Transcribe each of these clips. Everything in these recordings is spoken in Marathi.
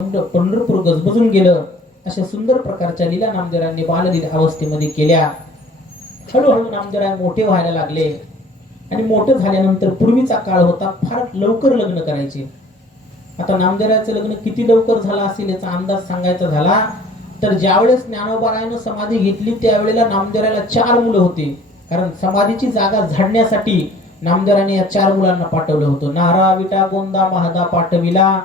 पंढरपूर गजबजून गेलं. अशा सुंदर प्रकारच्या लीला नामदेवरायांनी बाललीला अवस्थेमध्ये केल्या. हळूहळू नामदेवराय मोठे व्हायला लागले आणि मोठे झाल्यानंतर पूर्वीचा काळ होता, फार लवकर लग्न करायचे. आता नामदेवरायचं लग्न किती लवकर झालं असेल याचा अंदाज सांगायचा झाला तर ज्यावेळेस ज्ञानोबारायानं समाधी घेतली त्यावेळेला नामदेवरायला 4 मुलं होते. कारण समाधीची जागा झाडण्यासाठी नामदेवरायाने या 4 मुलांना पाठवलं होतं. नारा विटा गोंदा महादा पाठविला,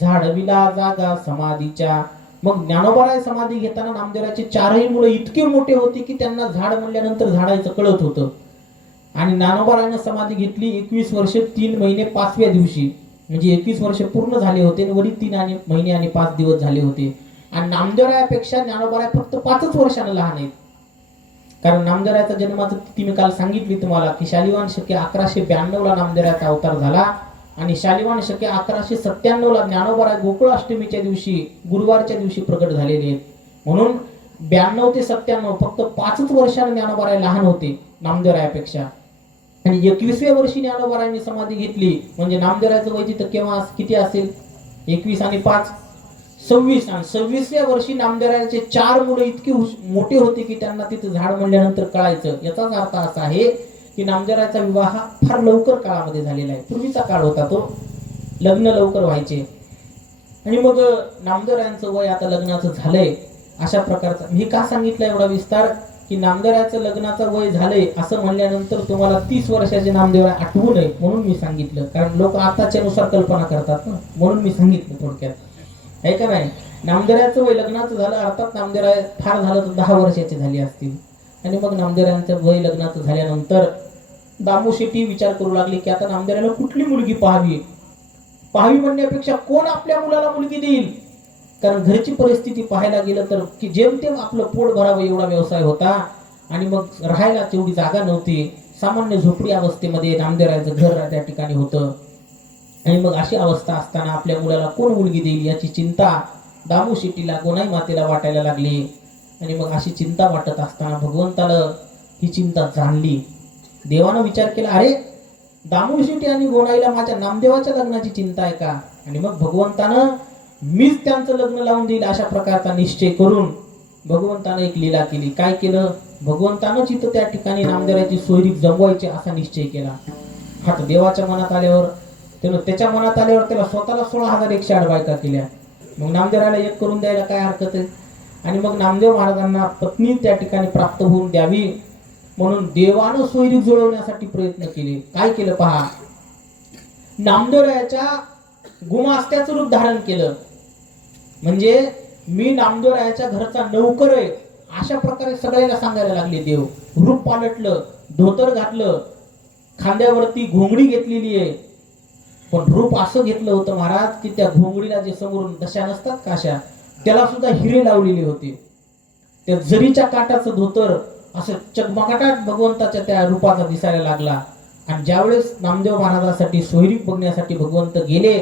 झाडविला जागा समाधीच्या. मग ज्ञानोबाराय समाधी घेताना नामदेवरायचे 4ही मुलं इतके मोठे होते की त्यांना झाड म्हणल्यानंतर झाडायचं कळत होतं. आणि ज्ञानोबारायानं समाधी घेतली 21 वर्ष 3 महिने 5व्या दिवशी, म्हणजे 21 वर्ष पूर्ण झाले होते आणि वरी 3 महिने आणि 5 दिवस झाले होते. आणि नामदेवरायापेक्षा ज्ञानोबाराय फक्त 5च वर्षांना लहान आहेत. कारण नामदेवरायाचा जन्माचं तिथी मी काल सांगितली तुम्हाला की शालिवान शके 1192 ला नामदेवरायाचा अवतार झाला आणि शालिवान शके 1197 ला ज्ञानोबाराय गोकुळ अष्टमीच्या दिवशी गुरुवारच्या दिवशी प्रकट झालेले आहेत. म्हणून 92 ते 97 फक्त 5च वर्षांनी ज्ञानोबाराय लहान होते नामदेवरायापेक्षा. आणि 21व्या वर्षी ज्ञानोबारायांनी समाधी घेतली म्हणजे नामदेवरायाचं वय तिथं केव्हा किती असेल, 21 आणि 5 26. आणि 26व्या वर्षी नामदेवरायांचे 4 मुलं इतके मोठे होते की त्यांना तिथं झाड म्हणल्यानंतर कळायचं. याचाच अर्थ असा आहे की नामदेवरायाचा विवाह फार लवकर काळामध्ये झालेला आहे. पूर्वीचा काळ होता तो, लग्न लवकर व्हायचे. आणि मग नामदेवरायांचं वय आता लग्नाचं झालंय अशा प्रकारचा. मी का सांगितलं एवढा विस्तार की नामदेवरायाचं लग्नाचं वय झालंय असं म्हणल्यानंतर तुम्हाला 30 वर्षाचे नामदेवराय आठवू नये म्हणून मी सांगितलं. कारण लोक आताच्या नुसार कल्पना करतात ना, म्हणून मी सांगितलं थोडक्यात, आहे का नाही. नामदेवरायाचं वय लग्नाचं झालं, अर्थात नामदेवराय फार झालं तर 10 वर्षाचे झाले असतील. आणि मग नामदेवरायांचं वय लग्नाचं झाल्यानंतर दामू शेट्टी विचार करू लागले की आता नामदेवरायाला कुठली मुलगी पाहावी म्हणण्यापेक्षा कोण आपल्या मुलाला मुलगी देईल. कारण घरची परिस्थिती पाहायला गेलं तर की जेमतेम आपलं पोट भरावं एवढा व्यवसाय होता आणि मग राहायला तेवढी जागा नव्हती. सामान्य झोपडी अवस्थेमध्ये नामदेवरायाचं घर त्या ठिकाणी होतं. आणि मग अशी अवस्था असताना आपल्या मुलाला कोण मुलगी देईल याची चिंता दामू शेट्टीला गोनाई मातेला वाटायला लागली. आणि मग अशी चिंता वाटत असताना भगवंताला ही चिंता जाणली. देवानं विचार केला, अरे दामू शेट्टी आणि गोनाईला माझ्या नामदेवाच्या लग्नाची चिंता आहे का. आणि मग भगवंतानं मीच त्यांचं लग्न लावून देईल अशा प्रकारचा निश्चय करून भगवंतानं एक लीला केली. काय केलं, भगवंतानं चित्त त्या ठिकाणी नामदेवाची सोयरीक जमवायची असा निश्चय केला. हा देवाच्या मनात आल्यावर त्याच्या मनात आल्यावर त्याला स्वतःला 16,108 बायका केल्या. मग नामदेवरायाला एक करून द्यायला काय हरकत आहे. आणि मग नामदेव महाराजांना पत्नी त्या ठिकाणी प्राप्त होऊन द्यावी म्हणून देवानं सोयरीक जुळवण्यासाठी प्रयत्न केले. काय केलं पहा, नामदेवरायाच्या गुमास्त्याचं रूप धारण केलं. म्हणजे मी नामदेवरायाच्या घरचा नौकर आहे अशा प्रकारे सगळ्याला सांगायला लागले देव. रूप पालटलं, धोतर घातलं, खांद्यावरती घोंगडी घेतलेली आहे. पण रूप असं घेतलं होतं महाराज की त्या घोंगडीला जे समोरून दशा नसतात का अशा, त्याला सुद्धा हिरे लावलेले होते. त्या जरीच्या काटाचं धोतर असं चकमकाटात भगवंताच्या त्या रूपाचा दिसायला लागला. आणि ज्यावेळेस नामदेव महाराजांसाठी सोयरीक बघण्यासाठी भगवंत गेले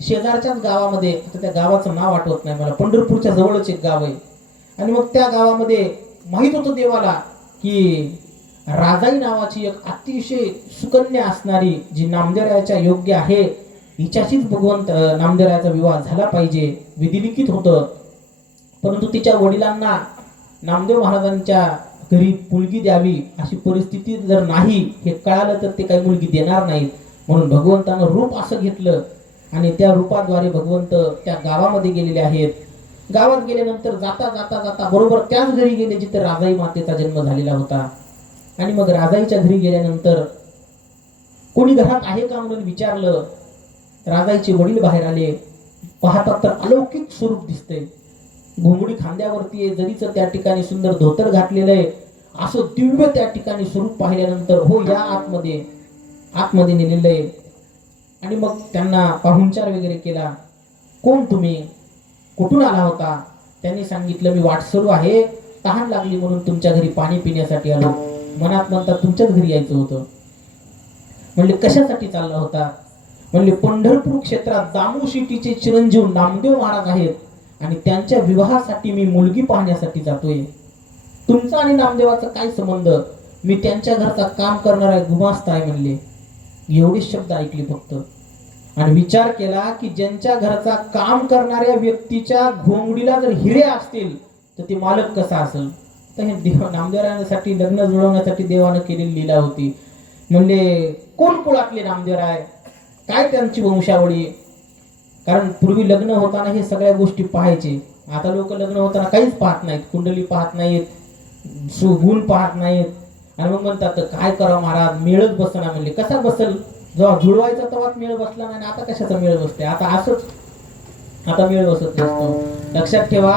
शेजारच्याच गावामध्ये, आता त्या गावाचं नाव आठवत नाही मला, पंढरपूरच्या जवळच एक गाव आहे. आणि मग त्या गावामध्ये माहित होतं देवाला की राजाई नावाची एक अतिशय सुकन्या असणारी जी नामदेवरायाच्या योग्य आहे हिच्याशीच भगवंत नामदेवरायाचा विवाह झाला पाहिजे, विधिलिखित होतं. परंतु तिच्या वडिलांना नामदेव महाराजांच्या घरी मुलगी द्यावी अशी परिस्थिती जर नाही हे कळालं तर ते काही मुलगी देणार नाहीत. म्हणून भगवंतानं रूप असं घेतलं आणि त्या रूपाद्वारे भगवंत त्या गावामध्ये गेलेले आहेत. गावात गेल्यानंतर जाता जाता जाता बरोबर त्याच घरी गेले जिथे राजाई मातेचा जन्म झालेला होता. आणि मग राजाईच्या घरी गेल्यानंतर कोणी घरात आहे का म्हणून विचारलं. राजाईचे वडील बाहेर आले. पाहतात तर अलौकिक स्वरूप दिसतंय. घोंगडी खांद्यावरती आहे, जरीचं त्या ठिकाणी सुंदर धोतर घातलेलं आहे. असं दिव्य त्या ठिकाणी स्वरूप पाहिल्यानंतर हो या आतमध्ये नेलेलं आहे. आणि मग त्यांना पाहुणचार वगैरे केला. कोण तुम्ही, कुठून आला होता. त्यांनी सांगितलं मी वाटसरू आहे, तहान लागली म्हणून तुमच्या घरी पाणी पिण्यासाठी आलो. मनात म्हणतात तुमच्याच घरी यायचं होतं. म्हणले कशासाठी चालला होता. म्हणले पंढरपूर क्षेत्रात दामू शेट्टीचे चिरंजीव नामदेव महाराज आहेत आणि त्यांच्या विवाहासाठी मी मुलगी पाहण्यासाठी जातोय. तुमचा आणि नामदेवाचा काय संबंध, मी त्यांच्या घरचा काम करणारा गुमास्ता आहे म्हणले. एवढेच शब्द ऐकले फक्त. आणि विचार केला की ज्यांच्या घरचा काम करणाऱ्या व्यक्तीच्या घोंगडीला जर हिरे असतील तर ते मालक कसा असेल. तर हे नामदेवरायांसाठी लग्न जुळवण्यासाठी देवानं केलेली लीला होती. म्हणजे कोण कुळातले नामदेवराय, काय त्यांची वंशावळी. कारण पूर्वी लग्न होताना हे सगळ्या गोष्टी पाहायचे. आता लोक लग्न होताना काहीच पाहत नाहीत, कुंडली पाहत नाहीत, गुण पाहत नाहीत. आणि मग म्हणतात काय करा महाराज, मेळच बसना. म्हणले कसा बसल, जेव्हा जुळवायचा तेव्हाच मेळ बसला नाही, आता कशाचा मेळ बसते. आता असंच, आता मेळ बसत नसतो. लक्षात ठेवा.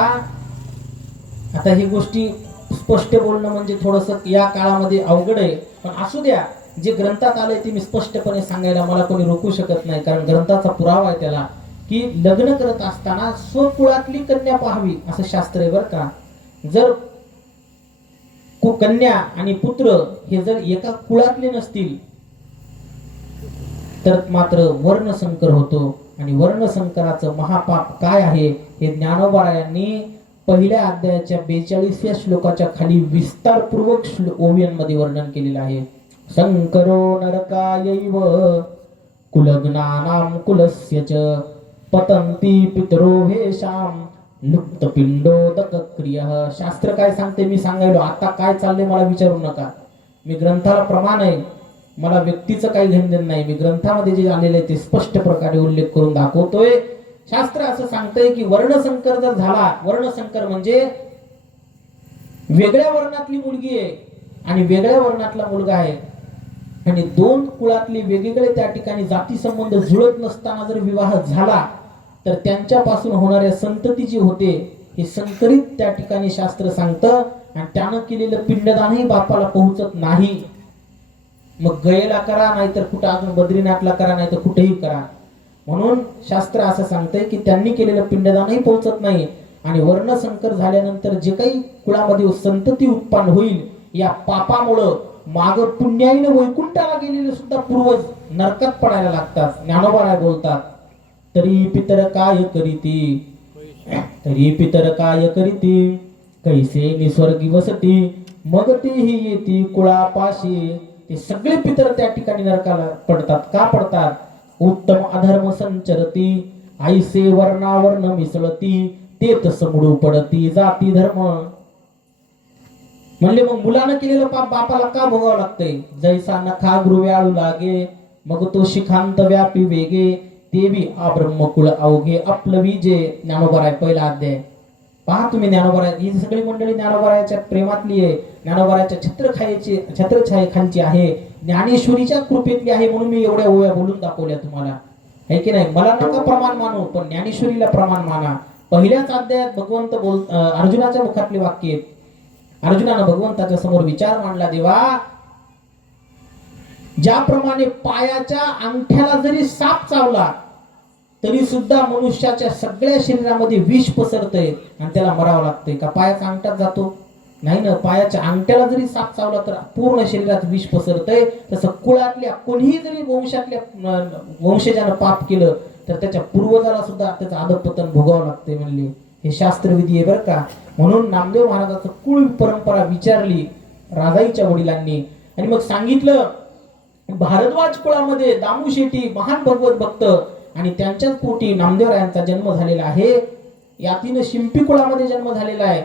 आता ही गोष्टी स्पष्ट बोलणं म्हणजे थोडस या काळामध्ये अवघड आहे, पण असू द्या. जे ग्रंथात आलंय ते मी स्पष्टपणे सांगायला मला कोणी रोखू शकत नाही, कारण ग्रंथाचा पुरावा आहे त्याला, की लग्न करत असताना स्वकुळातली कन्या पाहावी असं शास्त्र आहे बरं का. जर कन्या आणि पुत्र हे जर एका कुळातले नसतील तर मात्र वर्णसंकर होतो. आणि वर्णसंकराचं महापाप काय आहे हे ज्ञानोबारायांनी पहिल्या अध्यायाच्या 42व्या श्लोकाच्या खाली विस्तारपूर्वक ओवियनमध्ये वर्णन केलेलं आहे. संकरो नरकायैव कुलग्नानां कुलस्य च पतंती पितरो भेषाम लुप्त पिंडोदक क्रियः. शास्त्र काय सांगते मी सांगायलो. आता काय चाललंय मला विचारू नका. मी ग्रंथाला प्रमाण आहे, मला व्यक्तीचं काही घेणं नाही. मी ग्रंथामध्ये जे आलेलं आहे ते स्पष्ट प्रकारे उल्लेख करून दाखवतोय. शास्त्र असं सांगतंय की वर्णसंकर जर झाला, वर्णसंकर म्हणजे वेगळ्या वर्णातली मुलगी आहे आणि वेगळ्या वर्णातला मुलगा आहे, आणि दोन कुळातले वेगवेगळे त्या ठिकाणी जाती संबंध जुळत नसताना जर विवाह झाला तर त्यांच्यापासून होणाऱ्या संतती जी होते हे संकरित त्या ठिकाणी शास्त्र सांगतं. आणि त्यानं केलेलं पिंडदानही बापाला पोहोचत नाही. मग गयेला करा, नाहीतर कुठं अजून बद्रीनाथला करा, नाहीतर कुठेही करा. म्हणून शास्त्र असं सांगतंय की त्यांनी केलेलं पिंडदानही पोहोचत नाही. आणि वर्णसंकर झाल्यानंतर जे काही कुळामध्ये संतती उत्पन्न होईल या पापामुळं माग पुण्याईनं वैकुंठाला गेलेले सुद्धा पूर्वज नरकात पडायला लागतात. ज्ञानोबा बोलतात, तरी पितर काय करीती, तरी पितर काय करीती, कैसे निस्वर्गी वसती, मग तेही येती कुळापाशी. ते सगळे पितर त्या ठिकाणी नरकाला पडतात. का पडतात? उत्तम अधर्म संचरती, आईसे वर्णावर्ण मिसळती, तेत समूळ पडती जाती धर्म. म्हणले मग मुलानं केलेलं पाप बापाला का भोगावं लागतंय? जैसा नखा गुरुव्याळू लागे, मग तो शिखांत व्यापी वेगे, ते बी अब्रह्मकुळ अवघे आपलं विजे. ज्ञानोबराय पहिला अध्याय पहा तुम्ही. ज्ञानोबराय ही सगळी मंडळी ज्ञानोबरायाच्या प्रेमातली आहे, ज्ञानोबरायाच्या छत्रछाये खालची आहे, ज्ञानेश्वरीच्या कृपेतली आहे. म्हणून मी एवढ्या ओव्या बोलून दाखवल्या तुम्हाला, आहे की नाही. मला नका प्रमाण मानू, पण ज्ञानेश्वरीला प्रमाण माना. पहिल्याच अध्यायात भगवंत अर्जुनाच्या मुखातले वाक्य आहेत. अर्जुनानं भगवंताच्या समोर विचार मांडला, देवा ज्याप्रमाणे पायाच्या अंगठ्याला जरी साप चावला तरी सुद्धा मनुष्याच्या सगळ्या शरीरामध्ये विष पसरतंय आणि त्याला मरावं लागतंय का? पायाचा अंगठाच जातो? नाही ना. पायाच्या अंगठ्याला जरी साप चावला तर पूर्ण शरीरात विष पसरतंय. तसं कुळातल्या कोणीही जरी वंशजानं पाप केलं तर त्याच्या पूर्वजाला सुद्धा त्याचं अधःपतन भोगावं लागतंय म्हणले. हे शास्त्रविधी आहे बरं का. म्हणून नामदेव महाराजाचं कुळ परंपरा विचारली राजाईच्या वडिलांनी आणि मग सांगितलं भारद्वाज कुळामध्ये दामू शेट्टी महान भगवत भक्त आणि त्यांच्याच पोटी नामदेवरायांचा जन्म झालेला आहे. यातीनं शिंपी कुळामध्ये जन्म झालेला आहे,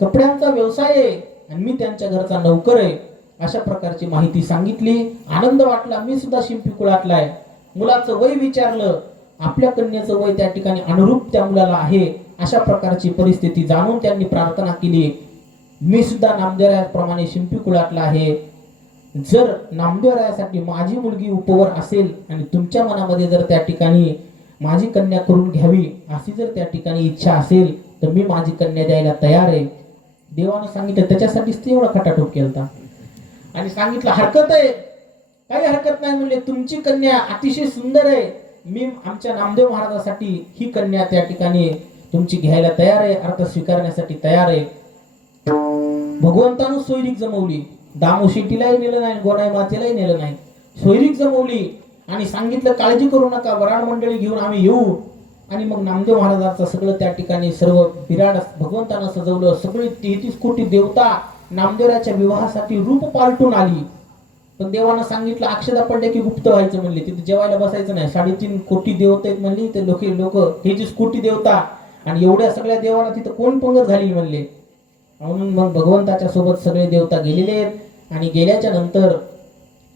कपड्यांचा व्यवसाय आहे आणि मी त्यांच्या घरचा नौकर आहे. अशा प्रकारची माहिती सांगितली. आनंद वाटला. मी सुद्धा शिंपी कुळातला आहे. मुलाचं वय विचारलं, आपल्या कन्याचं वय त्या ठिकाणी अनुरूप त्या मुलाला आहे. अशा प्रकारची परिस्थिती जाणून त्यांनी प्रार्थना केली, मी सुद्धा नामदेवरायाप्रमाणे शिंपी कुळातला आहे. जर नामदेवरायासाठी माझी मुलगी उपवर असेल आणि तुमच्या मनामध्ये जर त्या ठिकाणी माझी कन्या करून घ्यावी अशी जर त्या ठिकाणी इच्छा असेल तर मी माझी कन्या द्यायला तयार आहे. देवानं सांगितलं, त्याच्यासाठीच ते एवढा खटाटोप केलता आणि सांगितलं हरकत आहे, काही हरकत नाही. म्हणले तुमची कन्या अतिशय सुंदर आहे, मी आमच्या नामदेव महाराजासाठी ही कन्या त्या ठिकाणी तुमची घ्यायला तयार आहे, अर्थ स्वीकारण्यासाठी तयार आहे. भगवंतानं सोयरीक जमवली. दामू शेट्टीलाही नेलं नाही, गोनाई मातेलाही नेलं नाही, सोयरीक जमवली आणि सांगितलं काळजी करू नका, वराड मंडळी घेऊन आम्ही येऊ. आणि मग नामदेव महाराजांचं सगळं त्या ठिकाणी सर्व विराड भगवंतानं सजवलं. सगळी 33 कोटी देवता नामदेवराच्या विवाहासाठी रूप पालटून आली. पण देवानं सांगितलं अक्षता पडल्या की गुप्त व्हायचं म्हणले, तिथे जेवायला बसायचं नाही. 3.5 कोटी देवता आहेत म्हणली, ते लोक हेचीच कोटी देवता आणि एवढ्या सगळ्या देवाला तिथं कोण पंगत घालील म्हणले. म्हणून मग भगवंताच्या सोबत सगळे देवता गेलेले आहेत आणि गेल्याच्या नंतर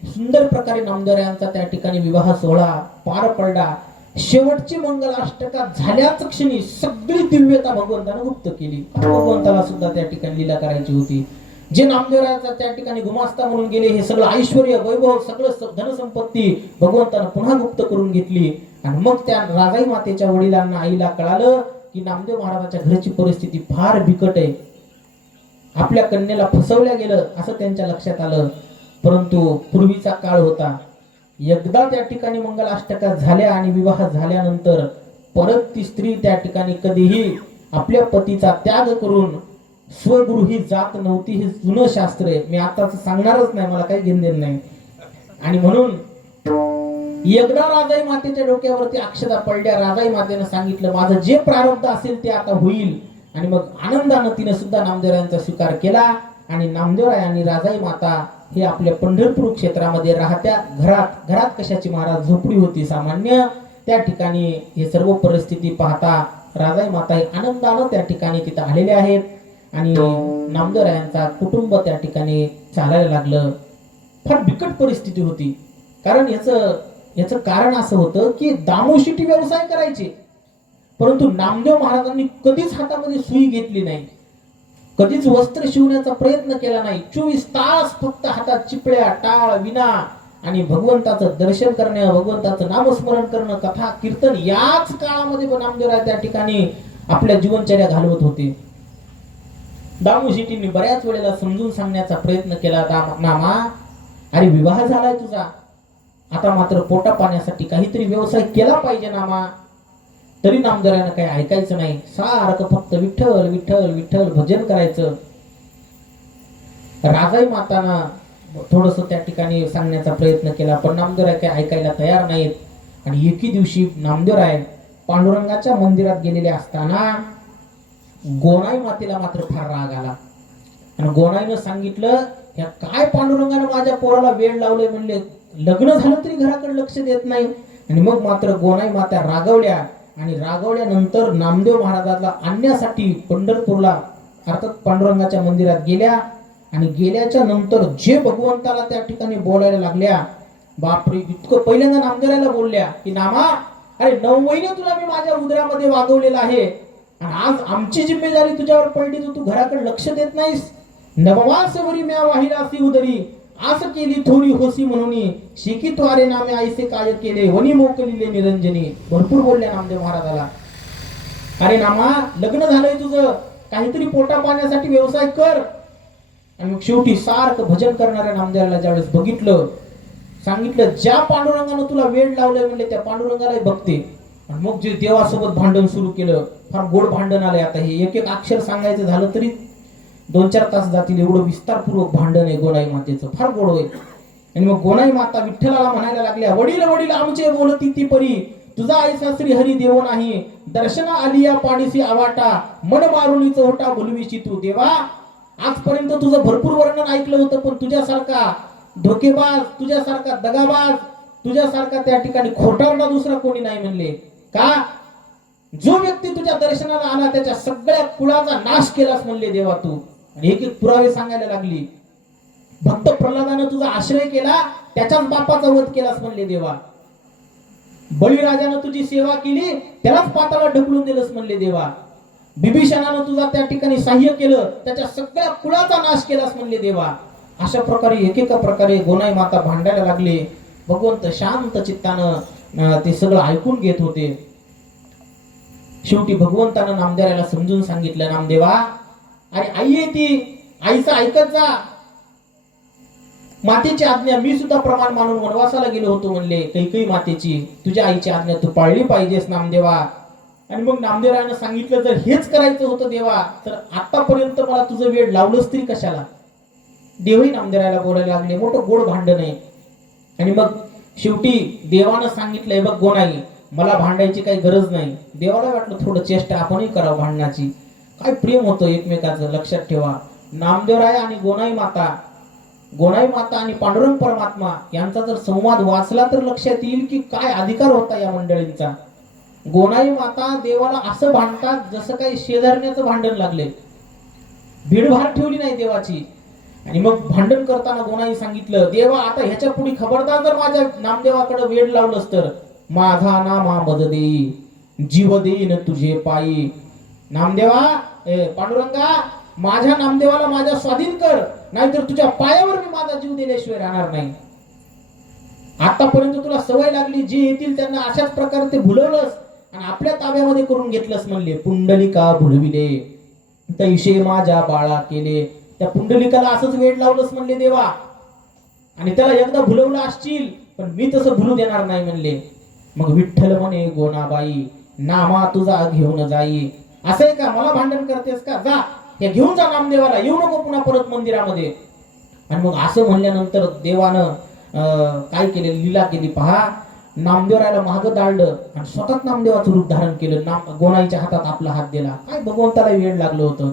सुंदर प्रकारे नामदेवरायांचा त्या ठिकाणी विवाह सोहळा पार पडला. शेवटची मंगलाष्टका झाल्याच क्षणी सगळी दिव्यता भगवंतानं गुप्त केली. भगवंताला सुद्धा त्या ठिकाणी लीला करायची होती. जे नामदेवरायाचा त्या ठिकाणी गुमास्ता म्हणून गेले, हे सगळं ऐश्वर्य वैभव सगळं धनसंपत्ती भगवंतानं पुन्हा गुप्त करून घेतली. आणि मग त्या राजाई मातेच्या वडिलांना आईला कळालं की नामदेव महाराजाच्या घरची परिस्थिती फार बिकट आहे, आपल्या कन्येला फसवल्या गेलं असं त्यांच्या लक्षात आलं. परंतु पूर्वीचा काळ होता, एकदा त्या ठिकाणी मंगलाष्टका झाल्या आणि विवाह झाल्यानंतर परत ती स्त्री त्या ठिकाणी कधीही आपल्या पतीचा त्याग करून स्वगृही जात नव्हती. हे जुनं शास्त्र आहे, मी आता सांगणारच नाही, मला काही घेणं नाही. आणि म्हणून एकदा राजाई मातेच्या डोक्यावरती अक्षता पडल्या. राजाई मातेनं सांगितलं माझं जे प्रारब्ध असेल ते आता होईल. आणि मग आनंदानं तिने सुद्धा नामदेवरायांचा स्वीकार केला. आणि नामदेवराय आणि राजाई माता हे आपल्या पंढरपूर क्षेत्रामध्ये राहत्या घरात कशाची महाराज झोपडी होती सामान्य, त्या ठिकाणी हे सर्व परिस्थिती पाहता राजाई माता आनंदानं त्या ठिकाणी तिथं आलेले आहेत. आणि नामदेवरायांचा कुटुंब त्या ठिकाणी चालायला लागलं. फार बिकट परिस्थिती होती, कारण याचं कारण असं होतं की दामोशिटी व्यवसाय करायचे, परंतु नामदेव महाराजांनी कधीच हातामध्ये सुई घेतली नाही, कधीच वस्त्र शिवण्याचा प्रयत्न केला नाही. 24 तास फक्त हातात चिपळ्या टाळ विना आणि भगवंताचं दर्शन करणं, भगवंताचं नामस्मरण करणं, कथा कीर्तन याच काळामध्ये नामदेवराय त्या ठिकाणी आपल्या जीवनचर्या घालवत होते. दामू शेट्टींनी बऱ्याच वेळेला समजून सांगण्याचा प्रयत्न केला, नामा अरे विवाह झालाय तुझा, आता मात्र पोटा पाण्यासाठी काहीतरी व्यवसाय केला पाहिजे नामा. तरी नामदेवरायानं काही ऐकायचं नाही, सारखं फक्त विठ्ठल विठ्ठल विठ्ठल भजन करायचं. राजाई माताना थोडस त्या ठिकाणी सांगण्याचा प्रयत्न केला, पण नामदेवराय काही ऐकायला तयार नाहीत. आणि एके दिवशी नामदेवराय पांडुरंगाच्या मंदिरात गेलेले असताना गोनाई मातेला मात्र फार राग आला. आणि गोनाईनं सांगितलं, या काय पांडुरंगानं माझ्या पोराला वेळ लावले, म्हणले लग्न झालं तरी घराकडे लक्ष देत नाही. आणि मग मात्र गोनाई माता रागवल्या. आणि रागवल्यानंतर नामदेव महाराजाला आणण्यासाठी पंढरपूरला अर्थात पांडुरंगाच्या मंदिरात गेल्या. आणि गेल्याच्या नंतर जे भगवंताला त्या ठिकाणी बोलायला लागल्या, बापरे, इतकं पहिल्यांदा नामदेवरायला बोलल्या की नामा अरे 9 महिने तुला मी माझ्या उदरामध्ये वागवलेला आहे आणि आज आमची जिम्मेदारी तुझ्यावर पडली, तू घराकडे लक्ष देत नाहीस. नववासवरी म्या वाहिलासी उदरी, आस केली थोडी होसी म्हणून शिकी त्वारे नामे आईसे काय केले, वनी मोकलिले निरंजनी. भरपूर बोलल्या नामदेव महाराजाला. अरे नामा लग्न झालंय तुझं, काहीतरी पोटा पाण्यासाठी व्यवसाय कर. आणि मग शेवटी सारखं भजन करणाऱ्या नामदेवाला ज्यावेळेस बघितलं, सांगितलं ज्या पांडुरंगानं तुला वेळ लावलंय म्हणले त्या पांडुरंगालाही बघते. आणि मग जे देवासोबत भांडण सुरू केलं, फार गोड भांडण आलंय. आता हे एक एक अक्षर सांगायचं झालं तरी 2-4 तास जातील, एवढं विस्तारपूर्वक भांडण आहे गोनाई मातेचं, फार गोड होईल. आणि मग गोनाई माता विठ्ठलाला म्हणायला लागल्या, वडील वडील आमचे बोलती ती परी, तुझा ऐसा श्री हरी देव नाही, दर्शना आलिया पाणीसी आवाटा, मन मारुनी चोटा बोलवीशी तू देवा. आजपर्यंत तुझं भरपूर वर्णन ऐकलं होतं, पण तुझ्यासारखा धोकेबाज, तुझ्यासारखा दगाबाज, तुझ्यासारखा त्या ठिकाणी खोटारडा दुसरा कोणी नाही म्हणले. का जो व्यक्ती तुझ्या दर्शनाला आला त्याच्या सगळ्या कुळाचा नाश केलास म्हणले देवा तू. आणि एक एक पुरावे सांगायला लागली. भक्त प्रल्हादानं तुझा आश्रय केला, त्याच्याच बापाचा वध केलास म्हणले देवा. बळीराजानं तुझी सेवा केली, त्यालाच पाताला ढकलून दिलंस म्हणले देवा. बिभीषणानं तुझा त्या ठिकाणी सहाय्य केलं, त्याच्या सगळ्या कुळाचा नाश केलास म्हणले देवा. अशा प्रकारे एकेका प्रकारे गोनाई माता भांडायला लागले. भगवंत शांत चित्तानं ते सगळं ऐकून घेत होते. शेवटी भगवंतानं नामदेवाला समजून सांगितलं, नामदेवा अरे आई आहे ती, आईचं ऐकत जा. मातेची आज्ञा मी सुद्धा प्रमाण मानून वनवासाला गेलो होतो म्हणले कैकेयी मातेची, तुझ्या आईची आज्ञा तू पाळली पाहिजेस नामदेवा. आणि मग नामदेवरायानं सांगितलं, जर हेच करायचं होतं देवा तर आतापर्यंत मला तुझं वेळ लावलंच तरी कशाला. देवही नामदेवरायाला बोलायला लागले, मोठं गोड भांडण आहे. आणि मग शेवटी देवानं सांगितलंय, बघ गोनाई मला भांडायची काही गरज नाही. देवाला वाटलं थोडं चेष्टा आपणही करावं भांडणाची, काय प्रेम होतं एकमेकाचं, लक्षात ठेवा. नामदेवराय आणि गोनाई माता गोनाई माता आणि पांडुरंग परमात्मा यांचा जर संवाद वाचला तर लक्षात येईल की काय अधिकार होता या मंडळींचा. गोनाई माता देवाला असं भांडतात जसं काही शेजारण्याचं भांडण लागले. भीडभाड ठेवली नाही देवाची. आणि मग भांडण करताना गोनाई सांगितलं, देवा आता ह्याच्या पुढे खबरदार जर माझ्या नामदेवाकडे वेड लावलंस तर माझा नामा मज देई, जीव देईन तुझे पायी. नामदेवा, पांडुरंगा, माझ्या नामदेवाला माझ्या स्वाधीन कर, नाहीतर तुझ्या पायावर मी माझा जीव दिल्याशिवाय राहणार नाही. आतापर्यंत तुला सवय लागली, जे येतील त्यांना अशाच प्रकारे ते भुलवलंस आणि आपल्या ताब्यामध्ये करून घेतलंस म्हणले. पुंडलिका भुलविले तैशे माझ्या बाळा केले. त्या पुंडलिकाला असंच वेड लावलंस म्हणले देवा, आणि त्याला एकदा भुलवलं असशील, पण मी तसं भुलू देणार नाही म्हणले. मग विठ्ठल म्हणे, गोनाबाई नामा तुझा घेऊन जाई. असं आहे का, मला भांडण करतेस का, जा हे घेऊन जा नामदेवाला, येऊ नको पुन्हा परत मंदिरामध्ये. आणि मग असं म्हणल्यानंतर देवानं काय केले, लीला केली पहा. नामदेवरायला मागं दाळलं आणि स्वतःच नामदेवाचं रूप धारण केलं. गोनाईच्या हातात आपला हात दिला. काय भगवंताला वेळ लागलं होतं.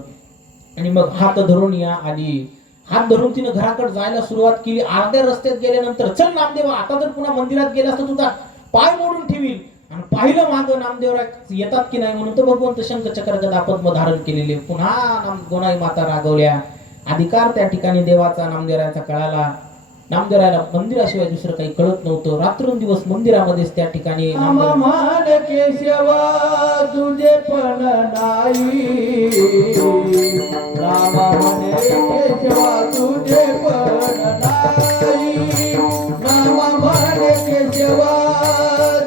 आणि मग हात धरून या आली. हात धरून तिनं घराकडे जायला सुरुवात केली. अर्ध्या रस्त्यात गेल्यानंतर, चल नामदेवा, आता जर पुन्हा मंदिरात गेलास तर तुझा पाय मोडून ठेवील. आणि पाहिलं मागं नामदेवराय येतात की नाही म्हणून तर भगवंत शंख चक्र गदा पद्म धारण केलेले. पुन्हा गोनाई माता रागवल्या. अधिकार त्या ठिकाणी देवाचा नामदेवरायाचा कळाला. नामदेवरायला मंदिराशिवाय दुसरं काही कळत नव्हतं. रात्रंदिवस मंदिरामध्येच त्या ठिकाणी मान केशवा तुझे पण नाही, राम म्हणे केशवा तुझे पण नाही, राम म्हणे केशवा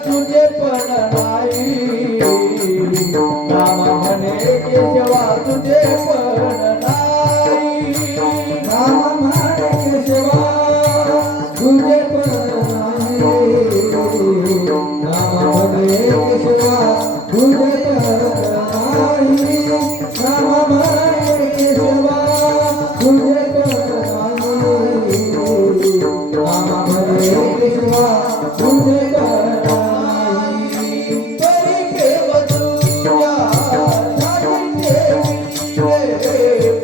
तुझे पण नाही, राम म्हणे केशवा तुझे पण नाही, राम म्हणे केशवा तुझे पण नाही, राम म्हणे केशवा तुझे पण नाही, राम म्हणे केशवा तुझे पण नाही, राम म्हणे केशवा तुझे पण नाही. परी प्रेम तुझ्या ठाई ठेविले,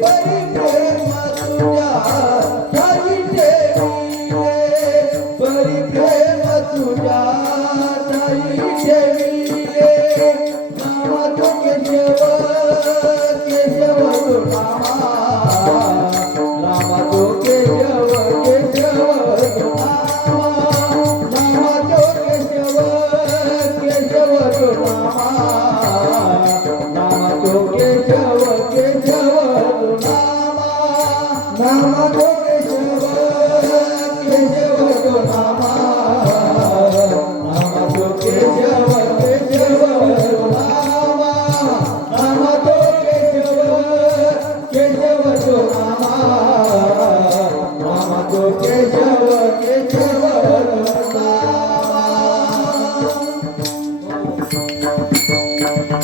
परी प्रेम तुझ्या ठाई ठेविले, परी प्रेम तुझ्या ठाई ठेविले, नामा तो केशव, केशव तो नामा, नामा तो केशव, केशव तो नामा, नामा तो केशव, केशव तो नामा, नामा तो केशव, केशव तो नामा, नामा तो केशव, केशव तो नामा, नामा तो केशव, केशव तो नामा, नामा तो केशव, केशव तो नामा, नामा तो केशव, केशव तो नामा.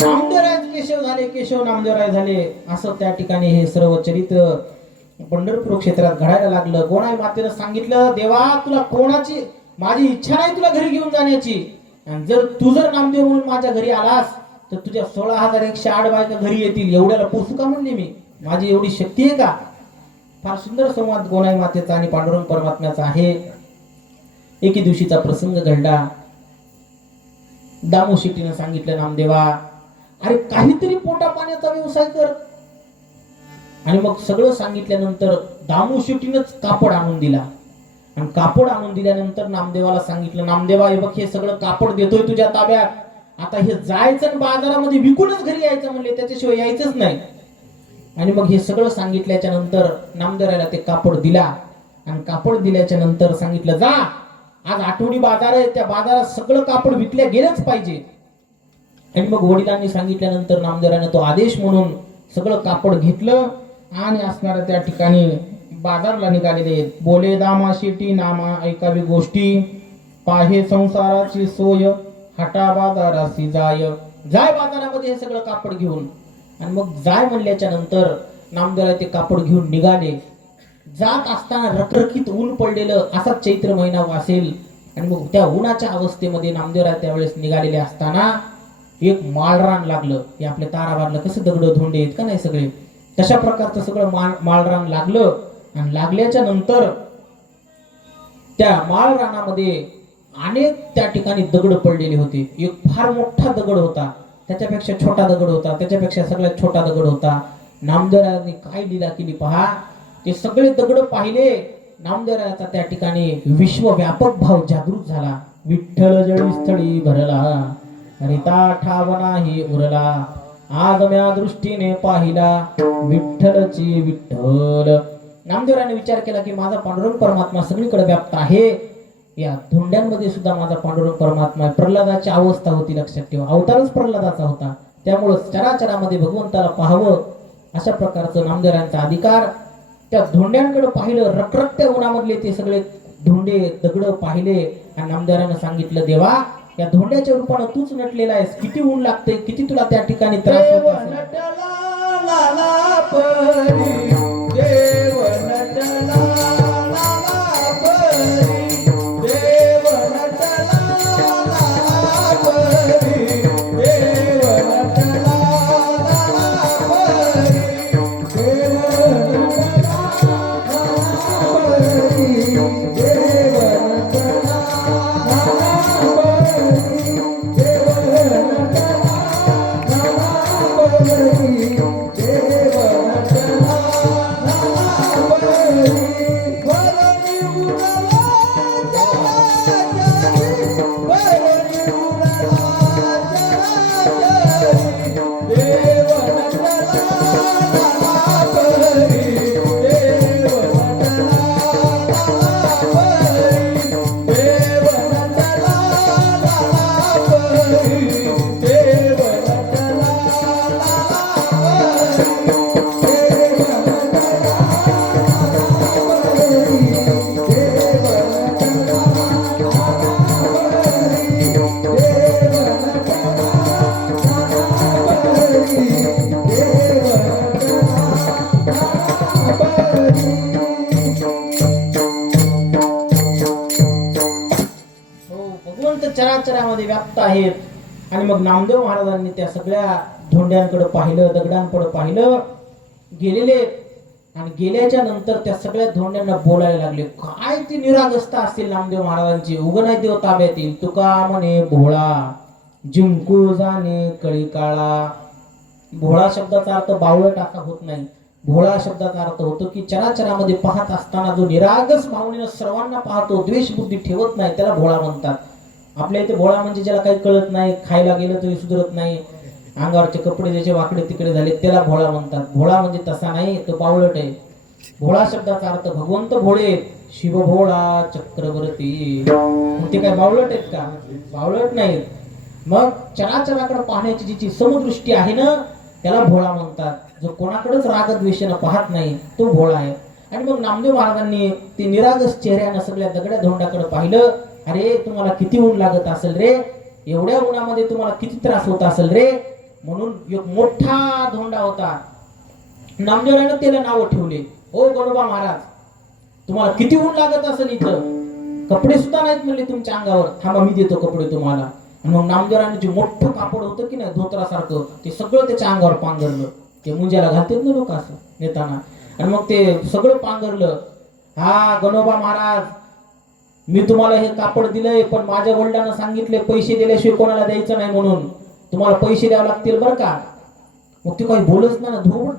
नामदेवराय केशव झाले, केशव नामदेवराय झाले. असं त्या ठिकाणी हे सर्व चरित्र पंढरपूर क्षेत्रात घडायला लागलं. गोनाई मातेनं सांगितलं, देवा तुला कोणाची, माझी इच्छा नाही तुला घरी घेऊन जाण्याची, आणि जर तू जर नामदेव म्हणून माझ्या घरी आलास तर तुझ्या 16,108 बायका घरी येतील. एवढ्याला पोचू का म्हणले मी, माझी एवढी शक्ती आहे का. फार सुंदर संवाद गोनाई मातेचा आणि पांडुरंग परमात्म्याचा आहे. एके दिवशीचा प्रसंग घडला. दामू शेट्टीनं सांगितलं, नामदेवा अरे काहीतरी पोटा पाण्याचा व्यवसाय कर. आणि मग सगळं सांगितल्यानंतर दामू शेट्टीनंच कापड आणून दिला. आणि कापड आणून दिल्यानंतर नामदेवाला सांगितलं, नामदेवा हे बघ, हे सगळं कापड देतोय तुझ्या ताब्यात, आता हे जायचं आणि बाजारामध्ये विकूनच घरी यायचं म्हणले, त्याच्याशिवाय यायचंच नाही. आणि मग हे सगळं सांगितल्याच्या नंतर नामदेवरायला ते कापड दिला. आणि कापड दिल्याच्या नंतर सांगितलं, जा आज आठवडी बाजार आहे, त्या बाजारात सगळं कापड विकल्या गेलंच पाहिजे. आणि मग वडिलांनी सांगितल्यानंतर नामदेवरायाने तो आदेश म्हणून सगळं कापड घेतलं आणि असणाऱ्या त्या ठिकाणी बाजारला निघालेले. बोले दामा शेटी नामा ऐकावी गोष्टी, पाहे संसाराची सोय, हटा बाजारासी जाय. जाय बाजारामध्ये हे सगळं कापड घेऊन. आणि मग जाय म्हणल्याच्या नंतर नामदेवराय ते कापड घेऊन निघाले. जात असताना रखरखीत ऊन पडलेलं, असाच चैत्र महिना असेल. आणि मग त्या उन्हाच्या अवस्थेमध्ये नामदेवराय त्यावेळेस निघालेले असताना एक माळरान लागलं. हे आपल्या ताराबारला कसं दगड धोंडे आहेत का नाही सगळे, तशा प्रकारचं सगळं माळरान लागलं. आणि लागल्याच्या नंतर त्या माळ रानामध्ये अनेक त्या ठिकाणी दगड पडलेले होते. एक फार मोठा दगड होता, त्याच्यापेक्षा छोटा दगड होता, त्याच्यापेक्षा सगळ्यात छोटा दगड होता. नामदेवरायांनी काय लीला केली पहा. ते सगळे दगड पाहिले. नामदेवरायाचा त्या ठिकाणी विश्वव्यापक भाव जागृत झाला. विठ्ठल जळी स्थळी भरला, हरिता ठावना ही उरला, आज म्या दृष्टीने पाहिला, विठ्ठलची विठ्ठल. नामदेवरायाने विचार केला की माझा पांडुरंग परमात्मा सगळीकडे व्याप्त आहे. या धोंड्यांमध्ये सुद्धा माझा पांडुरंग परमात्मा आहे. प्रल्हादाची अवस्था होती, लक्षात ठेवा. अवतारच प्रल्हादाचा होता. त्यामुळं चराचरामध्ये भगवंताला पाहावं अशा प्रकारचं नामदेवरायांचा अधिकार. त्या धोंड्यांकडे पाहिलं, रखरखत्या उन्हामधले ते सगळे धोंडे दगड पाहिले आणि नामदेवरायानं सांगितलं, देवा या धोंड्याच्या रूपानं तूच नटलेला आहेस, किती ऊन लागते, किती तुला त्या ठिकाणी त्रास होत देव असेल. नटला लाला परी, देव नटला लाला परी, देव नटला लाला परी, देव नटला लाला परी, देव नटला लाला परी, देव नटला लाला परी, देव नटला चराचरामध्ये व्याप्त आहेत. आणि मग नामदेव महाराजांनी त्या सगळ्या धोंड्यांकडे पाहिलं, दगडांकडे पाहिलं, गेलेले. आणि गेल्याच्या नंतर त्या सगळ्या धोंड्यांना बोलायला लागले. काय ती निरागसता असतील नामदेव महाराजांची. उगनाय देव ताब्यात येईल, तुका म्हणे भोळा, जिंकू जाणे कळी काळा. भोळा शब्दाचा अर्थ बावळट असा होत नाही. भोळा शब्दाचा अर्थ होतो की चराचरामध्ये पाहत असताना जो निरागस भावनेनं सर्वांना पाहतो, द्वेष बुद्धी ठेवत नाही, त्याला भोळा म्हणतात. आपल्या इथे भोळा म्हणजे ज्याला काही कळत नाही, खायला गेलं तरी सुधरत नाही, अंगावरचे कपडे ज्याचे वाकडे तिकडे झाले, त्याला भोळा म्हणतात. भोळा म्हणजे तसा नाही, तो बावळट आहे. भोळा शब्दाचा अर्थ भगवंत भोळे, शिव भोळा चक्रवर्ती. ते काय बावळट आहेत का? बावळट नाहीत. मग चराचराकडे पाहण्याची जिची समदृष्टी आहे ना, त्याला भोळा म्हणतात. जो कोणाकडेच रागद्वेषानं पाहत नाही, तो भोळा आहे. आणि मग नामदेव महाराजांनी ते निरागस चेहऱ्यानं सगळ्या दगड्या धोंडाकडे पाहिलं. अरे तुम्हाला किती ऊन लागत असेल रे, एवढ्या उन्हामध्ये तुम्हाला किती त्रास होत असेल रे. म्हणून एक मोठा धोंडा होता. नामदेवरायानं त्याला नाव ठेवले, ओ गणोबा महाराज, तुम्हाला किती ऊन लागत असेल, इथं कपडे सुद्धा नाहीत म्हणले तुमच्या अंगावर, थांबा मी देतो कपडे तुम्हाला. आणि मग नामदेवरायानं जे मोठं कापड होतं की नाही धोत्रासारखं, ते सगळं त्याच्या अंगावर पांघरलं. ते मुंज्याला घालतात ना लोक असं नेताना. आणि मग ते सगळं पांघरलं. हा गणोबा महाराज, मी तुम्हाला हे कापड दिलंय, पण माझ्या वडिलांना सांगितले पैसे दिल्याशिवाय कोणाला द्यायचं नाही, म्हणून तुम्हाला पैसे द्यावे लागतील बरं का. मग ते काही बोलच ना,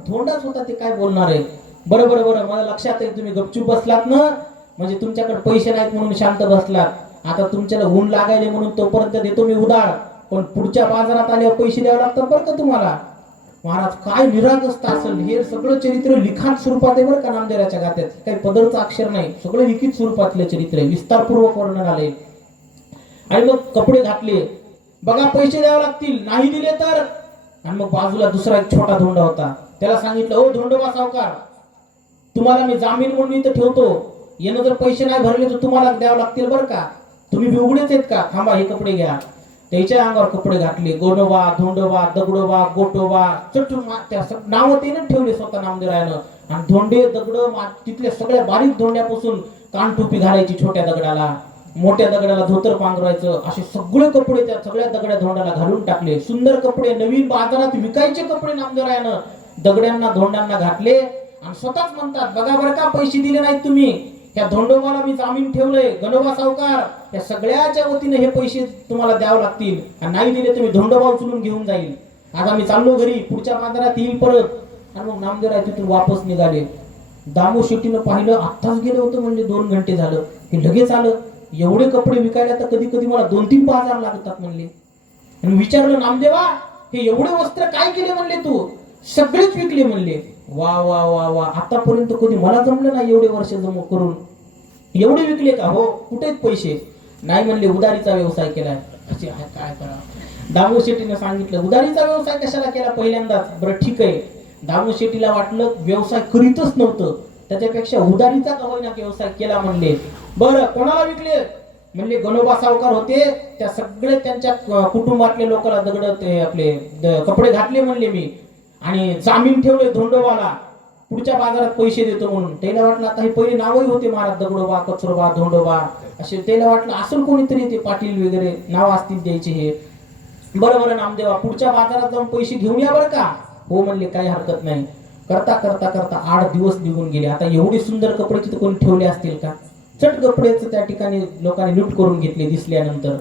धोंडाच होता, ते काय बोलणार आहे. बरं बरं बरं, मला लक्षात आहे, तुम्ही गपचूप बसलात ना, म्हणजे तुमच्याकडे पैसे नाहीत म्हणून शांत बसलात. आता तुमच्याला ऊन लागायले म्हणून तोपर्यंत देतो मी उधार, पण पुढच्या बाजारात आल्यावर पैसे द्यावे लागतात बरं का तुम्हाला. महाराज काय निरागसता असेल. हे सगळं चरित्र लिखाण स्वरूपात आहे बरं का नामदेवराच्या गात्यात. काही पदरचं अक्षर नाही, सगळं लिखित स्वरूपातले चरित्र आहे, विस्तारपूर्वक वर्णन आले. आणि मग कपडे घातले. बघा पैसे द्यावे लागतील, नाही दिले तर. आणि मग बाजूला दुसरा एक छोटा धोंडा होता. त्याला सांगितलं, ओ धोंडोबा सावकार, तुम्हाला मी जामीन म्हणून इथं ठेवतो, यानं जर पैसे नाही भरले तर तुम्हाला द्यावं लागतील बरं का. तुम्ही उघडेच आहेत का, थांबा हे कपडे घ्या. त्याच्या अंगावर कपडे घातले. गोनोबा, धोंडोबा, दगडोबा, गोटोबा, त्या नाव त्यानं ठेवले स्वतः नामदेवरायानं. आणि धोंडे दगड तिथल्या सगळ्या बारीक धोंड्यापासून कानटोपी घालायची छोट्या दगडाला, मोठ्या दगडाला धोतर पांघरायचं, असे सगळे कपडे त्या सगळ्या दगड्या धोंडाला घालून टाकले. सुंदर कपडे, नवीन बाजारात विकायचे कपडे नामदेवरायानं दगड्यांना धोंडांना घातले. आणि स्वतःच म्हणतात, बघा बरं का पैसे दिले नाहीत तुम्ही, ह्या धोंडोबाला मी जामीन ठेवलंय, गणोबा सावकार या सगळ्याच्या वतीने हे पैसे तुम्हाला द्यावे लागतील, आणि नाही दिले तर मी धोंडोबा उचलून घेऊन जाईल. आता मी चाललो घरी, पुढच्या बाजारात येईल परत. आणि मग नामदेवराय तिथून वापस निघाले. दामू शेट्टीनं पाहिलं, आत्ताच गेलं होतं म्हणजे 2 घंटे झालं, हे लगेच आलं. एवढे कपडे विकायला तर कधी कधी मला 2-3 बाजार लागतात म्हणले. आणि विचारलं, नामदेवा हे एवढे वस्त्र काय केले म्हणले तू? सगळेच विकले म्हणले. वा वा वा वा, आतापर्यंत कधी मला जमलं नाही एवढे वर्ष जमा करून. एवढे विकले का? हो. कुठे आहेत पैसे? नाही म्हणले, उधारीचा व्यवसाय केलाय. काय करा. दामू शेट्टीनं सांगितलं, उधारीचा व्यवसाय कशाला केला पहिल्यांदाच? बरं ठीक आहे. दामू शेट्टीला वाटलं व्यवसाय करीतच नव्हतं, त्याच्यापेक्षा उधारीचा का होईना व्यवसाय केला म्हणले. बरं कोणाला विकले? म्हणले गणोबा सावकार होते, त्या सगळे त्यांच्या कुटुंबातले लोकांना दगड ते आपले कपडे घातले म्हणले मी, आणि जामीन ठेवले धोंडोबाला, पुढच्या बाजारात पैसे देतो म्हणून. त्याला वाटलं आता हे पहिले नावही होते महाराज, दगडोबा, कचरोबा, धोंडोबा असे. त्याला वाटलं असेल कोणीतरी ते पाटील वगैरे नाव असतील द्यायचे हे. बरं नामदेवा पुढच्या बाजारात जाऊन पैसे घेऊन या बरं का? हो म्हणले, काही हरकत नाही. करता करता करता 8 दिवस निघून गेले. आता एवढे सुंदर कपडे तिथे कोणी ठेवले असतील का? चट कपड्याचं त्या ठिकाणी लोकांनी लूट करून घेतले दिसल्यानंतर.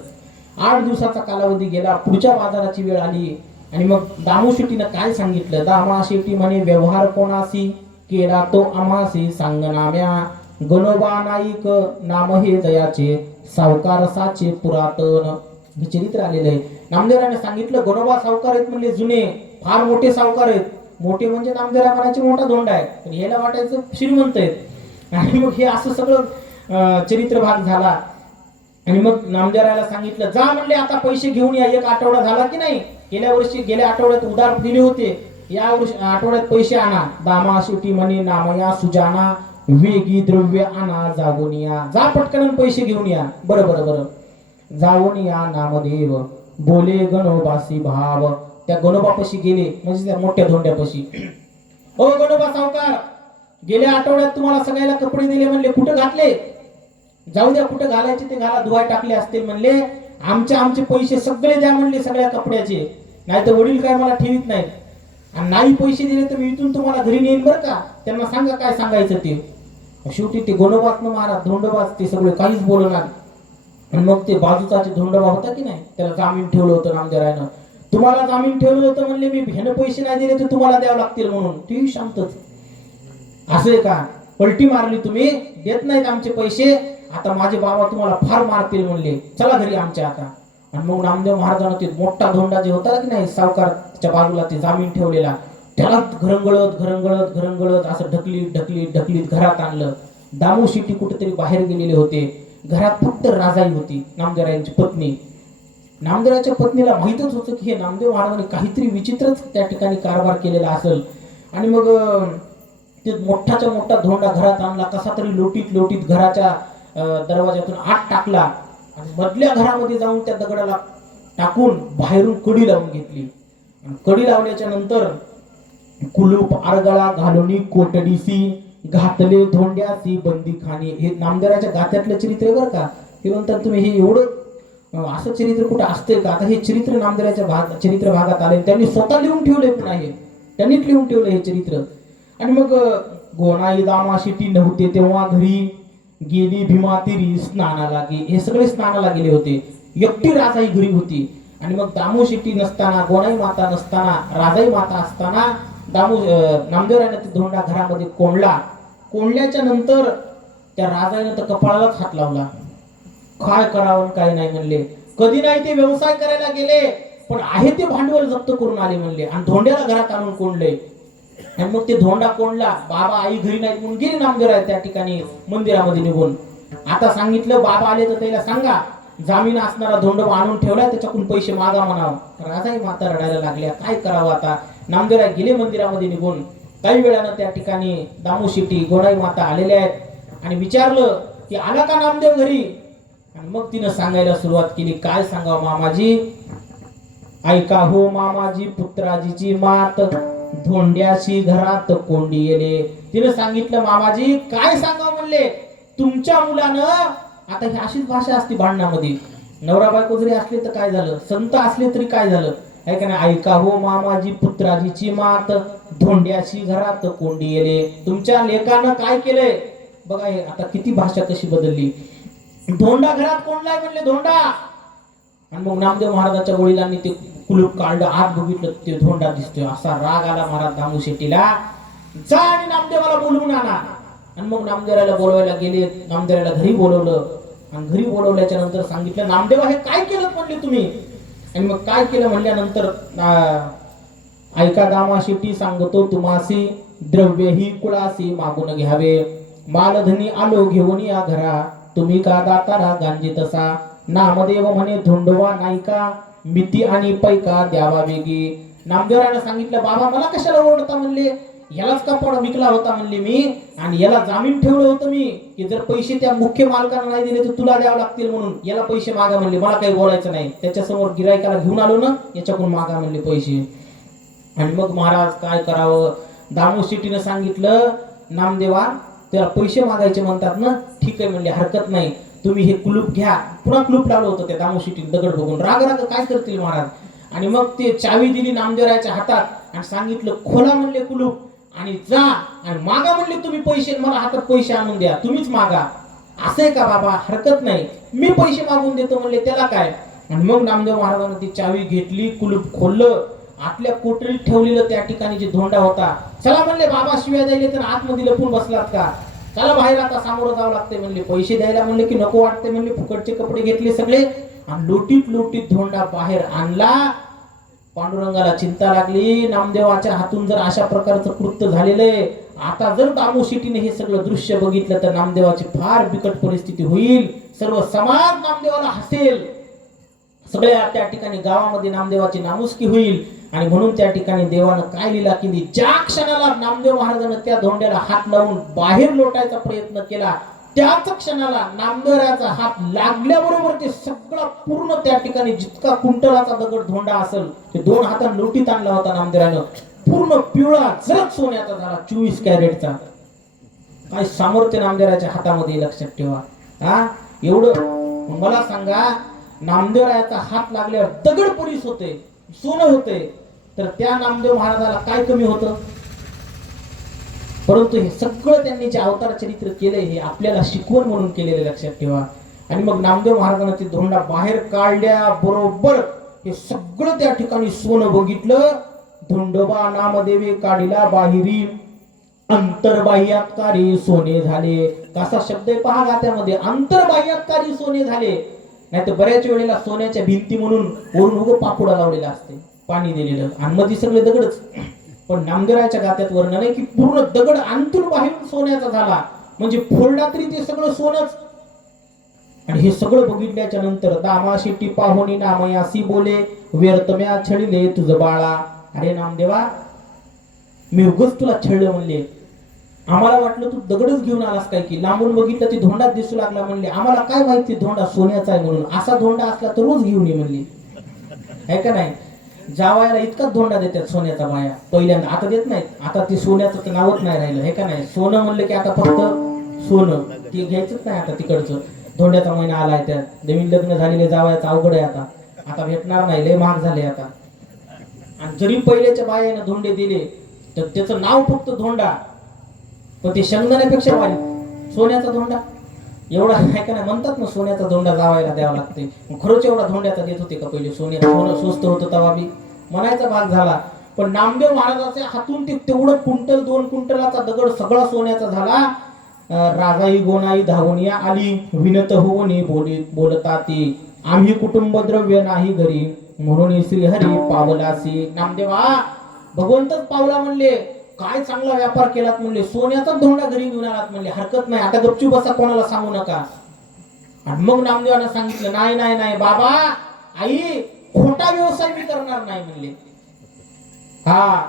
8 दिवसाचा कालावधी गेला, पुढच्या बाजाराची वेळ आली. आणि मग दामू शेट्टीनं काय सांगितलं? दामा शेट्टी म्हणे, व्यवहार कोणाशी केला तो आम्हासी सांगनाम्या, गणोबा नाईक नाम हे जयाचे, सावकार साचे पुरातन. हे चरित्र आलेलं आहे. नामदेवराने सांगितलं, गणोबा सावकार आहेत म्हणले जुने, फार मोठे सावकार आहेत. मोठे म्हणजे नामदेवराय म्हणायचे मोठा धोंडा आहे, पण याला वाटायचं श्रीमंत आहेत. आणि मग हे असं सगळं चरित्र भाग झाला. आणि मग नामदेवरायला सांगितलं, जा म्हणले आता पैसे घेऊन या. 1 आठवडा झाला की नाही, गेल्या आठवड्यात उधार दिले होते, या आठवड्यात पैसे आणा. दामा शेट्टी म्हणे, नामया सुजाना, वेगी द्रव्य आणा जागून या. जा पटकन पैसे घेऊन या. बरं जाऊन या नामदेव, बोले गणोबासी भाव. त्या गणोबापाशी गेले, म्हणजे त्या मोठ्या धोंड्यापाशी. ओ गणोबा सावकार, गेल्या आठवड्यात तुम्हाला सगळ्याला कपडे दिले म्हणले, कुठं घातले? जाऊ द्या, कुठं घालायचे ते घाला, धुवाय टाकले असतील म्हणले. आमचे पैसे सगळे द्या म्हणले, सगळ्या कपड्याचे, नाही तर वडील काय मला ठेवीत नाहीत. आणि नाही पैसे दिले तर मी इथून तुम्हाला घरी नेईन बरं का. त्यांना सांगा काय सांगायचं ते. शेवटी ते गणोबातनं महाराज धोंडोबाच ते सगळे काहीच बोलणार. आणि मग ते बाजूचा धोंडोबा होता की नाही, त्याला जामीन ठेवलं होतं नामदेवरायनं. तुम्हाला जामीन ठेवलं होतं म्हणले, मी ह्यानं पैसे नाही दिले तर तुम्हाला द्यावं लागतील म्हणून. ती शांतच. असं आहे का? पलटी मारली तुम्ही, देत नाहीत आमचे पैसे, आता माझे बाबा तुम्हाला फार मारतील म्हणले, चला घरी आमच्या आता. आणि मग नामदेव महाराजांना ते मोठा धोंडा जे होता की नाही सावकारच्या बाजूला ते जामीन ठेवलेला, त्याला घरंगळत असं ढकलीत घरात आणलं. दामू शेट्टी कुठेतरी बाहेर गेलेले होते. घरात फक्त राजाई होती, नामदेवरायांची पत्नी. नामदेवराच्या पत्नीला माहीतच होतं की हे नामदेव महाराजांनी काहीतरी विचित्रच त्या ठिकाणी कारभार केलेला असेल. आणि मग ते मोठाच्या मोठा धोंडा घरात आणला, कसा तरी लोटीत घराच्या दरवाजातून आत टाकला, आणि मधल्या घरामध्ये जाऊन त्या दगडाला टाकून बाहेरून कडी लावून घेतली. आणि कडी लावल्याच्या नंतर कुलूप आरगळा घालून कोटडीसी घातले धोंड्यासी बंदीखाने. हे नामदेवराच्या गात्यातलं चरित्र आहे बरं का. हे म्हणतात तुम्ही हे एवढं असं चरित्र कुठं असतंय का? आता हे चरित्र नामदेवराच्या चरित्र भागात आले, त्यांनी स्वतः लिहून ठेवले, पुन्हा हे त्यांनीच लिहून ठेवलं हे चरित्र. आणि मग गोनाई दामा शेट्टी नव्हते तेव्हा घरी, गेली भीमा तिरी स्नानाला गे. हे सगळे स्नानाला गेले होते, एकटी राजाई घरी होती. आणि मग दामू शेट्टी नसताना, गोनाई माता नसताना, राजाई माता असताना नामदेवरायाने ते धोंडा घरामध्ये कोंडल्याच्या नंतर त्या राजाने तर कपाळालाच हात लावला. काय करावं काय नाही म्हणले. कधी नाही ते व्यवसाय करायला गेले, पण आहे ते भांडवल जप्त करून आले म्हणले, आणि धोंड्याला घरात आणून कोंडले. आणि मग ते धोंडा कोंडला. बाबा आई घरी नाही म्हणून गेले नामदेवराय त्या ठिकाणी मंदिरामध्ये निघून. आता सांगितलं बाबा आले तर त्याला सांगा जामीन असणारा धोंडोबा आणून ठेवलाय, त्याच्याकडून पैसे मागा म्हणावं. राजाही माता रडायला लागल्या, काय करावं आता. नामदेवराय गेले मंदिरामध्ये निघून. काही वेळानं त्या ठिकाणी दामू शेट्टी गोनाई माता आलेल्या आहेत, आणि विचारलं की आला का नामदेव घरी. आणि मग तिनं सांगायला सुरुवात केली, काय सांगावं मामाजी. ऐका हो मामाजी, पुत्राजीची मात धोंड्याशी घरात कोंडी येले. तिने सांगितलं मामाजी काय सांगावं म्हणले, तुमच्या मुलानं. आता ही अशीच भाषा असते भांडणामध्ये. नवरा बायको जरी असले तर काय झालं, संत असले तरी काय झालं, आहे का नाही. ऐका हो मामाजी, पुत्राजीची मात धोंड्याशी घरात कोंडी येले. तुमच्या लेकानं काय केलंय, बघा हे आता किती भाषा कशी बदलली. धोंडा घरात कोणला आहे म्हणले, धोंडा. आणि मग नामदेव महाराजांच्या वडिलांनी ते कुलूप काढलं, आत बघितलं ते धोंडा दिसतोय. असा राग आला महाराज दामू शेट्टीला, जा आणि नामदेवाला बोलवून आणा. आणि मग नामदेवाला बोलवायला गेले, नामदेवाला घरी बोलवलं. आणि घरी बोलवल्याच्या नंतर सांगितलं, नामदेवा हे काय केलं म्हणले तुम्ही. आणि मग काय केलं म्हणल्यानंतर, ऐका दामा शेट्टी सांगतो तुम्हासी, द्रव्य ही कुळासी मागून घ्यावे. मालधनी आलो घेऊन या घरा, तुम्ही का दातारा गांजी तसा. नामदेव म्हणे धोंडवा नायका, मिती आणि पैका द्यावा वेगी. नामदेवरायला सांगितलं, बाबा मला कशाला ओरडता म्हणले, यालाच कपडा विकला होता म्हणले मी, आणि याला जामीन ठेवलं होतं मी की जर पैसे त्या मुख्य मालकाला नाही दिले तर तुला द्यावं लागतील म्हणून, याला पैसे मागा म्हणले. मला काही बोलायचं नाही, त्याच्यासमोर गिरायकाला घेऊन आलो ना, याच्याकडून मागा म्हणले पैसे. आणि मग महाराज काय करावं, दामू शेट्टीने सांगितलं, नामदेवा त्याला पैसे मागायचे म्हणतात ना, ठीक आहे म्हणले, हरकत नाही, तुम्ही हे कुलूप घ्या. पुन्हा कुलूप लावलं होतं त्या दामू शेट्टीने दगड बघून. राग काय करतील महाराज. आणि मग ते चावी दिली नामदेवरायाच्या हातात आणि सांगितलं, खोला म्हणले कुलूप आणि जा आणि मागा म्हणले तुम्ही पैसे, मला हातात पैसे आणून द्या, तुम्हीच मागा. असं का बाबा, हरकत नाही, मी पैसे मागून देतो म्हणले, त्याला काय. आणि मग नामदेव महाराजांनी ती चावी घेतली, कुलूप खोललं, आतल्या कोठडीत ठेवलेलं त्या ठिकाणी जे धोंडा होता. चला म्हणले बाबा, शिव्या द्यायले तर आतमध्ये लपून बसलात का, चला बाहेर आता सामोरं जावं लागते म्हणले. पैसे द्यायला म्हणले की नको वाटते म्हणले, फुकटचे कपडे घेतले सगळे आणि लोटीत लोटीत धोंडा बाहेर आणला. पांडुरंगाला चिंता लागली, नामदेवाच्या हातून जर अशा प्रकारचं कृत्य झालेलं आहे, आता जर दामू शेट्टीने हे सगळं दृश्य बघितलं तर नामदेवाची फार बिकट परिस्थिती होईल. सर्व समाज नामदेवाला हसेल, सगळ्या त्या ठिकाणी गावामध्ये नामदेवाची नामुष्की होईल. आणि म्हणून त्या ठिकाणी देवानं काय लीला केली, ज्या क्षणाला नामदेव महाराजांना त्या धोंड्याला हात लावून बाहेर लोटायचा प्रयत्न केला, त्याच क्षणाला नामदेवाचा हात लागल्याबरोबर ते सगळं पूर्ण त्या ठिकाणी जितका कुंटलाचा दगड धोंडा असेल ते 2 हातांनी लोटीत आणला होता नामदेवानं. पूर्ण पिवळा जरद सोन्याचा झाला, 24 कॅरेटचा. काय सामर्थ्य नामदेवाच्या हातामध्ये, लक्षात ठेवा. हा एवढं. मला सांगा, नामदेवरायाचा हात लागल्यावर दगड पोलीस होते, सोनं होते, तर त्या नामदेव महाराजाला काय कमी होतं. परंतु हे सगळं त्यांनी जे अवतार चरित्र केले हे आपल्याला शिकवण म्हणून केलेले, लक्षात ठेवा. आणि मग नामदेव महाराजांना ते धोंडा बाहेर काढल्या बरोबर हे सगळं त्या ठिकाणी सोनं बघितलं. धोंडोबा नामदेवे काढिला बाहेरी, अंतर्बाह्यातकारी सोने झाले. कसा शब्द आहे पहा गात्यामध्ये, अंतर्बाह्यातकारी सोने झाले. नाही तर बऱ्याच वेळेला सोन्याच्या भिंती म्हणून वरून उगं पापुडा लावलेला असते, पाणी दिलेलं, आणि मध्ये सगळे दगडच. पण नामदेवाच्या गात्यात वर्णन आहे की पूर्ण दगड अंतून बाहेरून सोन्याचा झाला, म्हणजे फोडला तरी ते सगळं सोनच. आणि हे सगळं बघितल्याच्या नंतर दामा शेट्टी पाहुणी नामयासी बोले, व्यर्थम्या छळिले तुझ बाळा. अरे नामदेवा, मी उगच तुला छळलं म्हणले, आम्हाला वाटलं तू दगडच घेऊन आलास काय की, लांबून बघितलं ती धोंडाच दिसू लागला म्हणले, आम्हाला काय माहिती धोंडा सोन्याचा आहे म्हणून, असा धोंडा असला तर रोज घेऊन ये म्हणली. आहे का नाही. जावायला इतकाच धोंडा देतात सोन्याचा बाया पहिल्यांदा, आता देत नाहीत, आता ते सोन्याचं नावच नाही राहिलं. हे का नाही. सोनं म्हणलं की आता फक्त सोनं, ते घ्यायचंच नाही आता तिकडचं. धोंड्याचा महिना आलाय, त्यात नवीन लग्न झालेले जावायचं अवघड आहे, आता भेटणार नाही, लय महाग झाले आता. आणि जरी पहिल्याच्या बायानं धोंडे दिले तर त्याचं नाव फक्त धोंडा, पण ते शेंगदाण्यापेक्षा भारी सोन्याचा धोंडा. एवढा आहे का नाही. म्हणतात ना सोन्याचा धोंडा जावायला द्यावा लागते. खरंच एवढा धोंड्याचा देत होते का पहिले. सोनं स्वस्त होतं तेव्हा बी म्हणायचा भाग झाला. पण नामदेव महाराजाच्या हातून ते तेवढं कुंटल 2 कुंटलाचा दगड सगळा सोन्याचा झाला. राजाई गोनाई धावून आली, विनत होऊनी बोलता ती, आम्ही कुटुंब द्रव्य नाही घरी, म्हणून श्रीहरी पावलासी. नामदेवा, भगवंतच पावला म्हणले, काय चांगला व्यापार केलात म्हणले, सोन्याचा धोंडा घरी घेऊन आलात म्हणले, हरकत नाही, आता गपचूप बसा, कोणाला सांगू नका. आणि मग नामदेवानं सांगितलं, नाही नाही नाही बाबा, आई खोटा व्यवसाय मी करणार नाही म्हणले. हा,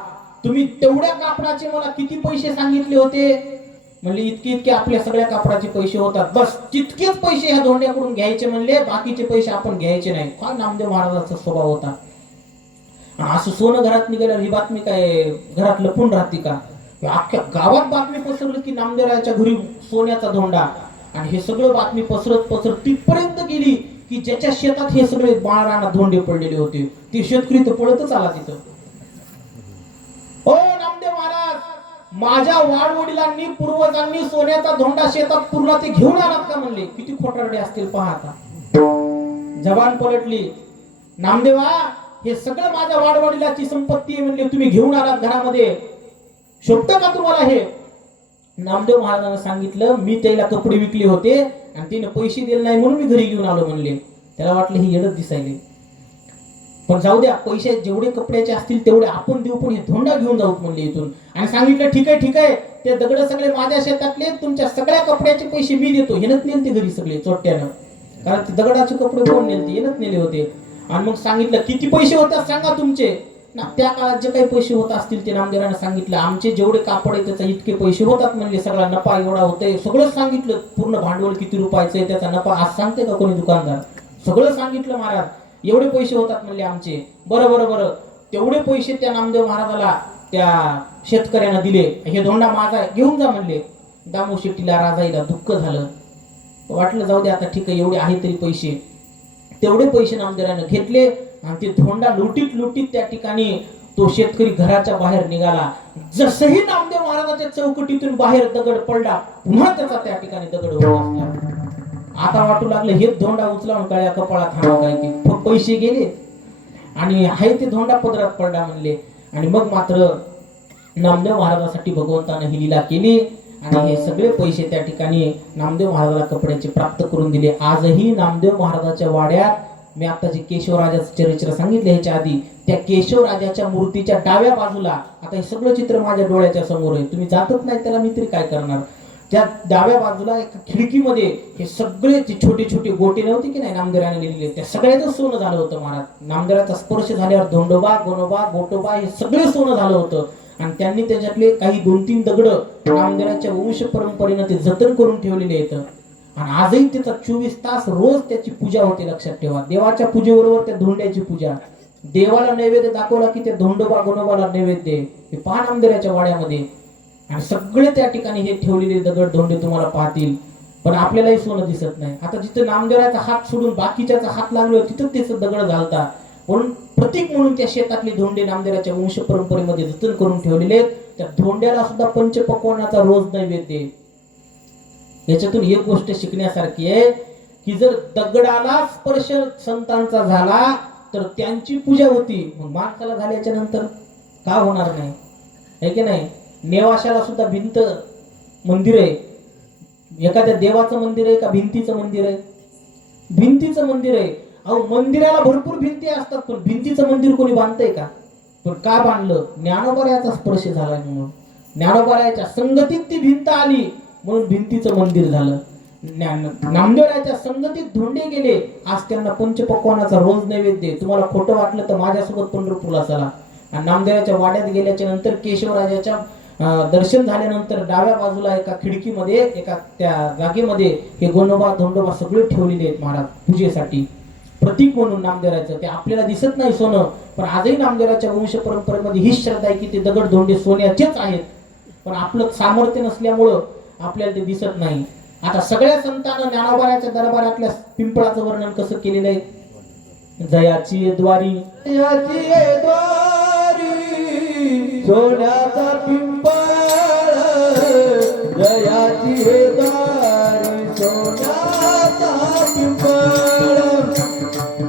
तुम्ही तेवढ्या कापडाचे मला किती पैसे सांगितले होते म्हणले, इतके आपल्या सगळ्या कापडाचे पैसे होतात, बस तितकेच पैसे ह्या धोंड्याकडून घ्यायचे म्हणले, बाकीचे पैसे आपण घ्यायचे नाही. काय नामदेव महाराजांचा स्वभाव होता. असं सोनं घरात निघाल्यावर ही बातमी काय घरात लपून राहते का. अख्ख्या गावात बातमी पसरली की नामदेवरायाच्या घरी सोन्याचा धोंडा. आणि हे सगळं बातमी पसरत तिथपर्यंत गेली की ज्याच्या शेतात हे सगळे बाळराना धोंडे पडलेले होते, ते शेतकरी तर पळतच आला तिथं. ओ नामदेव महाराज, माझ्या वाडवडिलांनी पूर्वजांनी सोन्याचा धोंडा शेतात पुरला ते घेऊन आलात का म्हणले. किती खोटारडे असतील पहा आता. जबान पलटली. नामदेवा हे सगळं माझ्या वाडवडिलाची संपत्ती आहे म्हणले, तुम्ही घेऊन आलात घरामध्ये, शोभतं का तुम्हाला हे. नामदेव महाराजांना सांगितलं मी त्याला कपडे विकले होते आणि तिने पैसे दिले नाही म्हणून मी घरी घेऊन आलो म्हणले. त्याला वाटलं हे येडच दिसायले, पण जाऊ द्या, पैसे जेवढे कपड्याचे असतील तेवढे आपण देऊ, पण हे धोंडा घेऊन जाऊ म्हणले इथून. आणि सांगितलं ठीक आहे ठीक आहे, ते दगड सगळे माझ्या शेतातले, तुमच्या सगळ्या कपड्याचे पैसे मी देतो. हेनच नेलते घरी सगळे चोट्यानं, कारण ते दगडाचे कपडे कोण नेलते, हेनच नेले होते. आणि मग सांगितलं किती पैसे होतात सांगा तुमचे ना. त्या काळात जे काही पैसे होत असतील ते नामदेवाने सांगितलं. आमचे जेवढे कापड आहे त्याचा इतके पैसे होतात म्हणले, सगळा नफा एवढा होतोय, सगळं सांगितलं. पूर्ण भांडवल किती रुपयाचं आहे, त्याचा नफा आज सांगते का कोणी दुकानदार, सगळं सांगितलं महाराज. एवढे पैसे होतात म्हणले आमचे. बरं बरं बरं, तेवढे पैसे त्या नामदेव महाराजाला त्या शेतकऱ्यानं दिले. हे धोंडा माझा घेऊन जा म्हणले. दामू शेट्टीला राजाईला दुःख झालं, वाटलं जाऊ दे आता ठीक आहे, एवढे आहे तरी पैसे. तेवढे पैसे नामदेवानं घेतले आणि ते धोंडा लुटीत लुटीत त्या ठिकाणी तो शेतकरी घराच्या बाहेर निघाला. जसही नामदेव महाराजाच्या चौकटीतून बाहेर दगड पडला, पुन्हा त्याचा त्या ठिकाणी दगड होत असला. आता वाटू लागलं हे धोंडा उचलावून काळ्या कपाळात हाणावं काय ते. पैसे गेले आणि हाय ते धोंडा पदरात पडला म्हणले. आणि मग मात्र नामदेव महाराजासाठी भगवंतानं ही लीला केली आणि हे सगळे पैसे त्या ठिकाणी नामदेव महाराजाला कपड्याचे प्राप्त करून दिले. आजही नामदेव महाराजाच्या वाड्यात, मी आता जे केशवराजाचं चरित्र सांगितले ह्याच्या आधी, त्या केशवराजाच्या मूर्तीच्या डाव्या बाजूला, आता हे सगळं चित्र माझ्या डोळ्याच्या समोर आहे, तुम्ही जातच नाही त्याला, मी तरी काय करणार. त्या डाव्या बाजूला एका खिडकीमध्ये हे सगळे जे छोटे छोटे गोटे नव्हते की नाही नामदेवाने लिहिलेले, त्या सगळ्याच सोनं झालं होतं महाराज. नामदेवाचा स्पर्श झाल्यावर धोंडोबा, गोनोबा, गोटोबा हे सगळे सोनं झालं होतं. आणि त्यांनी त्याच्यातले काही 2-3 दगड नामदेवाच्या वंश परंपरेनं ते जतन करून ठेवलेले आहेत. आणि आजही त्याचा 24 तास रोज त्याची पूजा होते. लक्षात ठेवा, देवाच्या पूजेबरोबर त्या धोंड्याची पूजा. देवाला नैवेद्य दाखवला की त्या धोंडोबा गोनोबाला नैवेद्य. हे पहा नामदेवाच्या वाड्यामध्ये. आणि सगळे त्या ठिकाणी हे ठेवलेले दगड धोंडे तुम्हाला पाहतील, पण आपल्यालाही सोनं दिसत नाही. आता जिथे नामदेवाचा हात सोडून बाकीच्याचा हात लागलो तिथं त्याचं दगड घालता, म्हणून प्रतीक म्हणून त्या शेतातले धोंडे नामदेवाच्या वंश परंपरेमध्ये जतन करून ठेवलेले. त्या धोंड्याला सुद्धा पंचपक्वान्नाचा रोज नैवेद्य. याच्यातून एक गोष्ट शिकण्यासारखी आहे की जर दगडाला स्पर्श संतांचा झाला तर त्यांची पूजा होती, मग माणसाला झाल्याच्या नंतर का होणार नाही, है की नाही. नेवाशाला सुद्धा भिंत मंदिर आहे. एखाद्या देवाचं मंदिर आहे का भिंतीचं मंदिर आहे? भिंतीचं मंदिर आहे. अहो मंदिराला भरपूर भिंती असतात, पण भिंतीचं मंदिर कोणी बांधतंय का? पण का बांधलं? ज्ञानोबारायाचा स्पर्श झाला म्हणून. ज्ञानोबारायाच्या संगतीत ती भिंत आली म्हणून भिंतीचं मंदिर झालं. नामदेवरायाच्या संगतीत धोंडे गेले, आज त्यांना पंचपक्वान्नाचा रोज नैवेद्य. तुम्हाला खोटं वाटलं तर माझ्यासोबत पंढरपूरला चला. आणि नामदेवाच्या वाड्यात गेल्याच्या नंतर केशवराजाच्या दर्शन झाल्यानंतर डाव्या बाजूला एका खिडकीमध्ये, एका त्या जागेमध्ये हे गोनोबा धोंडोबा सगळे ठेवलेले आहेत महाराज पूजेसाठी, प्रतीक म्हणून नामदेवाचं. ते आपल्याला दिसत नाही सोनं, पण आजही नामदेवाच्या वंश परंपरेमध्ये ही श्रद्धा आहे की ते दगड धोंडे सोन्याचेच आहेत, पण आपलं सामर्थ्य नसल्यामुळं आपल्याला ते दिसत नाही. आता सगळ्या संतांना ज्ञानोबारायाच्या दरबारातल्या पिंपळाचं वर्णन कसं केलेलं आहे? जयाची द्वारी, जयाची द्वारी सोन्याचा पिंपळ, जयाची द्वारी सोन्याचा पिंपळ,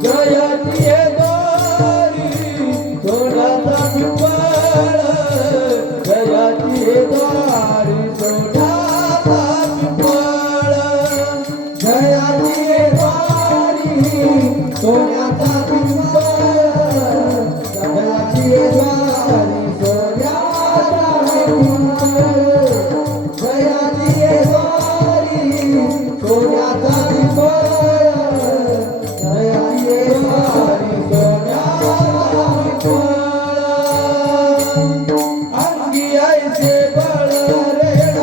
जयाची द्वारी सोन्याचा पिंपळ, जयाची द्वारी सोन्याचा पिंपळ, जयाची द्वारी सोन्याचा पिंपळ, जयाची द्वारी सोन्याचा पिंपळ, जयाची द्वारी सोन्याचा पिंपळ, जयाची द्वारी सोन्याचा पिंपळ. अंगी ऐसे बळ रेण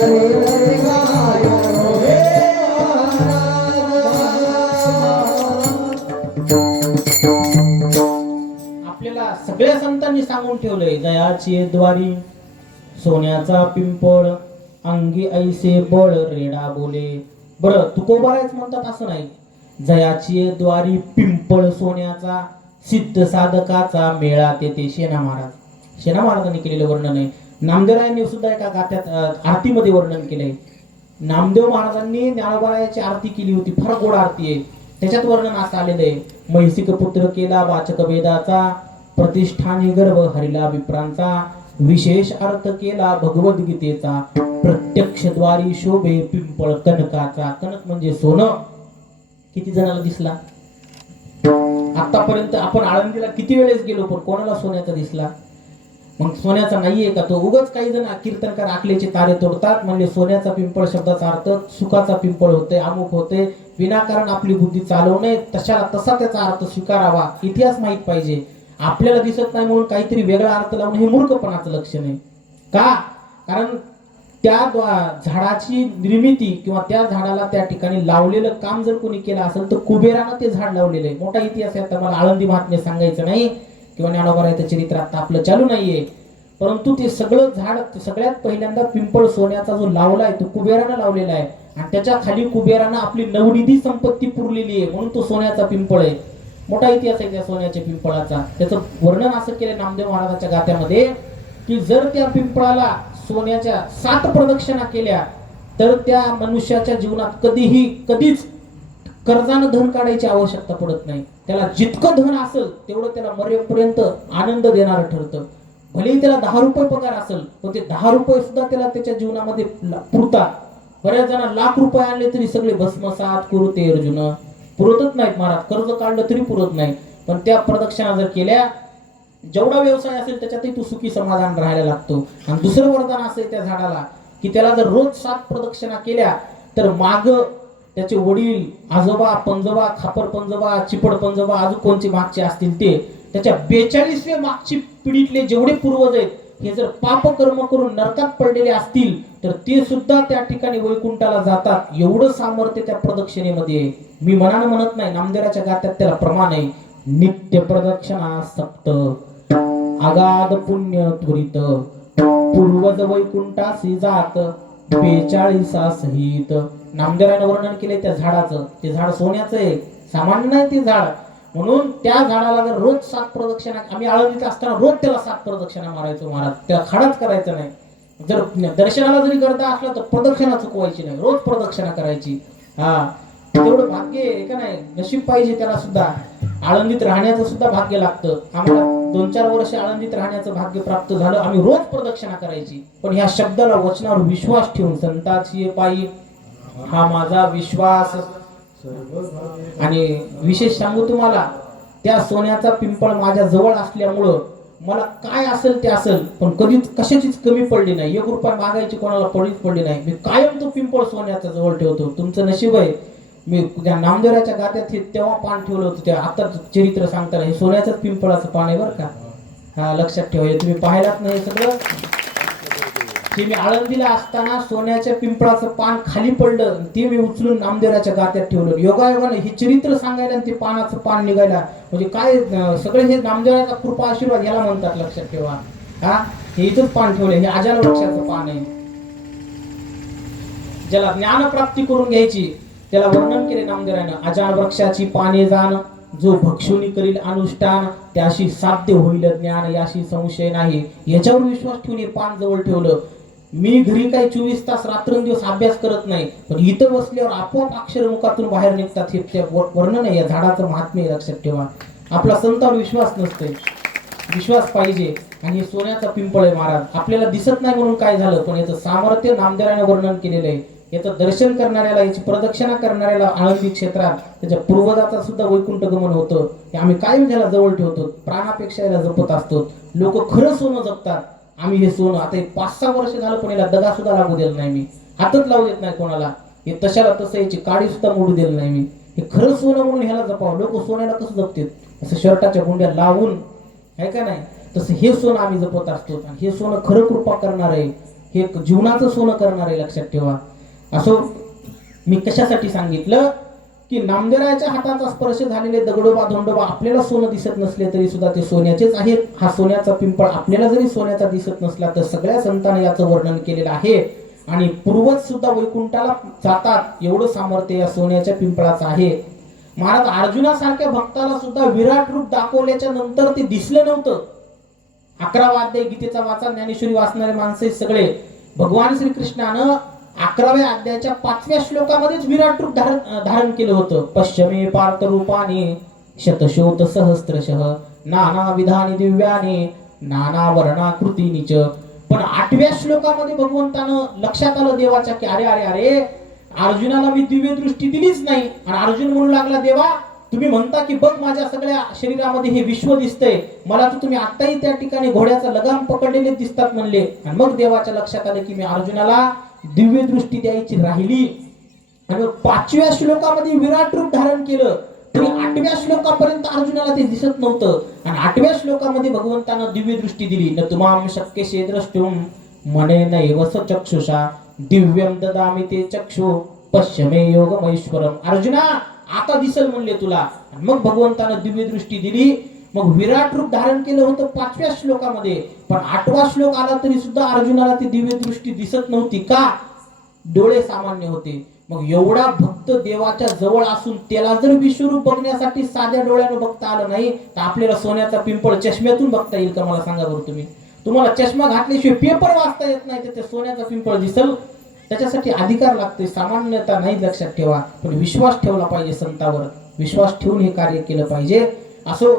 करील गाय हे आपल्याला सगळ्या संतांनी सांगून ठेवलंय, जयाची द्वारी सोन्याचा पिंपळ, अंगी ऐसे बळ रेडा बोले. बरं तुकोबारायच म्हणतात असं नाही, जयाची द्वारी पिंपळ सोन्याचा, सिद्ध साधकाचा मेळा तेथे. शेणा महाराज, शेणा महाराजांनी केलेलं वर्णन आहे. नामदेवरायांनी सुद्धा एका गात्यात आरतीमध्ये वर्णन केलंय. नामदेव महाराजांनी ज्ञानोबारायाची आरती केली होती, फार गोड आरती आहे. त्याच्यात वर्णन असं आलेलं आहे, म्हैसिक पुत्र केला वाचक वेदाचा, प्रतिष्ठानी गर्भ हरिला विप्रांचा, विशेष अर्थ केला भगवद्गीतेचा, प्रत्यक्ष द्वारी शोभे पिंपळ कनकाचा. कनक म्हणजे सोनं. किती जणांना दिसला? आतापर्यंत आपण आळंदीला किती वेळेस गेलो, पण कोणाला सोन्याचा दिसला? मग सोन्याचा नाहीये का तो? उगाच काही जण कीर्तनकार आकलेचे तारे तोडतात, म्हणजे सोन्याचा पिंपळ शब्दाचा अर्थ सुखाचा पिंपळ होते, अमुक होते. विनाकारण आपली बुद्धी चालवू नये, तशाला तसा त्याचा अर्थ स्वीकारावा. इतिहास माहित पाहिजे. आपल्याला दिसत नाही म्हणून काहीतरी वेगळा अर्थ लावणं हे मूर्खपणाचं लक्षण आहे. का? कारण त्या झाडाची निर्मिती किंवा त्या झाडाला त्या ठिकाणी लावलेलं काम जर कोणी केलं असेल तर कुबेरानं ते झाड लावलेलं आहे. मोठा इतिहास आहे. आता मला आळंदी महात्म्य सांगायचं नाही किंवा ज्ञानोबारायांचं चरित्र आता आपलं चालू नाहीये, परंतु ते सगळं झाड सगळ्यात पहिल्यांदा पिंपळ सोन्याचा जो लावलाय तो कुबेरानं लावलेला आहे, आणि त्याच्या खाली कुबेरानं आपली नवनिधी संपत्ती पुरलेली आहे, म्हणून तो सोन्याचा पिंपळ आहे. मोठा इतिहास आहे त्या सोन्याच्या पिंपळाचा. त्याचं वर्णन असं केलं नामदेव महाराजांच्या गात्यामध्ये की जर त्या पिंपळाला सोन्याच्या 7 प्रदक्षिणा केल्या तर त्या मनुष्याच्या जीवनात कधीच कर्जानं धन काढायची आवश्यकता पडत नाही. त्याला जितकं धन असेल तेवढं त्याला मरेपर्यंत आनंद देणारं ठरतं. भलेही त्याला 10 रुपये पगार असेल पण ते 10 रुपये सुद्धा त्याला त्याच्या जीवनामध्ये पुरतात. बऱ्याच जणांना लाख रुपये आणले तरी सगळे भस्मसात कुरुते अर्जुन पुरतच नाहीत महाराज. कर्ज काढलं तरी पुरत नाही. पण त्या प्रदक्षिणा जर केल्या, जेवढा व्यवसाय असेल त्याच्यातही तू सुखी समाधान राहायला लागतो. आणि दुसरं वरदान असेल त्या झाडाला की त्याला जर रोज 7 प्रदक्षिणा केल्या तर माग त्याचे वडील, आजोबा, पंजोबा, खापर पंजोबा, चिपड पंजोबा, अजून कोणते मागचे असतील ते, त्याच्या 42वे मागची पिढीतले जेवढे पूर्वज आहेत हे जर पाप कर्म करून नरकात पडलेले असतील तर ते सुद्धा त्या ठिकाणी वैकुंठाला जातात. एवढं सामर्थ्य त्या प्रदक्षिणेमध्ये आहे. मी मनानं म्हणत नाही, नामदेवाच्या गात्यात त्याला प्रमाण आहे. नित्य प्रदक्षिणा सप्त, अगाध पुण्य त्वरित, पूर्वज वैकुंठासी जात, 42 सहित. नामदेवाने वर्णन केले त्या झाडाचं. ते झाड सोन्याचं आहे, सामान्य नाही ते झाड. म्हणून त्या झाडाला जर रोज 7 प्रदक्षिणा, आम्ही आळंदीत असताना रोज त्याला 7 प्रदक्षिणा मारायचो महाराज. त्याला खाडाच करायचा नाही. जर दर्शनाला जरी गर्दा असला तर प्रदक्षिणा चुकवायची नाही, रोज प्रदक्षिणा करायची. हा, तेवढं भाग्य आहे का नाही? नशीब पाहिजे त्याला सुद्धा. आळंदीत राहण्याचं सुद्धा भाग्य लागतं. आम्हाला 2-4 वर्ष आळंदीत राहण्याचं भाग्य प्राप्त झालं. आम्ही रोज प्रदक्षिणा करायची. पण ह्या शब्दाला, वचनावर विश्वास ठेवून, संताची पायी हा माझा विश्वास. आणि विशेष सांगू तुम्हाला, त्या सोन्याचा पिंपळ माझ्या जवळ असल्यामुळं मला काय असेल ते असेल पण कधीच कशाचीच कमी पडली नाही. 1 रुपया मागायची कोणाला पडली नाही. मी कायम तो पिंपळ सोन्याचा जवळ ठेवतो. तुमचं नशीब आहे. मी त्या नामदेवाच्या गात्यात तेव्हा पान ठेवलं होतं, तेव्हा आता चरित्र सांगताना हे सोन्याचंच पिंपळाचं पान आहे बरं का. हा, लक्षात ठेवा. हे तुम्ही पाहिलात नाही सगळं. ते मी आळंदीला असताना सोन्याच्या पिंपळाचं पान खाली पडलं, ते मी उचलून नामदेवाच्या गात्यात ठेवलं. योगायोगाने हे चरित्र सांगायला आणि ते पानाचं पान निघायला, म्हणजे काय सगळे हे नामदेवाचा कृपा आशीर्वाद याला म्हणतात. लक्षात ठेवा. हा, हे इथंच पान ठेवलं. हे अजान वृक्षाचं पान आहे. ज्याला ज्ञानप्राप्ती करून घ्यायची त्याला वर्णन केले नामदेवानं. अजान वृक्षाची पाने जाण, जो भक्षुनी करील अनुष्ठान, त्याशी साध्य होईल ज्ञान, याशी संशय नाही. याच्यावर विश्वास ठेवून हे पान जवळ ठेवलं. मी घरी काही 24 तास रात्रंदिवस अभ्यास करत नाही, पण इथं बसल्यावर आपोआप अक्षर मुखातून बाहेर निघतात. हे वर्णन आहे या झाडाचं महात्म्य. लक्षात ठेवा. आपला संतांवर विश्वास नसतोय, विश्वास पाहिजे. आणि हे सोन्याचा पिंपळ आहे महाराज. आपल्याला दिसत नाही म्हणून काय झालं, पण याचं सामर्थ्य नामदेवाने वर्णन केलेलं आहे. याचं दर्शन करणाऱ्याला, याची प्रदक्षिणा करणाऱ्याला आळंदी क्षेत्रात त्याच्या पूर्वजाचा सुद्धा वैकुंठ गमन होतं. हे आम्ही कायम त्याला जवळ ठेवतो, प्राणापेक्षा याला जपत असतो. लोक खरं सोनं जपतात. आम्ही हे सोनं आता 5-6 वर्ष झालं पण याला दगा सुद्धा लागू दिला नाही. मी हातच लावू देत नाही कोणाला. हे तशाला तसं याची काडी सुद्धा मोडू दिलं नाही मी. हे खरं सोनं म्हणून ह्याला जपावं. लोक सोन्याला कसं जपतात, असं शर्टाच्या गुंड्या लावून, आहे का नाही, तसं हे सोनं आम्ही जपत असतो. आणि हे सोनं खरं कृपा करणार आहे. हे एक जीवनाचं सोनं करणार आहे, लक्षात ठेवा. असो, मी कशासाठी सांगितलं की नामदेवरायाच्या हाताचा स्पर्श झालेले दगडोबा धोंडोबा आपल्याला सोनं दिसत नसले तरी सुद्धा ते सोन्याचेच आहेत. हा सोन्याचा पिंपळ आपल्याला जरी सोन्याचा दिसत नसला तर सगळ्या संतांनी याचं वर्णन केलेलं आहे. आणि पूर्वज सुद्धा वैकुंठाला जातात एवढं सामर्थ्य या सोन्याच्या पिंपळाचं आहे. महाराज अर्जुनासारख्या भक्ताला सुद्धा विराट रूप दाखवल्याच्या नंतर ते दिसलं नव्हतं. 11वा अध्याय गीतेचा वाचा, ज्ञानेश्वरी वाचणारे माणसे सगळे, भगवान श्रीकृष्णानं 11व्या अध्यायाच्या 5व्या श्लोकामध्येच विराट रूप धारण केलं होतं. पश्चिमे पार्थ रूपाने शतशोत सहस्त्रशः नाना विधानी दिव्याने नाना वर्णाकृतीनिच. पण 8व्या श्लोकामध्ये भगवंतानं लक्षात आलं देवाच्या की अरे अरे अरे अर्जुनाला मी दिव्य दृष्टी दिलीच नाही. आणि अर्जुन म्हणू लागला, देवा तुम्ही म्हणता की बघ माझ्या सगळ्या शरीरामध्ये हे विश्व दिसतंय, मला तर तुम्ही आताही त्या ठिकाणी घोड्याचा लगाम पकडलेले दिसतात म्हणले. आणि मग देवाच्या लक्षात आलं की मी अर्जुनाला दिव्य दृष्टी द्यायची राहिली. आणि 5व्या श्लोकामध्ये विराट रूप धारण केलं तरी 8व्या श्लोकापर्यंत अर्जुनाला ते दिसत नव्हतं. आणि 8व्या श्लोकामध्ये भगवंतानं दिव्य दृष्टी दिली. न तुमाम शक्यसे द्रष्टुम मने नैव स चक्षुषा दिव्यम ददामि ते चक्षु पश्चिमे योगमैश्वरम. अर्जुना आता दिसल म्हणले तुला. आणि मग भगवंतानं दिव्य दृष्टी दिली. मग विराट रूप धारण केलं होतं 5व्या श्लोकामध्ये. पण 8वा श्लोक आला तरी सुद्धा अर्जुनाला ती दिव्य दृष्टी दिसत नव्हती. का? डोळे सामान्य होते. मग एवढा भक्त देवाच्या जवळ असून त्याला जर विश्वरूप बघण्यासाठी साध्या डोळ्यानं बघता आलं नाही तर आपल्याला सोन्याचा पिंपळ चष्म्यातून बघता येईल का? मला सांगा बरं तुम्ही. तुम्हाला चष्मा घातल्याशिवाय पेपर वाचता येत नाही तर ते सोन्याचा पिंपळ दिसल? त्याच्यासाठी अधिकार लागतोय, सामान्यता नाही, लक्षात ठेवा. पण विश्वास ठेवला पाहिजे संतावर, विश्वास ठेवून हे कार्य केलं पाहिजे. असो,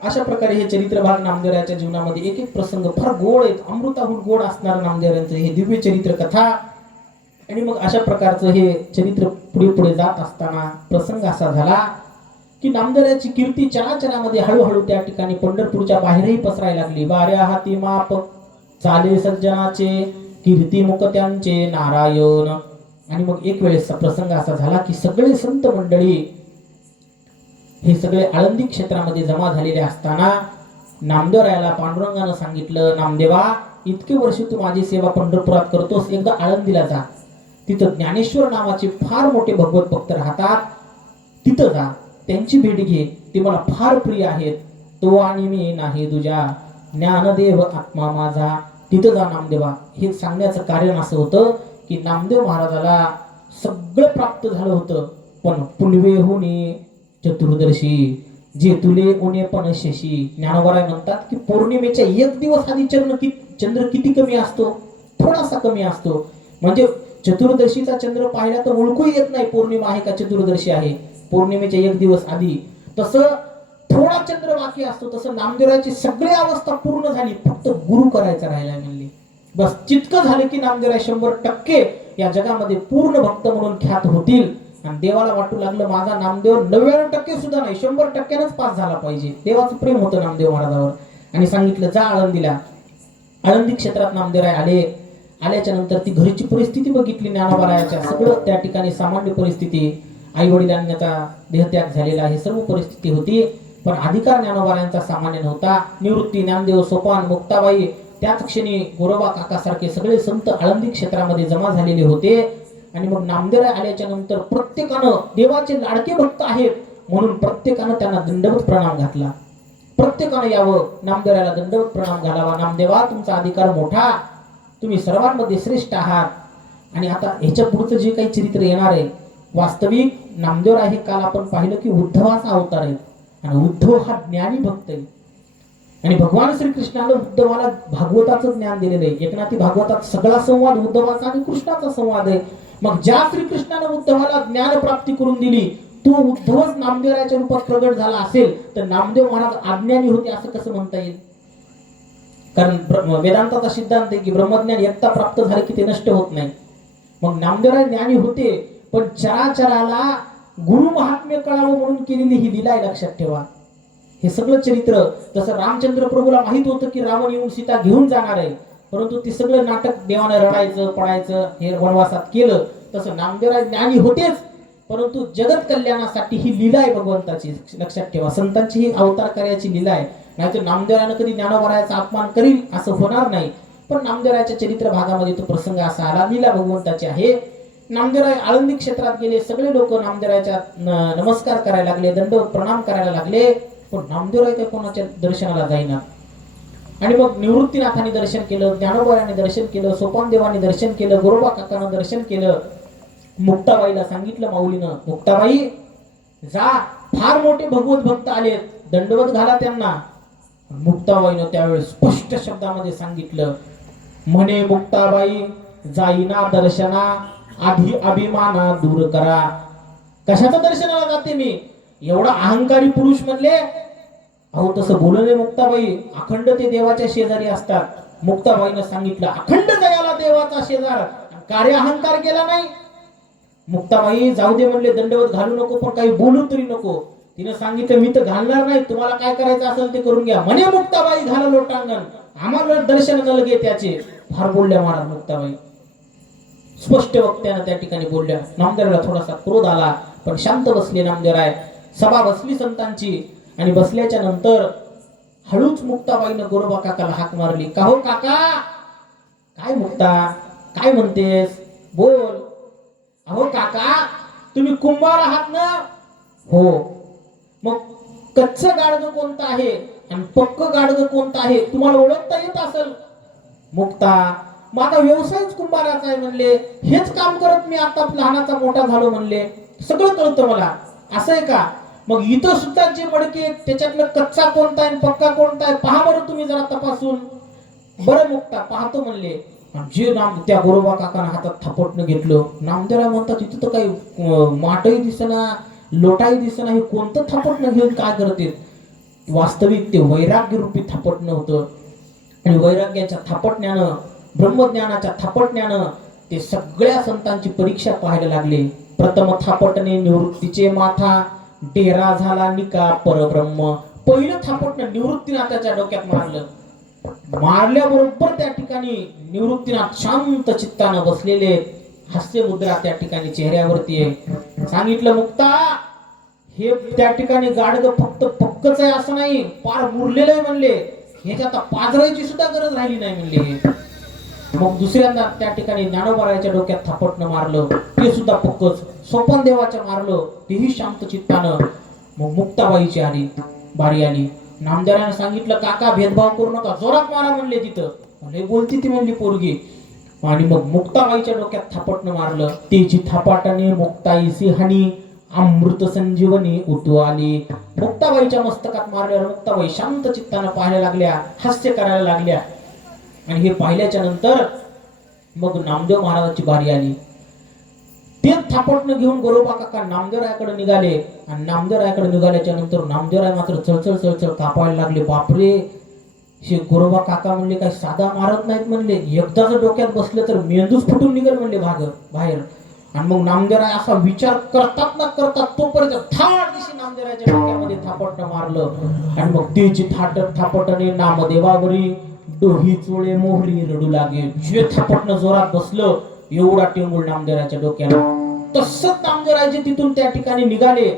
अशा प्रकारे हे चरित्र भाग नामदेवरायाच्या जीवनामध्ये एक एक प्रसंग फार गोड आहेत, अमृताहून गोड असणारं नामदेवरायांचं हे दिव्य चरित्र कथा. आणि मग अशा प्रकारचं हे चरित्र पुढे पुढे जात असताना प्रसंग असा झाला की नामदेवरायाची कीर्ती चराचरामध्ये हळूहळू त्या ठिकाणी पंढरपूरच्या बाहेरही पसरायला लागली. वाऱ्या हाती माप चाले सज्जनाचे कीर्ती मुख त्यांचे नारायण. आणि मग एक वेळेसचा प्रसंग असा झाला की सगळे संत मंडळी हे सगळे आळंदी क्षेत्रामध्ये जमा झालेले असताना नामदेवरायाला पांडुरंगानं सांगितलं, नामदेवा इतके वर्ष तू माझी सेवा पंढरपुरात करतोस, एकदा आळंदीला जा. तिथं ज्ञानेश्वर नावाचे फार मोठे भगवत भक्त राहतात, तिथं जा, त्यांची भेट घे, ते मला फार प्रिय आहेत. तो आणि मी नाही तुझ्या ज्ञानदेव आत्मा माझा. तिथं जा नामदेवा. हे सांगण्याचं कारण असं होतं की नामदेव महाराजाला सगळं प्राप्त झालं होतं, पण पुनवे होणे चतुर्दशी जे तुले उणे पण शशी. ज्ञानोबाराय म्हणतात की पौर्णिमेच्या एक दिवस आधी चंद्र किती कमी असतो? थोडासा कमी असतो. म्हणजे चतुर्दशीचा चंद्र पाहिला तर ओळखू येत नाही पौर्णिमा आहे का चतुर्दशी आहे. पौर्णिमेच्या एक दिवस आधी तसं थोडा चंद्र बाकी असतो. तसं नामदेवरायाची सगळी अवस्था पूर्ण झाली, फक्त गुरु करायचा राहिला म्हणली. बस तितकं झालं की नामदेवराय 100% या जगामध्ये पूर्ण भक्त म्हणून ख्यात होतील. आणि देवाला वाटू लागलं माझा नामदेव 99% सुद्धा नाही, 100%नच पास झाला पाहिजे. देवाचं प्रेम होतं नामदेव महाराजावर. आणि सांगितलं जा आळंदीला. आळंदी क्षेत्रात नामदेवराय आले. आल्याच्या नंतर ती घरची परिस्थिती बघितली ज्ञानोबारायाच्या. सगळं त्या ठिकाणी सामान्य परिस्थिती, आई वडिलांचा देहत्याग झालेला आहे, सर्व परिस्थिती होती. पण अधिकार ज्ञानोबारायांचा सामान्य नव्हता. निवृत्ती, ज्ञानदेव, सोपान, मुक्ताबाई, त्याच क्षणी गोरोबा काकासारखे सगळे संत आळंदी क्षेत्रामध्ये जमा झालेले होते. आणि मग नामदेवराय आल्याच्या नंतर प्रत्येकानं देवाचे लाडके भक्त आहेत म्हणून प्रत्येकानं त्यांना दंडवत प्रणाम घातला. प्रत्येकानं यावं, नामदेवरायाला दंडवत प्रणाम घालावा. नामदेवा तुमचा अधिकार मोठा, तुम्ही सर्वांमध्ये श्रेष्ठ आहात. आणि आता ह्याच्या पुढचं जे काही चरित्र येणार आहे, वास्तविक नामदेवराय हे काल आपण पाहिलं की उद्धवाचा अवतार आहे. आणि उद्धव हा ज्ञानी भक्त आहे. आणि भगवान श्रीकृष्णानं उद्धवाला भागवताचं ज्ञान दिलेलं आहे. एकनाथी भागवतात सगळा संवाद उद्धवाचा आणि कृष्णाचा संवाद आहे. मग ज्या श्रीकृष्णानं उद्धवाला ज्ञान प्राप्ती करून दिली, तो उद्धवच नामदेवरायाच्या रूपात प्रगट झाला असेल तर नामदेव महाराज अज्ञानी होते असं कसं म्हणता येईल? कारण वेदांताचा सिद्धांत आहे की ब्रह्मज्ञान एकदा प्राप्त झाले की ते नष्ट होत नाही. मग नामदेवराय ज्ञानी होते, पण चराचराला गुरु महात्म्य कळावं म्हणून केलेली ही लीला आहे, लक्षात ठेवा. हे सगळं चरित्र, जसं रामचंद्र प्रभूला माहित होतं की रावण येऊन सीता घेऊन जाणार आहे, परंतु ते सगळं नाटक देवाने रडायचं पडायचं हे वनवासात केलं. तसं नामदेवराय ज्ञानी होतेच, परंतु जगत कल्याणासाठी ही लीला आहे भगवंताची, लक्षात ठेवा. संतांची ही अवतार कार्याची लीला आहे. नाहीतर नामदेवरायानं कधी ज्ञानोबारायाचा अपमान करील असं होणार नाही. पण नामदेवरायाच्या चरित्र भागामध्ये तो प्रसंग असा आला, लीला भगवंताची आहे. नामदेवराय आळंदी क्षेत्रात गेले, सगळे लोक नामदेवरायाच्या नमस्कार करायला लागले, दंडवत प्रणाम करायला लागले, पण नामदेवराय काही कोणाच्या दर्शनाला जाईना. आणि मग निवृत्तीनाथांनी दर्शन केलं, ज्ञानोबायांनी दर्शन केलं, सोपानदेवांनी दर्शन केलं, गोरोबा काकानं दर्शन केलं. मुक्ताबाईला सांगितलं माऊलीनं, मुक्ताबाई जा, फार मोठे भगवत भक्त आलेत, दंडवत घाला त्यांना. मुक्ताबाईनं त्यावेळेस स्पष्ट शब्दामध्ये सांगितलं, म्हणे मुक्ताबाई जाईना दर्शना, आधी अभिमाना दूर करा. कशाचं दर्शनाला जाते मी, एवढा अहंकारी पुरुष म्हणले. अहो तसं बोलू नये मुक्ताबाई, अखंड ते देवाच्या शेजारी असतात. मुक्ताबाईनं सांगितलं, अखंड दयाला देवाचा शेजार, कार्य अहंकार केला नाही. मुक्ताबाई जाऊ दे म्हणले, दंडवत घालू नको, पण काही बोलू तरी नको. तिने सांगितलं, मी तर घालणार नाही, तुम्हाला काय करायचं असेल ते करून घ्या. म्हणे मुक्ताबाई घाला लोटांगण, आम्हाला दर्शन न लगे त्याचे. फार बोलल्या महाराज मुक्ताबाई, स्पष्ट वक्त्यानं त्या ठिकाणी बोलल्या. नामदेवरायला थोडासा क्रोध आला, पण शांत बसले नामदेवराय. सभा बसली संतांची, आणि बसल्याच्या नंतर हळूच मुक्ताबाईनं गोरोबा काकाला हाक मारली, का हो काका, काय मुक्ता, काय म्हणतेस, बोल. अहो काका, तुम्ही कुंभार आहात ना? हो. मग कच्च गाडगं कोणतं आहे आणि पक्क गाडगं कोणतं आहे तुम्हाला ओळखता येत असेल? मुक्ता, माझा व्यवसायच कुंभाराचा आहे म्हणले, हेच काम करत मी आता लहानाचा मोठा झालो म्हणले, सगळं कळतं मला. असं आहे का? मग इथं सुद्धा जे मडके त्याच्यातलं कच्चा कोणता आहे पक्का कोणता आहे पहा बरं तुम्ही जरा तपासून. बरं मुक्ता, पाहतो म्हणले. जे नाम त्या गोरोबा काकानं हातात थापटणं घेतलं. नामदेवराय म्हणतात, तिथं तर काही माटही दिसना, लोटाही दिसना, हे कोणतं थापटणं घेऊन काय करते? वास्तविक ते वैराग्य रूपी थापटणं होतं. आणि वैराग्याच्या थापटण्यानं, ब्रह्मज्ञानाच्या थापटण्यानं ते सगळ्या संतांची परीक्षा पाहायला लागले. प्रथम थापटणे निवृत्तीचे माथा, डेरा झाला निका परब्रह्म. पहिलं थापटणं निवृत्तीनाथाच्या डोक्यात मारलं. मारल्याबरोबर त्या ठिकाणी निवृत्तीनाथ शांत चित्तानं बसलेले, हास्य मुद्रा त्या ठिकाणी चेहऱ्यावरती आहे. सांगितलं, मुक्ता, हे त्या ठिकाणी गाडगं फक्त पक्कच आहे असं नाही, पार मुरलेलं आहे म्हणले, ह्याच्यात पाजरायची सुद्धा गरज राहिली नाही म्हणले. मग दुसऱ्यांदा त्या ठिकाणी ज्ञानोबारायाच्या डोक्यात थापटणं मारलं, ते सुद्धा पक्कच. सोपन देवाच्या मारलं, तेही शांत चित्तानं. मग मुक्ताबाईची आली, बारी आली. नामदेवरायाने सांगितलं, काका भेदभाव करू नका, जोरात मारा म्हणले तिथं. म्हणले बोलती ती म्हणली पोरगी. आणि मग मुक्ताबाईच्या डोक्यात थापटणं मारलं. तेची थापाटाने मुक्ताईसी हानी, अमृत संजीवनी उतू आली. मुक्ताबाईच्या मस्तकात मारल्यावर मुक्ताबाई शांत चित्तानं पाहायला लागल्या, हास्य करायला लागल्या. आणि हे पाहिल्याच्या नंतर मग नामदेव महाराजांची बारी आली. तेच थापटणं घेऊन गोरोबा काका नामदेवरायाकडे निघाले. आणि नामदेवरायाकडे निघाल्याच्या नंतर नामदेवराय मात्र चळचळ चळचळ कापायला लागले. बापरे, हे गोरोबा काका म्हणले काही साधा मारत नाहीत म्हणले, एकदा जर डोक्यात बसलं तर मेंदूच फुटून निघेल म्हणले बाहेर. आणि मग नामदेवराय असा विचार करतात ना करतात तोपर्यंत थाट दिशी नामदेवरायाच्या डोक्यामध्ये थापटणं मारलं. आणि मग तेची थापटणे नामदेवावरी, डोही चोळे मोहरी रडू लागे. जे थापटणं जोरात बसलं, एवढा टेंगुळ नामदेवरायाच्या डोक्याला. तसंच नामदेवरायचे तिथून त्या ठिकाणी निघाले.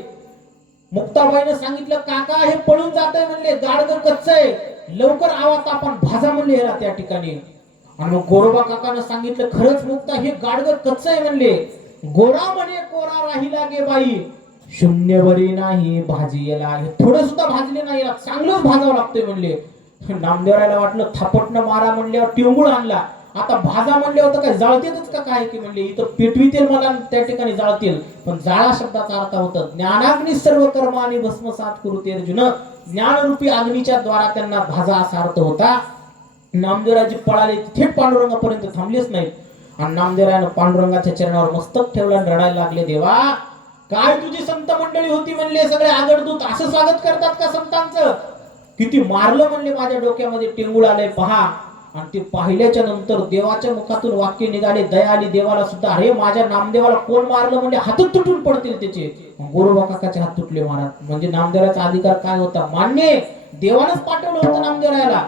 मुक्ताबाईनं सांगितलं, काका हे पळून जातंय म्हणले, गाडगं कच्च आहे, लवकर आवाज आपण भाजा म्हणले ह्याला त्या ठिकाणी. आणि मग गोरोबा काकानं सांगितलं, खरंच मुक्ता, हे गाडगं कच्च आहे म्हणले. गोरा म्हणे कोरा राहिला गे बाई, शून्य बरी नाही भाजी याला. थोडं सुद्धा भाजले नाही, याला चांगलंच भाजावं लागतंय म्हणले. नामदेवरायला वाटलं थापटणं मारा म्हणल्यावर टेंगुळ आणला, आता भाजा म्हणल्यावर तर काय जाळतेच का काय की म्हणले, इथं पेटवितील मला त्या ठिकाणी जाळतील. पण जाळा शब्दाचा अर्थ होता ज्ञानाग्नी सर्व कर्मानी भस्मसात करूते अर्जुन. ज्ञानरूपी अग्नीच्या द्वारा त्यांना भाजा असा अर्थ होता. नामदेवराजी पळाले, थेट पांडुरंगापर्यंत थांबलेच नाहीत. आणि नामदेवरायानं पांडुरंगाच्या चरणावर मस्तक ठेवला आणि रडायला लागले, देवा काय तुझी संत मंडळी होती म्हणले, सगळे आगडदूत असं स्वागत करतात का संतांचं? किती मारलं म्हणले, माझ्या डोक्यामध्ये टेंगुळ आलंय पहा. आणि ते पाहिल्याच्या नंतर देवाच्या मुखातून वाक्य निघाले, दया आली देवाला सुद्धा, अरे माझ्या नामदेवाला कोण मारलं म्हणले, हात तुटून पडतील त्याचे. गोरोबा काकाचे हात तुटले महाराज. म्हणजे नामदेवाचा अधिकार काय होता, मान्य देवानंच पाठवलं होतं नामदेवरायाला,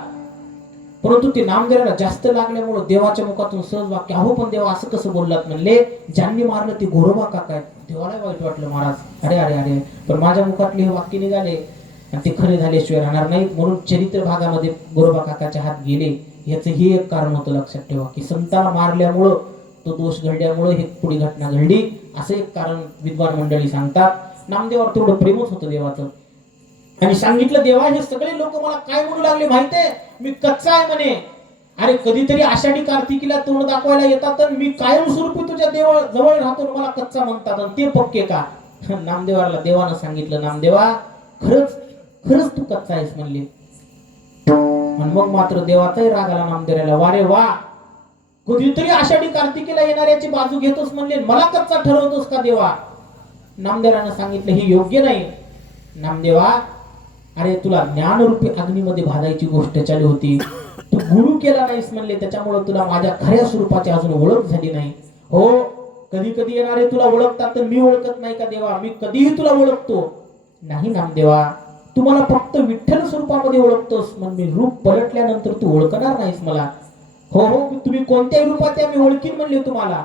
परंतु ते नामदेवाला जास्त लागल्यामुळे देवाच्या मुखातून सहज वाक्य, अहो पण देवा असं कसं बोललात म्हणले, ज्यांनी मारलं ते गोरोबा काका आहेत. देवाला वाईट वाटलं महाराज, अरे अरे अरे, पण माझ्या मुखातले हे वाक्य निघाले आणि ते खरे झाल्याशिवाय राहणार नाहीत. म्हणून चरित्र भागामध्ये गोरोबा काकाचे हात गेले. याचं हे एक कारण होतं, लक्षात ठेवा, की संताला मारल्यामुळं तो दोष घडल्यामुळं हे पुढे घटना घडली, असं एक कारण विद्वान मंडळी सांगतात. नामदेवावर तेवढं प्रेमच होतं देवाचं. आणि सांगितलं, देवा हे सगळे लोक मला काय म्हणू लागले माहितीये, मी कच्चा आहे म्हणे. अरे कधीतरी आषाढी कार्तिकीला तोंड दाखवायला येतात, तर मी कायमस्वरूपी तुझ्या देवा जवळ राहतो, मला कच्चा म्हणतात, आणि ते पक्के का? नामदेवाला देवानं सांगितलं, नामदेवा खरंच खरंच तू कच्चा आहेस म्हणले. आणि मग मात्र देवाचाही राग आला नामदेवाला. वारे वा, कधीतरी आषाढी कार्तिकीला येणाऱ्याची बाजू घेतोस म्हणले, मला कच्चा ठरवतोस का देवा? नामदेवानं सांगितलं, हे योग्य नाही नामदेवा. अरे तुला ज्ञानरूपी अग्नीमध्ये भाजायची गोष्ट चालू होती, तू गुरु केला नाहीस म्हणले, त्याच्यामुळे तुला माझ्या खऱ्या स्वरूपाची अजून ओळख झाली नाही. हो, कधी कधी येणारे तुला ओळखतात, तर मी ओळखत नाही का देवा? मी कधीही तुला ओळखतो नाही नामदेवा, तू मला फक्त विठ्ठल स्वरूपामध्ये ओळखतोस, मग मी रूप पलटल्यानंतर तू ओळखणार नाहीस मला. हो हो, तुम्ही कोणत्याही रूपात मी ओळखीन म्हणले तुम्हाला.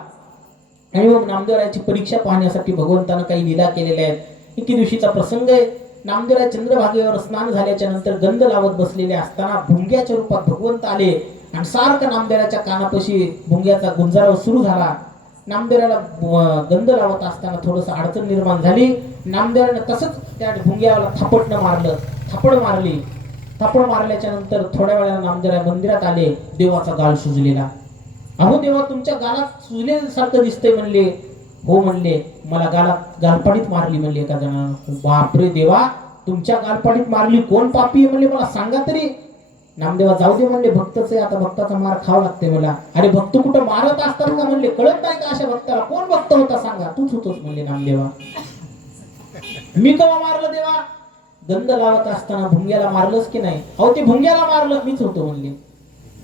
आणि मग नामदेवरायाची परीक्षा पाहण्यासाठी भगवंतानं काही लीला केलेल्या आहेत. एके दिवशीचा प्रसंग आहे. नामदेवराय चंद्रभागेवर स्नान झाल्याच्या नंतर गंध लावत बसलेले असताना भुंग्याच्या रूपात भगवंत आले आणि सारखं नामदेवराच्या कानापाशी भुंग्याचा गुंजाराव सुरू झाला. नामदेवराला गंध लावत असताना थोडस अडचण निर्माण झाली. नामदेवराने तसंच त्या भुंग्याला थापटणं मारलं, थापड मारली. थापड मारल्याच्या नंतर थोड्या वेळाला नामदेवराय मंदिरात आले. देवाचा गाल सुजलेला. अहो देवा, तुमच्या गालात सुजलेसारखं दिसतंय म्हणले. हो म्हणले, मला गालपाडीत मारली म्हणले एका जणांना. बापरे देवा, तुमच्या गालपाडीत मारली? कोण पापी आहे म्हणले, मला सांगा तरी. नामदेवा जाऊ दे म्हणले, भक्तच आहे, आता भक्ताचा मार खावा लागते मला. अरे भक्त कुठं मारत असतात का म्हणले, कळत नाही का अशा भक्ताला? कोण भक्त होता सांगा? तूच होतोस म्हणले नामदेवा. मी केव्हा मारलं देवा? गंध लावत असताना भुंग्याला मारलंच की नाही? अहो ते भुंग्याला मारलं मीच होतो म्हणले.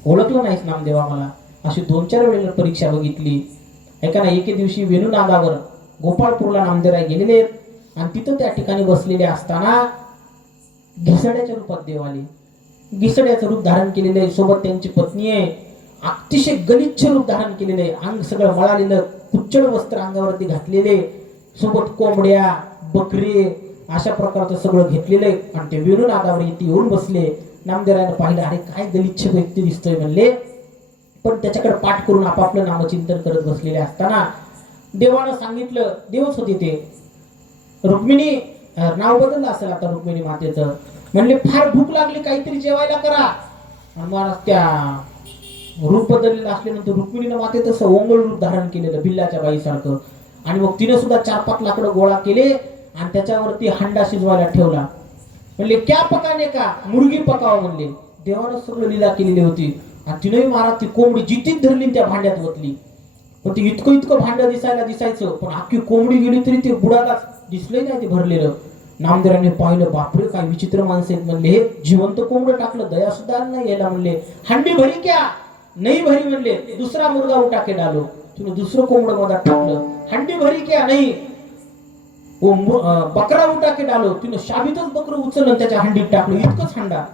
ओळखलं नाहीस नामदेवा मला? अशी 2-4 वेळेला परीक्षा बघितली. ऐका ना, एके दिवशी वेणुनादावर गोपाळपूरला नामदेवराय गेलेले आणि तिथं त्या ठिकाणी बसलेले असताना घिसड्याच्या रूपात देव आले. घिसड्याचं रूप धारण केलेलं आहे, सोबत त्यांची पत्नी आहे. अतिशय गलिच्छ रूप धारण केलेलं आहे, अंग सगळं मळालेलं, कुच्चड वस्त्र अंगावरती घातलेले, सोबत कोंबड्या बकरी अशा प्रकारचं सगळं घेतलेलं आहे. आणि ते वेणुनादावर इथे येऊन बसले. नामदेवरायानं पाहिलं, अरे काय गलिच्छ व्यक्ती दिसतोय म्हणले. पण त्याच्याकडे पाठ करून आपापलं नामचिंतन करत बसलेले असताना देवानं सांगितलं, देवच होते ते, रुक्मिणी, नाव बदललं असेल आता रुक्मिणी मातेचं, म्हणले फार भूक लागली, काहीतरी जेवायला करा. आणि महाराज त्या रूप बदललेलं असल्यानंतर रुक्मिणीनं माते तसं ओंगळ रूप धारण केलेलं बिल्लाच्या बाईसारखं. आणि मग तिने सुद्धा 4-5 लाकडं गोळा केले आणि त्याच्यावरती हंडा शिजवायला ठेवला. म्हणले क्या पकाने का, मुर्गी पकाव म्हणले. देवानं सगळं लीला केलेली होती. आणि तिने महाराज ती कोंबडी जितीच धरली त्या भांड्यात ओतली. पण ते इतकं भांड दिसायचं, पण अख्खी कोंबडी गेली तरी ते बुडाला दिसलंय नाही ते भरलेलं. नामदेवराने पाहिलं, बापरे काय विचित्र माणसं आहेत म्हणले, हे जिवंत कोंबडं टाकलं, दया सुद्धा नाही यायला म्हणले. हंडी भरी क्या, नाही भरी म्हणले. दुसरा मुर्गा उठा के डालो, तुम्ही दुसरं कोंबडं मधात टाकलं. हंडी भरी क्या, नाही. बकरा उठा के डालो, तिने शाबीतच बकरं उचललं त्याच्या हंडीत टाकलं. इतकंच हंडा,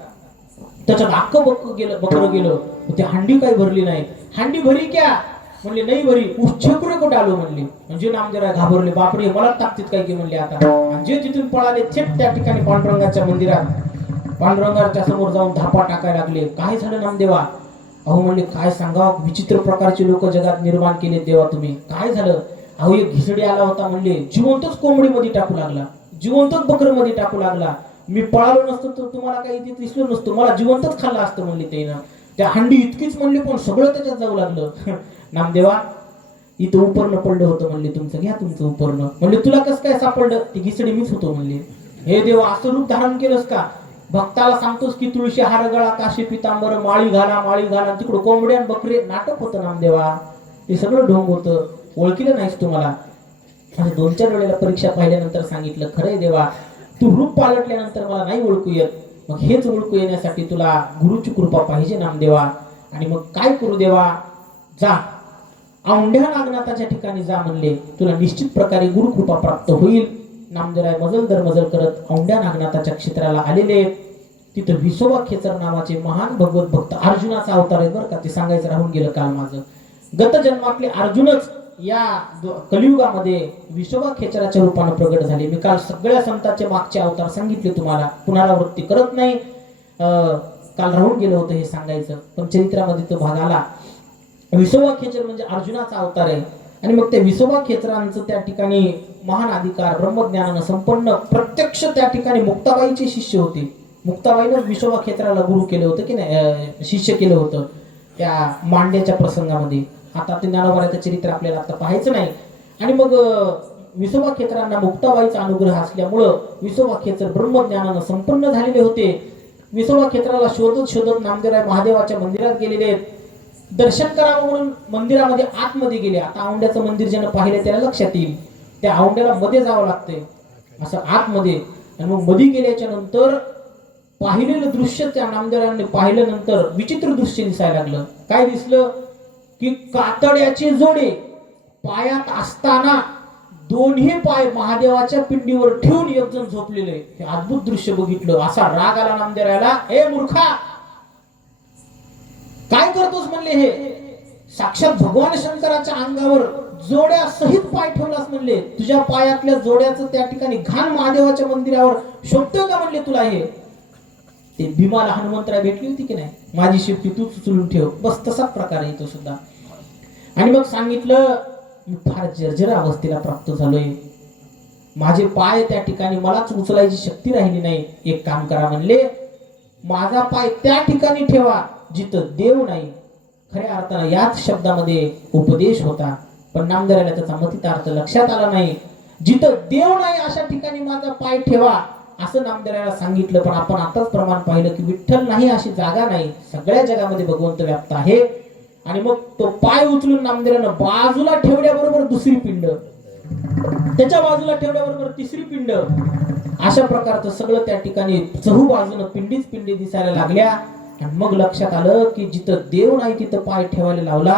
त्याच्यात अख्खं बकरं गेलं. ते हंडी काही भरली नाही. हंडी भरी क्या म्हणले, नाही भरी. उच्छकुरे कुठं आलो म्हणले. म्हणजे नामदेवराय घाबरले, बापरे मला ताकदीत काय की म्हणले आता. आणि जे तिथून पळाले थेट त्या ठिकाणी पांडुरंगाच्या मंदिरात, पांडुरंगाच्या समोर जाऊन धापा टाकायला लागले. काय झालं नामदेवा? अहो म्हणले, काय सांगावं, विचित्र प्रकारचे लोक जगात निर्माण केले देवा तुम्ही. काय झालं? अहो एक घिसडी आला होता म्हणले, जिवंतच कोंबडीमध्ये टाकू लागला, जिवंतच बकरीमध्ये टाकू लागला. मी पळालो नसतो तर तुम्हाला काही इथे दिसलो नसतो, मला जिवंतच खाल्ला असतं म्हणले त्यानं. त्या हंडी इतकीच म्हणली, पण सगळं त्याच्यात जाऊ लागलं. नामदेवा इथं उपरणं पडलं होतं म्हणले, तुमचं घ्या तुमचं उपरणं. म्हणले तुला कसं काय सापडलं? ती घिसडी मीच होतो म्हणले. हे देवा, असं रूप धारण केलंस का? भक्ताला सांगतोस की तुळशी हार गळा, काशी पितांबर, माळी घाला, तिकडं कोंबड्या बकरे. नाटक होतं नामदेवा, ते सगळं ढोंग होतं. ओळखीलं नाहीस तुम्हाला. म्हणजे 2-4 वेळेला परीक्षा पाहिल्यानंतर सांगितलं, खरंय देवा, तू रूप पालटल्यानंतर मला नाही ओळखू येत. मग हेच ओळखू येण्यासाठी तुला गुरुची कृपा पाहिजे नामदेवा. आणि मग काय करू देवा? जा औंढ्या नागनाथाच्या ठिकाणी जा म्हणले, तुला निश्चित प्रकारे गुरुकृपा प्राप्त होईल. नामदेवराय मजल दर मजल करत औंढ्या नागनाथाच्या क्षेत्राला आलेले. तिथं विसोबा खेचर नावाचे महान भगवत भक्त, अर्जुनाचा अवतार आहे बरं का, ते सांगायचं राहून गेलं काल माझं. गत जन्मातले अर्जुनच या कलियुगामध्ये विसोबा खेचराच्या रूपाने प्रगट झाले. मी काल सगळ्या संतांचे मागचे अवतार सांगितले तुम्हाला, पुनरावृत्ती करत नाही. काल राहून गेलं होतं हे सांगायचं, पण चरित्रामध्ये तो भाग आला. विसोबा खेचर म्हणजे अर्जुनाचा अवतार आहे. आणि मग त्या विसोबा खेचरांचं त्या ठिकाणी महान अधिकार, ब्रह्मज्ञानानं संपन्न, प्रत्यक्ष त्या ठिकाणी मुक्ताबाईचे शिष्य होते. मुक्ताबाईनं विसोबा खेचराला गुरु केलं होतं की नाही, शिष्य केलं होतं त्या मांड्याच्या प्रसंगामध्ये. आता ते ज्ञानोबाचं चरित्र आपल्याला आता पाहायचं नाही. आणि मग विसोबा खेचरांना मुक्ताबाईचा अनुग्रह असल्यामुळं विसोबा खेचर ब्रह्मज्ञानानं संपन्न झालेले होते. विसोबा खेचराला शोधत शोधत नामदेवराय महादेवाच्या मंदिरात गेलेले आहेत. दर्शन करावं म्हणून मंदिरामध्ये आतमध्ये गेले. आता औंड्याचं मंदिर ज्यानं पाहिलं त्याला लक्षात येईल, त्या औंड्याला मध्ये जावं लागतंय असं आतमध्ये. आणि मग मध्ये गेल्याच्या नंतर पाहिलेलं दृश्य त्या नामदेवरायांनी पाहिल्यानंतर विचित्र दृश्य दिसायला लागलं. काय दिसलं की कातड्याचे जोडे पायात असताना दोन्ही पाय महादेवाच्या पिंडीवर ठेवून एक जण झोपलेले. हे अद्भुत दृश्य बघितलं. असा राग आला नामदेवरायाला, ए मूर्खा काय करतोस म्हणले, हे साक्षात भगवान शंकराच्या अंगावर जोड्या सहित पाय ठेवलास म्हणले, तुझ्या पायातल्या जोड्याचं त्या ठिकाणी घाण महादेवाच्या मंदिरावर शोभतं का म्हणले तुला हे. ते भीमाला हनुमंतराय भेटली होती की नाही, माझी शेपटी तूच उचलून ठेव, बस तसाच प्रकार येतो सुद्धा. आणि मग सांगितलं, मी फार जर्जर अवस्थेला प्राप्त झालोय, माझे पाय त्या ठिकाणी मलाच उचलायची शक्ती राहिली नाही. एक काम करा म्हणले, माझा पाय त्या ठिकाणी ठेवा जिथं देव नाही. खऱ्या अर्थानं याच शब्दामध्ये उपदेश होता, पण नामदेवरायाला त्याचा मतितार्थ लक्षात आला नाही. जिथं देव नाही अशा ठिकाणी माझा पाय ठेवा असं नामदेवरायाला सांगितलं. पण आपण आताच प्रमाण पाहिलं की विठ्ठल नाही अशी जागा नाही, सगळ्या जगामध्ये भगवंत व्याप्त आहे. आणि मग तो पाय उचलून नामदेवरायानं बाजूला ठेवल्याबरोबर दुसरी पिंड, त्याच्या बाजूला ठेवल्याबरोबर तिसरी पिंड, अशा प्रकारचं सगळं त्या ठिकाणी चहू बाजूनं पिंडीच पिंडी दिसायला लागल्या. आणि मग लक्षात आलं की जिथं देव नाही तिथं पाय ठेवायला लावला.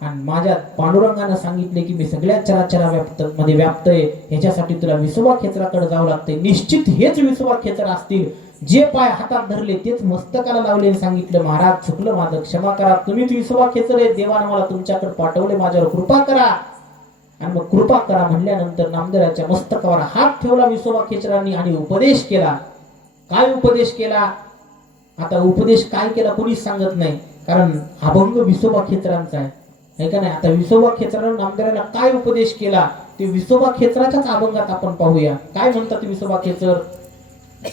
आणि माझ्या पांडुरंगानं सांगितले की मी सगळ्या चराचरा मध्ये व्याप्त आहे, ह्याच्यासाठी तुला विसोबा खेचराकडे जावं लागतंय. निश्चित हेच विसोबा खेचर असतील, जे पाय हातात धरले तेच मस्तकाला लावले. सांगितलं, महाराज चुकलं माझं, क्षमा करा, तुम्हीच विसोबा खेचर आहे, देवानं मला तुमच्याकडे पाठवले, माझ्यावर कृपा करा. आणि मग कृपा करा म्हणल्यानंतर नामदेवरायाच्या मस्तकावर हात ठेवला विसोबा खेचरांनी आणि उपदेश केला. काय उपदेश केला? आता उपदेश काय केला कोणीच सांगत नाही, कारण अभंग विसोबा खेचरांचा आहे का नाही. आता विसोबा खेचरानं नामदेवरायाला काय उपदेश केला ते विसोबा खेचराच्याच अभंगात आपण पाहूया. काय म्हणतात विसोबा खेचर?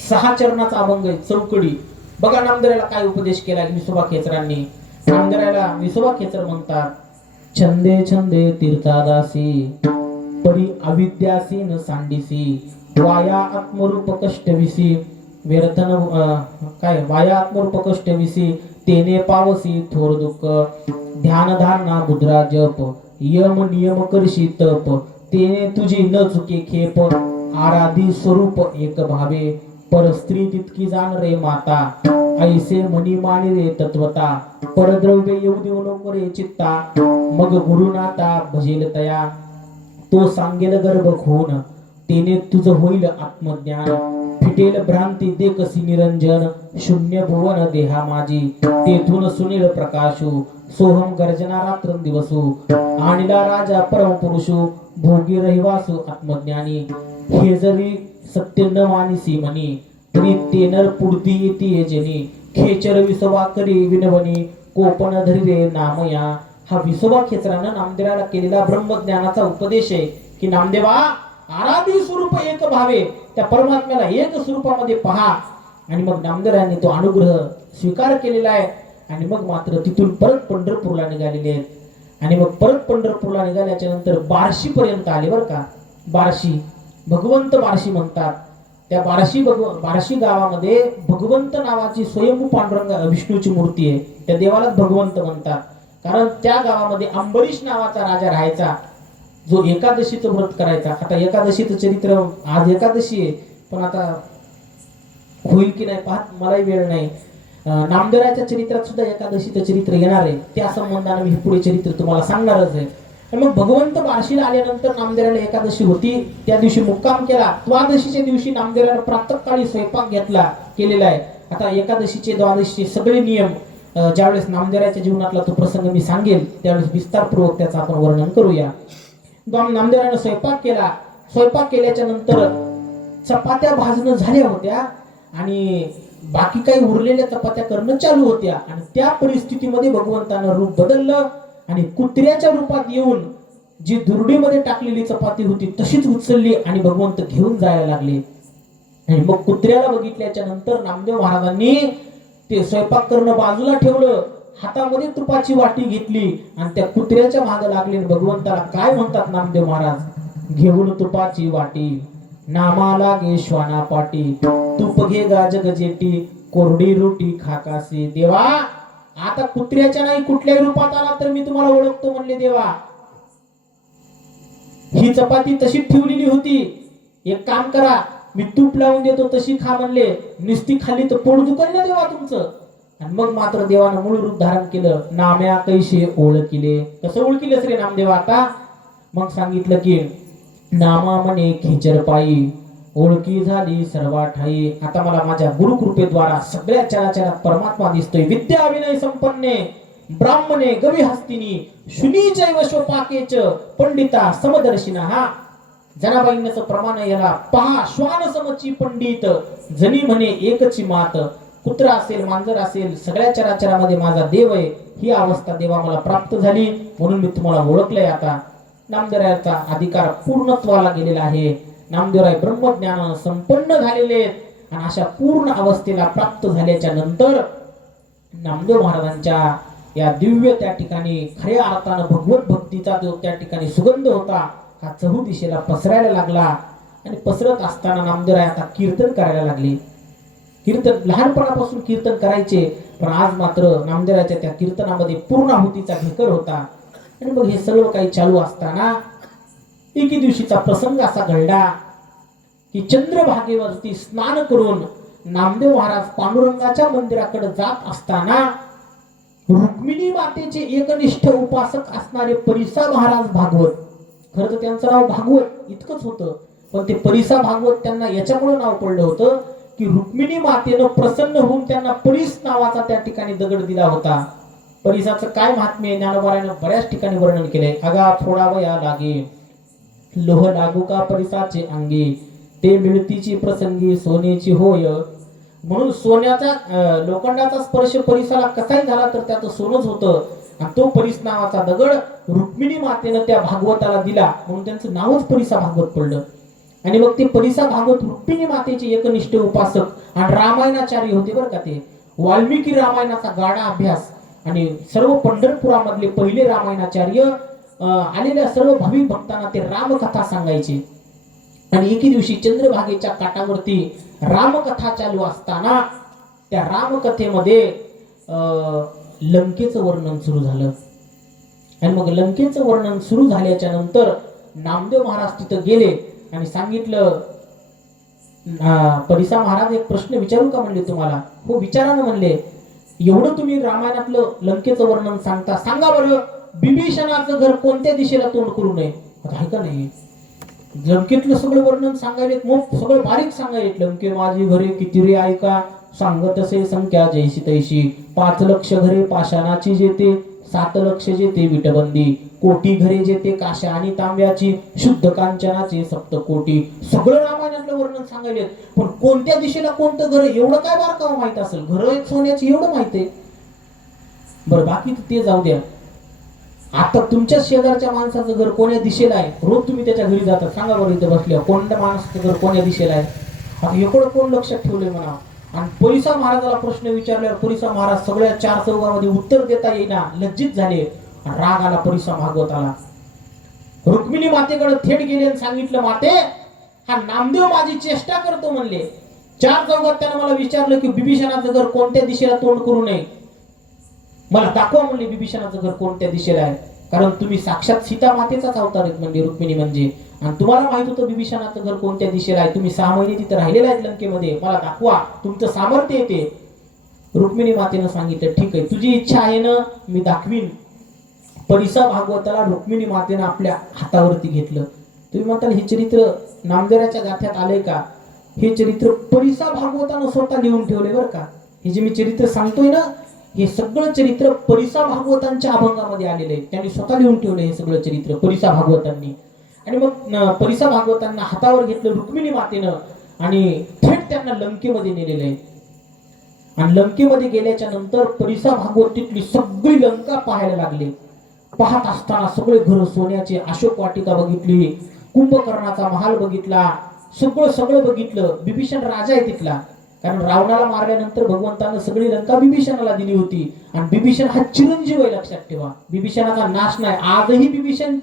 6 चरणाचा अभंग आहे, चौकडी. बघा नामदेवरायाला काय उपदेश केला विसोबा खेचरांनी. नामदेवरायाला विसोबा खेचर म्हणतात, छंदे छंदे तीर्थादासी परी अविद्यासी न सांडिसी, वाया आत्मरूप कष्टविसी व्यर्थन काय वाया आत्मरूप कष्टविसी, तेने पावसी थोर दुःख, ध्यान धारणा मुद्रा जप, यम नियम करशी तप, तेने तुझी न चुके खेप, आराधी स्वरूप एक भावे, पर स्त्री तितकी जाण रे माता, ऐसे मनी मानी रे तत्वता, परद्रव्य येऊ देऊ नको रे चित्ता, मग गुरुनाथा भजेल तया, तो सांगेल गर्भ खून, तेने तुझ होईल आत्मज्ञान, फिटेल भ्रांती दे कसी निरंजन, शून्य भुवन देहा माझी, तेथून सुनील प्रकाशू, सोहम गर्जना रात्र दिवसू, आणला राजा परम पुरुषू, भोगी रहिवासू आत्मज्ञानी, हे जरी सत्य न मानिसी मनी, तरी तेनर पुढती येती जनी, खेचर विसोबा करी विनवनी, कोपण धरिरे नामया. हा विसोबा खेचरानं नामदेवाला केलेला ब्रह्मज्ञानाचा उपदेश आहे की नामदेवा, आराधी स्वरूप एक भावे, त्या परमात्म्याला एक स्वरूपामध्ये पहा. आणि मग नामदेवरायांनी तो अनुग्रह स्वीकार केलेला आहे. आणि मग मात्र तिथून परत पंढरपूरला निघालेले आहेत. आणि मग परत पंढरपूरला निघाल्याच्या नंतर बार्शी पर्यंत आले बरं का. बार्शी, भगवंत बार्शी म्हणतात. त्या बार्शी गावामध्ये भगवंत नावाची स्वयंभू पांडुरंग विष्णूची मूर्ती आहे. त्या देवालाच भगवंत म्हणतात, कारण त्या गावामध्ये अंबरीश नावाचा राजा राहायचा, जो एकादशीचं व्रत करायचा. आता एकादशीचं चरित्र, आज एकादशी आहे पण आता होईल की नाही पाहत, मलाही वेळ नाही. नामदेवरायाच्या चरित्रात सुद्धा एकादशीचं चरित्र येणार आहे, त्या संबंधाने मी पुढे चरित्र तुम्हाला सांगणारच आहे. मग भगवंत बार्शीला आल्यानंतर नामदेवरायाला एकादशी होती, त्या दिवशी मुक्काम केला. द्वादशीच्या दिवशी नामदेवरायाला प्रातःकाळी स्वयंपाक केलेला आहे. आता एकादशीचे द्वादशीचे सगळे नियम ज्यावेळेस नामदेवरायाच्या जीवनातला तो प्रसंग मी सांगेल त्यावेळेस विस्तारपूर्वक त्याचं आपण वर्णन करूया. नामदेवरायाने स्वयंपाक केला. स्वयंपाक केल्याच्या नंतर चपात्या भाजणं झाल्या होत्या आणि बाकी काही उरलेल्या चपात्या करणं चालू होत्या आणि त्या परिस्थितीमध्ये भगवंतानं रूप बदललं आणि कुत्र्याच्या रूपात येऊन जी दुर्डीमध्ये टाकलेली चपाती होती तशीच उचलली आणि भगवंत घेऊन जायला लागले. आणि मग कुत्र्याला बघितल्याच्या नंतर नामदेव महाराजांनी ते स्वयंपाक करणं बाजूला ठेवलं, हातामध्ये तुपाची वाटी घेतली आणि त्या कुत्र्याच्या मागे लागले. भगवंताला काय म्हणतात नामदेव महाराज, घेऊन तुपाची वाटी नामाला गे श्वाना पाटी, तूप घे गाज गजेटी, कोरडी रोटी खाकासी. देवा आता कुत्र्याच्या नाही कुठल्याही रूपात आला तर मी तुम्हाला ओळखतो म्हणले. देवा ही चपाती तशीच ठेवलेली होती, एक काम करा मी तूप लावून देतो तशी खा म्हणले. नुसती खाली तर पोट दुखल ना देवा तुमचं. आणि मग मात्र देवानं मूळ रूप धारण केलं. नाम्या कैसे ओळखिले, कसं ओळखिले श्री नामदेवा आता. मग सांगितलं की नामा म्हणे खिचर पायी, ओळखी झाली सर्वा ठाई. आता मला माझ्या गुरुकृपेद्वारा सगळ्या चराचरात परमात्मा दिसतोय. विद्या विनय संपन्ने ब्राह्मणे गवी हस्तिनी, शुनीचैव शोपाकेच पंडिता समदर्शिना. हा जनाबाईंचं प्रमाण याला पहा, श्वान समची पंडित जनी म्हणे एकची मात. कुत्रा असेल मांजर असेल सगळ्या चराचरामध्ये माझा देव आहे. ही अवस्था देवा मला प्राप्त झाली म्हणून मी तुम्हाला ओळखलंय. आता नामदेवरायाचा अधिकार पूर्णत्वाला गेलेला आहे. नामदेवराय ब्रह्मज्ञान संपन्न झालेले आहेत आणि अशा पूर्ण अवस्थेला प्राप्त झाल्याच्या नंतर नामदेव महाराजांच्या या दिव्य त्या ठिकाणी खऱ्या अर्थानं भगवत भक्तीचा जो त्या ठिकाणी सुगंध होता हा चहू दिशेला पसरायला लागला. आणि पसरत असताना नामदेवराय आता कीर्तन करायला लागले. कीर्तन लहानपणापासून कीर्तन करायचे, पण आज मात्र नामदेवरायाच्या त्या कीर्तनामध्ये पूर्णाहुतीचा ढेकर होता. आणि मग हे सर्व काही चालू असताना एके दिवशीचा प्रसंग असा घडला की चंद्रभागेवरती स्नान करून नामदेव महाराज पांडुरंगाच्या मंदिराकडे जात असताना रुक्मिणी मातेचे एकनिष्ठ उपासक असणारे परिसा महाराज भागवत, खरं तर त्यांचं नाव भागवत इतकंच होतं, पण ते परिसा भागवत त्यांना याच्यामुळे नाव पडलं होतं की रुक्मिणी मातेनं प्रसन्न होऊन त्यांना परिस नावाचा त्या ठिकाणी दगड दिला होता. परिसाचं काय महात्म्य ज्ञानोबारायनं बऱ्याच ठिकाणी वर्णन केलंय. अगा फोडावया लागे लोह लागू का परिसाचे अंगी, ते मिळतीची प्रसंगी सोन्याची होय. म्हणून सोन्याचा लोखंडाचा स्पर्श परिसाला कसाही झाला तर त्याचं सोनच होतं. आणि तो परिस नावाचा दगड रुक्मिणी मातेनं त्या भागवताला दिला म्हणून त्यांचं नावच परिसा भागवत पडलं. आणि मग ते परिसा भागवत रुक्मिणी मातेचे एकनिष्ठ उपासक आणि रामायणाचार्य होते बरं का. ते वाल्मिकी रामायणाचा गाढा अभ्यास आणि सर्व पंढरपुरामधले पहिले रामायणाचार्य आलेल्या सर्व भाविक भक्तांना ते रामकथा सांगायचे. आणि एके दिवशी चंद्रभागेच्या काठावरती रामकथा चालू असताना त्या रामकथेमध्ये लंकेचं वर्णन सुरू झालं. आणि मग लंकेचं वर्णन सुरू झाल्याच्या नंतर नामदेव महाराज तिथं गेले आणि सांगितलं, परिसा महाराज एक प्रश्न विचारू का म्हणले तुम्हाला. हो विचारा ना म्हणले. एवढं तुम्ही रामायणातलं लंकेचं वर्णन सांगता, सांगा बरं बिभीषणाचं घर कोणत्या दिशेला तोंड करू नये. आहे का नाही, लंकेतलं सगळं वर्णन सांगायला मग सगळं बारीक सांगायला. लंके माझी घरे किती रे ऐका, सांगत असे संख्या जैशी तैशी, 5 लक्ष घरे पाषाणाची जेते, 7 लक्ष जेते विटबंदी, कोटी घरे जेते काशा आणि तांब्याची, शुद्ध कांचनाचे 7 कोटी. सगळं रामायणातलं वर्णन सांगायला. पण कोणत्या दिशेला कोणतं घर एवढं काय बारकावं माहित असेल. घर एक सोन्याची एवढं माहित आहे. बरं बाकी ते जाऊ द्या. आता तुमच्या शेजारच्या माणसाचं घर कोण्या दिशेला आहे, रोज तुम्ही त्याच्या घरी जातात, सांगा बरं इथे बसल्यावर कोणत्या माणसाचं घर कोण्या दिशेला आहे. आता एवढं कोण लक्षात ठेवलंय म्हणा. आणि परिसा महाराजाला प्रश्न विचारल्यावर परिसा महाराज सगळ्या 4 चौघामध्ये उत्तर देता येईना, लज्जित झाले. राग आला परिसा भागवताला. रुक्मिणी मातेकडे थेट गेले आणि सांगितलं, माते हा नामदेव माझी चेष्टा करतो म्हणले. 4 चौघात त्यानं मला विचारलं की बिभीषणाचं घर कोणत्या दिशेला तोंड करू नये, मला दाखवा म्हणले बिभीषणाचं घर कोणत्या दिशेला आहे. कारण तुम्ही साक्षात सीता मातेचाच अवतार आहेत म्हणजे रुक्मिणी म्हणजे. आणि तुम्हाला माहित होतं बिभीषणाचं घर कोणत्या दिशेला आहे. तुम्ही 6 महिने तिथे राहिलेले आहेत लंकेमध्ये, मला दाखवा तुमचं सामर्थ्य येते. रुक्मिणी मातेनं सांगितलं, ठीक आहे तुझी इच्छा आहे ना, मी दाखवीन. परिसा भागवताला रुक्मिणी मातेनं आपल्या हातावरती घेतलं. तुम्ही म्हणताल हे चरित्र नामदेवराच्या गाथ्यात आलंय का. हे चरित्र परिसा भागवतानं स्वतः लिहून ठेवले बरं का. हे जे मी चरित्र सांगतोय ना, हे सगळं चरित्र परिसा भागवतांच्या अभंगामध्ये आलेलं आहे. त्यांनी स्वतः लिहून ठेवले हे सगळं चरित्र परिसा भागवतांनी. आणि मग परिसा भागवतांना हातावर घेतलं रुक्मिणी मातेनं आणि थेट त्यांना लंकेमध्ये नेलेलं आहे. आणि लंकेमध्ये गेल्याच्या नंतर परिसा भागवत तिथली सगळी लंका पाहायला लागले. पाहत असताना सगळे घर सोन्याचे, अशोक वाटिका बघितली, कुंभकर्णाचा महाल बघितला, सगळं सगळं बघितलं. बिभीषण राजा आहे तिथला, कारण रावणाला मारल्यानंतर भगवंतानं सगळी लंका बिभीषणाला दिली होती. आणि बिभीषण हा चिरंजीव आहे, लक्षात ठेवा. बिभीषणाचा नाश नाही. आजही बिभीषण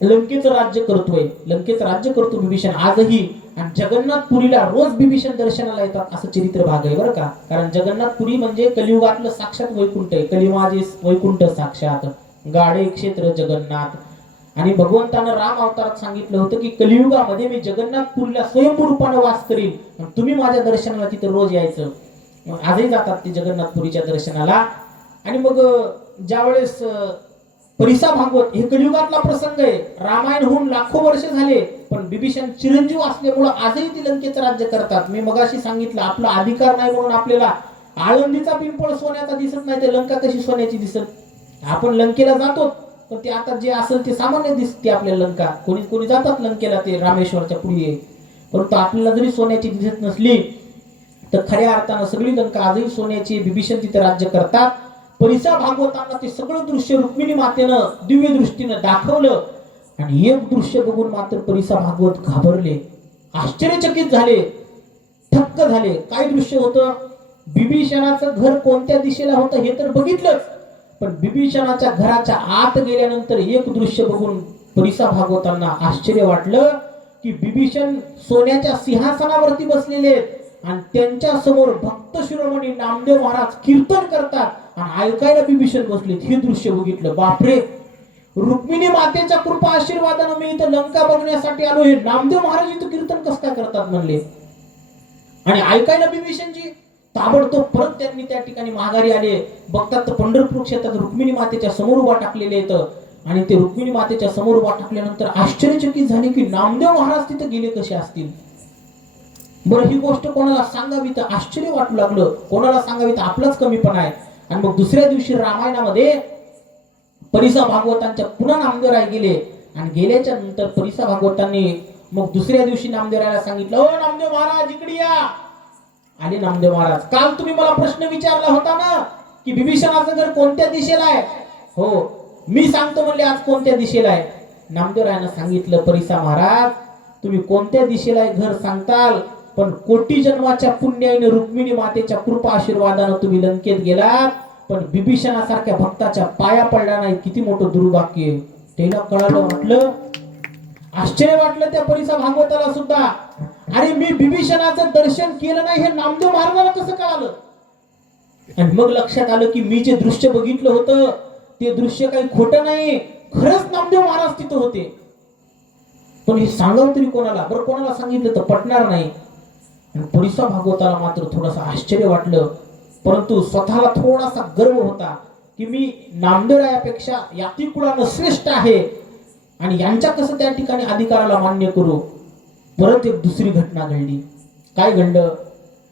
लंकेचं राज्य करतोय, लंकेचं राज्य करतो बिभीषण आजही. आणि जगन्नाथपुरीला रोज बिभीषण दर्शनाला येतात, असं चरित्र भाग आहे बरं का. कारण जगन्नाथपुरी म्हणजे कलियुगातलं साक्षात वैकुंठ आहे. कलियुगाचे वैकुंठ साक्षात गाडे क्षेत्र जगन्नाथ. आणि भगवंतानं राम अवतारात सांगितलं होतं की कलियुगामध्ये मी जगन्नाथपुरीला स्वयंरूपानं वास करील, तुम्ही माझ्या दर्शनाला तिथे रोज यायचं. मग आजही जातात ते जगन्नाथपुरीच्या दर्शनाला. आणि मग ज्यावेळेस परिसा भागवत, हे कलियुगातला प्रसंग आहे. रामायण होऊन लाखो वर्ष झाले, पण बिभीषण चिरंजीव असल्यामुळं आजही ती लंकेचं राज्य करतात. मी मगाशी सांगितलं, आपला अधिकार नाही म्हणून आपल्याला आळंदीचा पिंपळ सोन्याचा दिसत नाही, ते लंका कशी सोन्याची दिसत. आपण लंकेला जातो, पण ते आता जे असेल ते सामान्य दिसते आपल्याला लंका. कोणी कोणी जातात लंकेला, ते रामेश्वरच्या पुढे. परंतु आपल्याला जरी सोन्याची दिसत नसली तर खऱ्या अर्थानं सगळी लंका आजही सोन्याची. बिभीषण तिथे राज्य करतात. परिसा भागवतांना ते सगळं दृश्य रुक्मिणी मातेनं दिव्य दृष्टीनं दाखवलं. आणि एक दृश्य बघून मात्र परिसा भागवत घाबरले, आश्चर्यचकित झाले, थक्क झाले. काय दृश्य होतं? बिभीषणाचं घर कोणत्या दिशेला होतं हे तर बघितलंच, पण बिभीषणाच्या घराच्या आत गेल्यानंतर एक दृश्य बघून परिसा भागवतांना आश्चर्य वाटलं की बिभीषण सोन्याच्या सिंहासनावरती बसलेले आहेत आणि त्यांच्या समोर भक्त शिरोमणी नामदेव महाराज कीर्तन करतात आणि ऐकायला बिभीषण बसलेत. हे दृश्य बघितलं, बापरे, रुक्मिणी मातेच्या कृपा आशीर्वादानं मी इथं लंका बघण्यासाठी आलो, हे नामदेव महाराज इथं कीर्तन कसं काय करतात म्हणले. आणि ऐकायला बिभीषणजी ताबडतोब परत त्यांनी त्या ठिकाणी माघारी आले. बघतात तर पंढरपूर क्षेत्रात रुक्मिणी मातेच्या समोर उभा टाकलेले आहेत. आणि ते रुक्मिणी मातेच्या समोर उभा टाकल्यानंतर आश्चर्यचकित झाले की नामदेव महाराज तिथे गेले कसे असतील. बरं, ही गोष्ट कोणाला सांगावी तर आश्चर्य वाटू लागलं, कोणाला सांगावी तर आपलाच कमीपणा आहे. आणि मग दुसऱ्या दिवशी रामायणामध्ये परिसा भागवतांच्या पुन्हा नामदेवराय गेले. आणि गेल्याच्या नंतर परिसा भागवतांनी मग दुसऱ्या दिवशी नामदेवरायला सांगितलं, ओ नामदेव महाराज इकडे या. आले नामदेव महाराज. काल तुम्ही मला प्रश्न विचारला होता ना की बिभीषणाचं घर कोणत्या दिशेला आहे? हो, मी सांगतो म्हणले आज कोणत्या दिशेला आहे. नामदेवरायानं सांगितलं, परिसा महाराज तुम्ही कोणत्या दिशेला आहे घर सांगताल, पण कोटी जन्माच्या पुण्याईने रुक्मिणी मातेच्या कृपा आशीर्वादानं तुम्ही लंकेत गेलात, पण बिभीषणासारख्या भक्ताच्या पाया पडला नाही. किती मोठं दुर्भाग्य. त्याला कळालं, वाटलं, आश्चर्य वाटलं त्या परिसा भागवताला सुद्धा. अरे मी बिभीषणाचं दर्शन केलं नाही हे नामदेव महाराजाला कसं कळालं? आणि मग लक्षात आलं की मी जे दृश्य बघितलं होतं ते दृश्य काही खोटं नाही, खरंच नामदेव महाराज तिथं होते. पण हे सांगावं तरी कोणाला? बरं, कोणाला सांगितलं तर पटणार नाही. आणि परिसा भागवताला मात्र थोडंसं आश्चर्य वाटलं, परंतु स्वतःला थोडासा गर्व होता की मी नामदेवरायापेक्षा यातिकुळानं श्रेष्ठ आहे आणि यांच्या कसं त्या ठिकाणी अधिकाराला मान्य करू. परत एक दुसरी घटना घडली. काय घडलं?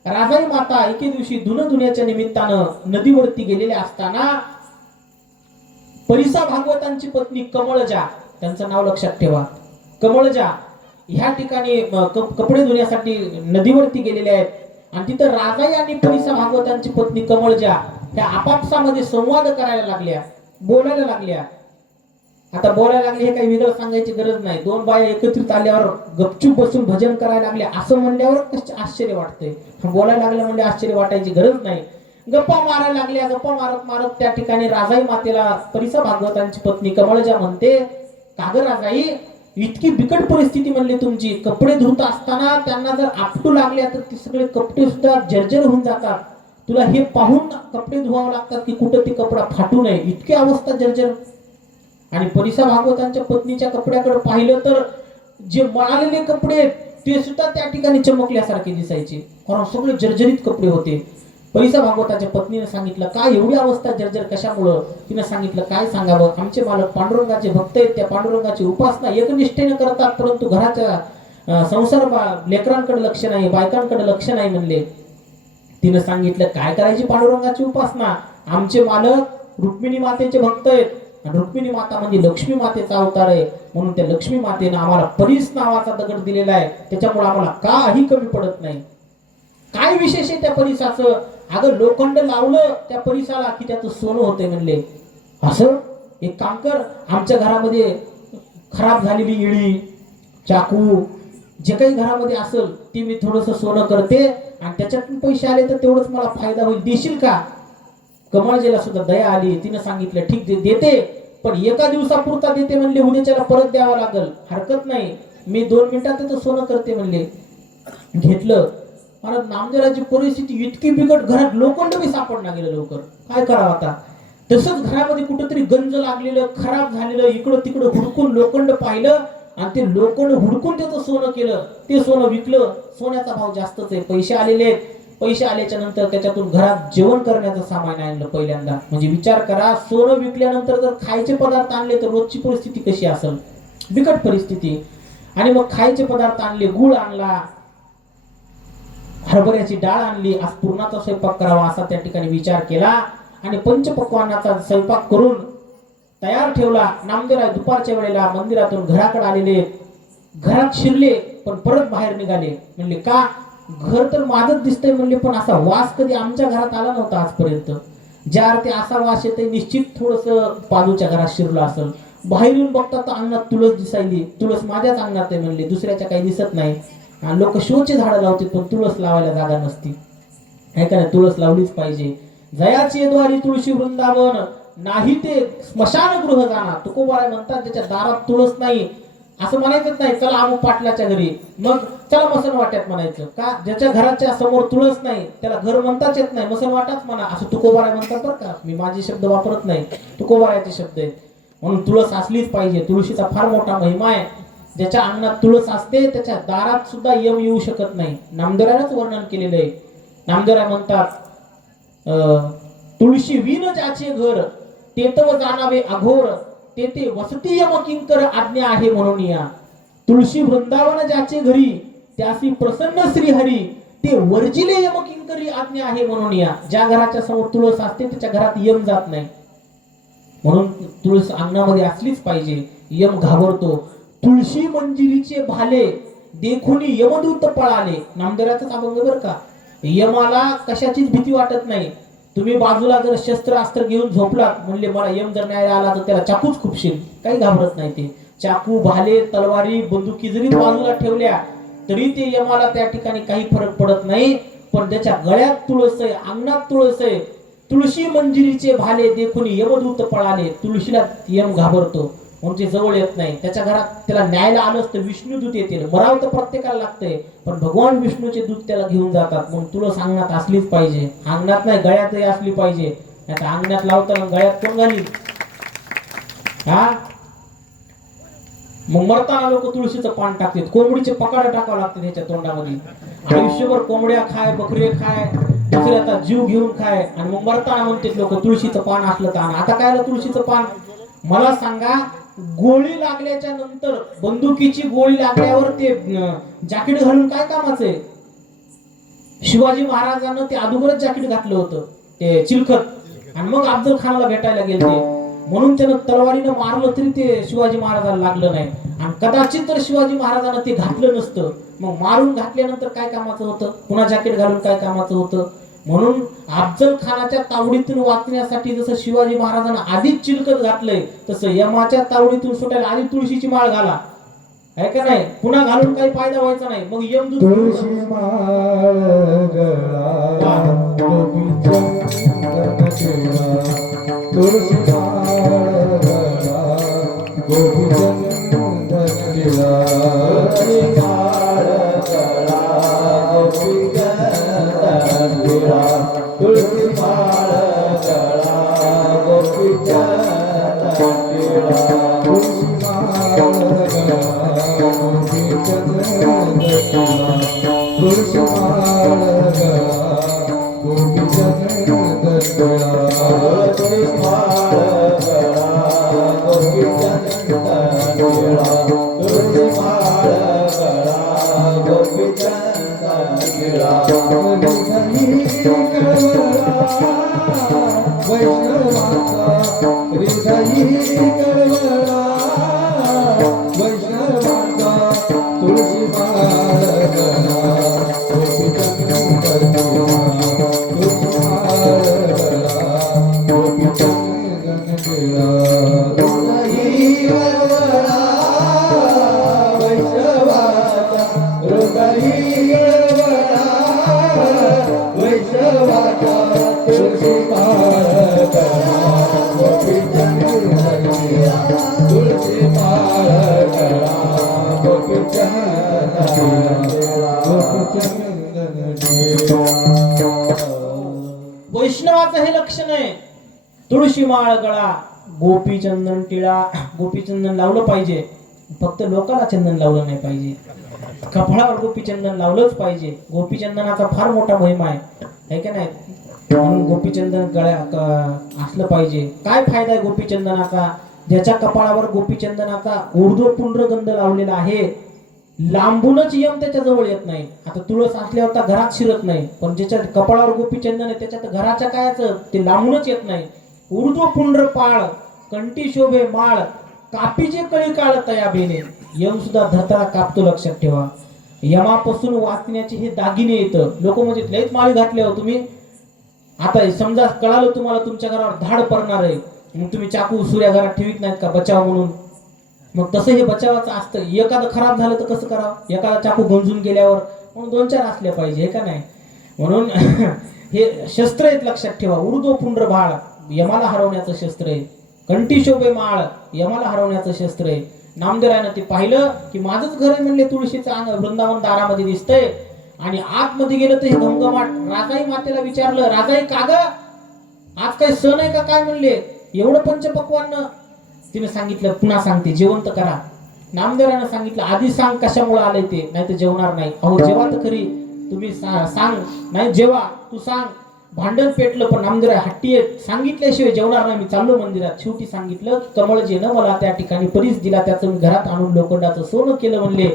राजाई माता एके दिवशी धुण्याच्या निमित्तानं नदीवरती गेलेल्या असताना परिसा भागवतांची पत्नी कमळजा, त्यांचं नाव लक्षात ठेवा, कमळजा, ह्या ठिकाणी कपडे धुण्यासाठी नदीवरती गेलेल्या आहेत. आणि तिथं राजाई आणि परिसा भागवतांची पत्नी कमळजा ह्या आपापसामध्ये संवाद करायला लागल्या, बोलायला लागल्या. आता बोलायला लागले हे काही वेगळं सांगायची गरज नाही. दोन बाया एकत्रित आल्यावर गपचूप बसून भजन करायला लागले असं म्हणल्यावर आश्चर्य वाटतंय. बोलायला लागलं म्हणजे आश्चर्य वाटायची गरज नाही. गप्पा मारायला लागल्या. गप्पा मारत मारत त्या ठिकाणी राजाई मातेला परिसा भागवतांची पत्नी कमळजा म्हणते, काग राजाई, इतकी बिकट परिस्थिती म्हणली तुमची. कपडे धुत असताना त्यांना जर आपटू लागल्या तर ते सगळे कपडे सुद्धा जर्जर होऊन जातात. तुला हे पाहून कपडे धुवावे लागतात की कुठं ते कपडा फाटू नये, इतकी अवस्था जर्जर. आणि परिसा भागवतांच्या पत्नीच्या कपड्याकडे पाहिलं तर जे मळालेले कपडे ते सुद्धा त्या ठिकाणी चमकल्यासारखे दिसायचे, कारण सगळे जर्जरीत कपडे होते. परिसा भागवताच्या पत्नीने सांगितलं, काय एवढी अवस्था जर्जर कशामुळं? तिने सांगितलं, काय सांगावं, आमचे मालक पांडुरंगाचे भक्त आहेत, त्या पांडुरंगाची उपासना एकनिष्ठेने करतात, परंतु घराच्या संसार लेकरांकडे लक्ष नाही, बायकांकडे लक्ष नाही म्हणले. तिने सांगितलं, काय करायची पांडुरंगाची उपासना? आमचे मालक रुक्मिणी मातेचे भक्त आहेत आणि रुक्मिणी माता म्हणजे लक्ष्मी मातेचा अवतार आहे, म्हणून त्या लक्ष्मी मातेने आम्हाला परीस नावाचा दगड दिलेला आहे, त्याच्यामुळे आम्हाला काही कमी पडत नाही. काय विशेष आहे त्या परिसाचं? अगं लोखंड लावलं त्या परिसाला की त्याचं सोनं होते म्हणले. असं एक काम कर, आमच्या घरामध्ये खराब झालेली इळी, चाकू, जे काही घरामध्ये असेल ते मी थोडंसं सोनं करते आणि त्याच्यातून पैसे आले तर तेवढंच मला फायदा होईल, देशील का? कमळजीला सुद्धा दया आली. तिने सांगितलं ठीक देते, पण एका दिवसापुरता देते म्हणले, उद्याच्याला परत द्यावं लागल. हरकत नाही, मी 2 मिनिटात तर सोनं करते म्हणले. घेतलं. मला नामदेवाची परिस्थिती इतकी बिकट, घरात लोखंड बी सापडणार गेलं लवकर. काय करावं आता? तसंच घरामध्ये कुठंतरी गंज लागलेलं, खराब झालेलं, इकडं तिकडं हुडकून लोखंड पाहिलं आणि ते लोखंड हुडकून त्याचं सोनं केलं. ते सोनं विकलं. सोन्याचा भाव जास्तच आहे, पैसे आलेले आहेत. पैसे आल्याच्या नंतर त्याच्यातून घरात जेवण करण्याचं सामान आणलं पहिल्यांदा. म्हणजे विचार करा, सोनं विकल्यानंतर जर खायचे पदार्थ आणले तर रोजची परिस्थिती कशी असेल? बिकट परिस्थिती. आणि मग खायचे पदार्थ आणले, गुळ आणला, हरभऱ्याची डाळ आणली. आज पूर्णाचा स्वयंपाक करावा असा त्या ठिकाणी विचार केला आणि पंचपक्वान्नाचा स्वयंपाक करून तयार ठेवला. नामदेवराय दुपारच्या वेळेला मंदिरातून घराकडे आलेले, घरात शिरले पण परत बाहेर निघाले. म्हणले का? घर तर माझंच दिसतंय म्हणले, पण असा वास कधी आमच्या घरात आला नव्हता आजपर्यंत. ज्या अर्थी असा वास येतोय, निश्चित थोडस बाजूच्या घरात शिरलं असेल. बाहेरून बघता तर अंगणात तुळस दिसायली. तुळस माझ्याच अंगणात आहे म्हणले, दुसऱ्याच्या काही दिसत नाही. लोक शोचे झाडं लावतात पण तुळस लावायला जागा नसती. आहे का नाही? तुळस लावलीच पाहिजे. जयाची द्वारी तुळशी वृंदावन, नाही ते स्मशान गृह जाणार. तुकोबाराय म्हणतात ज्याच्या दारात तुळस नाही असं म्हणायचंच नाही, चला अमुक पाटलाच्या घरी, मग चला मसन वाट्यात म्हणायचं का? ज्याच्या घराच्या समोर तुळस नाही त्याला घर म्हणताच येत नाही, मसन वाटाच म्हणा असं तुकोबाराय म्हणतात बरं का. मी माझे शब्द वापरत नाही, तुकोबारायचे शब्द आहेत. म्हणून तुळस असलीच पाहिजे. तुळशीचा फार मोठा महिमा आहे. ज्याच्या अंगणात तुळस असते त्याच्या दारात सुद्धा यम येऊ शकत नाही. नामदेवरायच वर्णन केलेलं आहे. नामदेवराय म्हणतात तुळशी विण ज्याचे घर, तेतव जाणावे अघोर, तेथे वसती यम किंकर आज्ञा आहे म्हणून या. तुळशी वृंदावन ज्याचे घरी, त्यासी प्रसन्न श्रीहरी, ते वर्जिले यम किंकरी आज्ञा आहे म्हणून या. ज्या घराच्या समोर तुळस असते त्याच्या घरात यम जात नाही. म्हणून तुळस अंगणामध्ये असलीच पाहिजे. यम घाबरतो. तुळशी मंजिरीचे भाले, देखुनी यमदूत पळाले. नामदेवराचा अभंग बरं का. यमाला कशाचीच भीती वाटत नाही. तुम्ही बाजूला जर शस्त्र अस्त्र घेऊन झोपलात, म्हणले मला यम जर न्यायला आला तर त्याला चाकूच खुपशील, काही घाबरत नाही ते. चाकू, भाले, तलवारी, बंदुकी जरी बाजूला ठेवल्या तरी ते यमाला त्या ठिकाणी काही फरक पडत नाही. पण त्याच्या गळ्यात तुळस आहे, अंगणात तुळस आहे. तुळशी मंजिरीचे भाले, देखून यमदूत पळाले. तुळशीला यम घाबरतो म्हणून ते जवळ येत नाही. त्याच्या घरात त्याला न्यायला आलंच तर विष्णुदूत येतील. मराव तर प्रत्येकाला लागतंय, पण भगवान विष्णूचे दूत त्याला घेऊन जातात. म्हणून तुळस अंगणात असलीच पाहिजे. अंगणात नाही, गळ्यातही असली पाहिजे. आता अंगणात लावताना गळ्यात कोण घालील? हा, मग मरताना लोक तुळशीचं पान टाकतात, कोंबडीचे पकाडे टाकावं लागते त्याच्या तोंडामध्ये. आयुष्यभर कोंबड्या खाय, बकरे खाय, दुसऱ्याचा जीव घेऊन खाय, आणि मग मरताना म्हणतात लोक तुळशीचं पान असलं तर. आता काय आलं तुळशीचं पान? मला सांगा, गोळी लागल्याच्या नंतर, बंदुकीची गोळी लागल्यावर ते जॅकेट घालून काय कामाचं आहे? शिवाजी महाराजांना ते अगोदरच जॅकेट घातलं होतं, ते चिलखत, आणि मग अफजल खानाला भेटायला गेले ते. म्हणून त्यानं तलवारीनं मारलं तरी ते शिवाजी महाराजांना लागलं नाही. आणि कदाचित तर शिवाजी महाराजांना ते घातलं नसतं, मग मारून घातल्यानंतर काय कामाचं होतं? पुन्हा जॅकेट घालून काय कामाचं होतं? म्हणून अफजल खानाच्या तावडीतून वाचण्यासाठी जसं शिवाजी महाराजांना आधीच चिलखत घातलंय, तसं यमाच्या तावडीतून सुटायला आधी तुळशीची माळ घाला. आहे का नाही? पुन्हा घालून काही फायदा व्हायचा नाही. मग यमदूत तुळशी माळ गळा, तुळशी माळ गळा, गोपीचंदन टिळा. तुळशी माळ गळा, गोपीचंदन टिळा. तुळशी माळ गळा, गोपीचंदन टिळा. तुळशी माळ गळा, गोपीचंदन टिळा. तुळशी माळ गळा, गोपीचंदन टिळा. तुळशी माळ गळा, गोपीचंदन टिळा. तुळशी माळ गळा, गोपीचंदन टिळा. वैष्णवाचा हृदयी कळवळा, वैष्णवाचा तुळशी माळ गळा, गोपीचंदन टिळा हृदयी वळवळा वैष्णवाचा हृदयी वळवळा वैष्णवाचा तुळशी माळ करा तुळशी माळ करा वैष्णवाचं हे लक्षण आहे. तुळशी माळ गळा, गोपी चंदन टिळा. गोपी चंदन लावलं पाहिजे, फक्त लोकाला चंदन लावलं नाही पाहिजे. कपाळावर गोपी चंदन लावलंच पाहिजे. गोपी चंदनाचा फार मोठा महिमा आहे का नाही? म्हणून गोपी चंदन असलं पाहिजे. काय फायदा आहे गोपी चंदनाचा? ज्याच्या कपाळावर गोपी चंदनाचा ऊर्ध्वपुंड्र गंध लावलेला आहे, लांबूनच यम त्याच्या जवळ येत नाही. आता तुळस असल्यावर तर घरात शिरत नाही, पण ज्याच्या कपाळावर गोपी चंदन आहे त्याच्यात घराच्या कायचं ते लांबूनच येत नाही. ऊर्ध्वपुंड्र पाळ, कंठी शोभे माळ, कापीचे कळी काळ तया बेने. यम सुद्धा धरताना कापतो, लक्षात ठेवा. यमापासून वाचण्याचे हे दागिने येतं. लोक म्हणजे लयच माळी घातले हो तुम्ही. आता समजा कळालं तुम्हाला तुमच्या घरावर धाड पडणार आहे, मग तुम्ही चाकू सूर्या घरात ठेवीत नाहीत का बचाव म्हणून? मग तसं हे बचावाचं असतं. एखादं खराब झालं तर कसं करावं? एखादा चाकू गंजून गेल्यावर म्हणून 2-4 असल्या पाहिजे, हे का नाही? म्हणून हे शस्त्र आहेत, लक्षात ठेवा. ऊर्ध्वपुंड्र भाळ यमाला हरवण्याचं शस्त्र आहे. कंठी शोभे माळ यमाला हरवण्याचं शस्त्र आहे. नामदेवानं ते पाहिलं की माझंच घर आहे म्हणले, तुळशीचं अंग वृंदावन दारामध्ये दिसतंय. आणि आतमध्ये गेलं तर हे घमघमाट. राजाई मातेला विचारलं, राजाई का ग, आज काही सण आहे का काय म्हणले? एवढं पंचपक्वान्न. तिने सांगितलं, पुन्हा सांगते, जेवण तर करा. नामदेवानं सांगितलं, आधी सांग कशामुळे आलंय ते, नाही तर जेवणार नाही. अहो जेवा तर खरी, तुम्ही सांग. नाही जेवा, तू सांग. भांडण पेटलं, पण नामदेव हट्टी आहेत, सांगितल्याशिवाय जेवणार नाही, मी चाललो मंदिरात. शेवटी सांगितलं, कमळजीनं मला त्या ठिकाणी परीस दिला, त्याचं मी घरात आणून लोखंडाचं सोनं केलं म्हणले.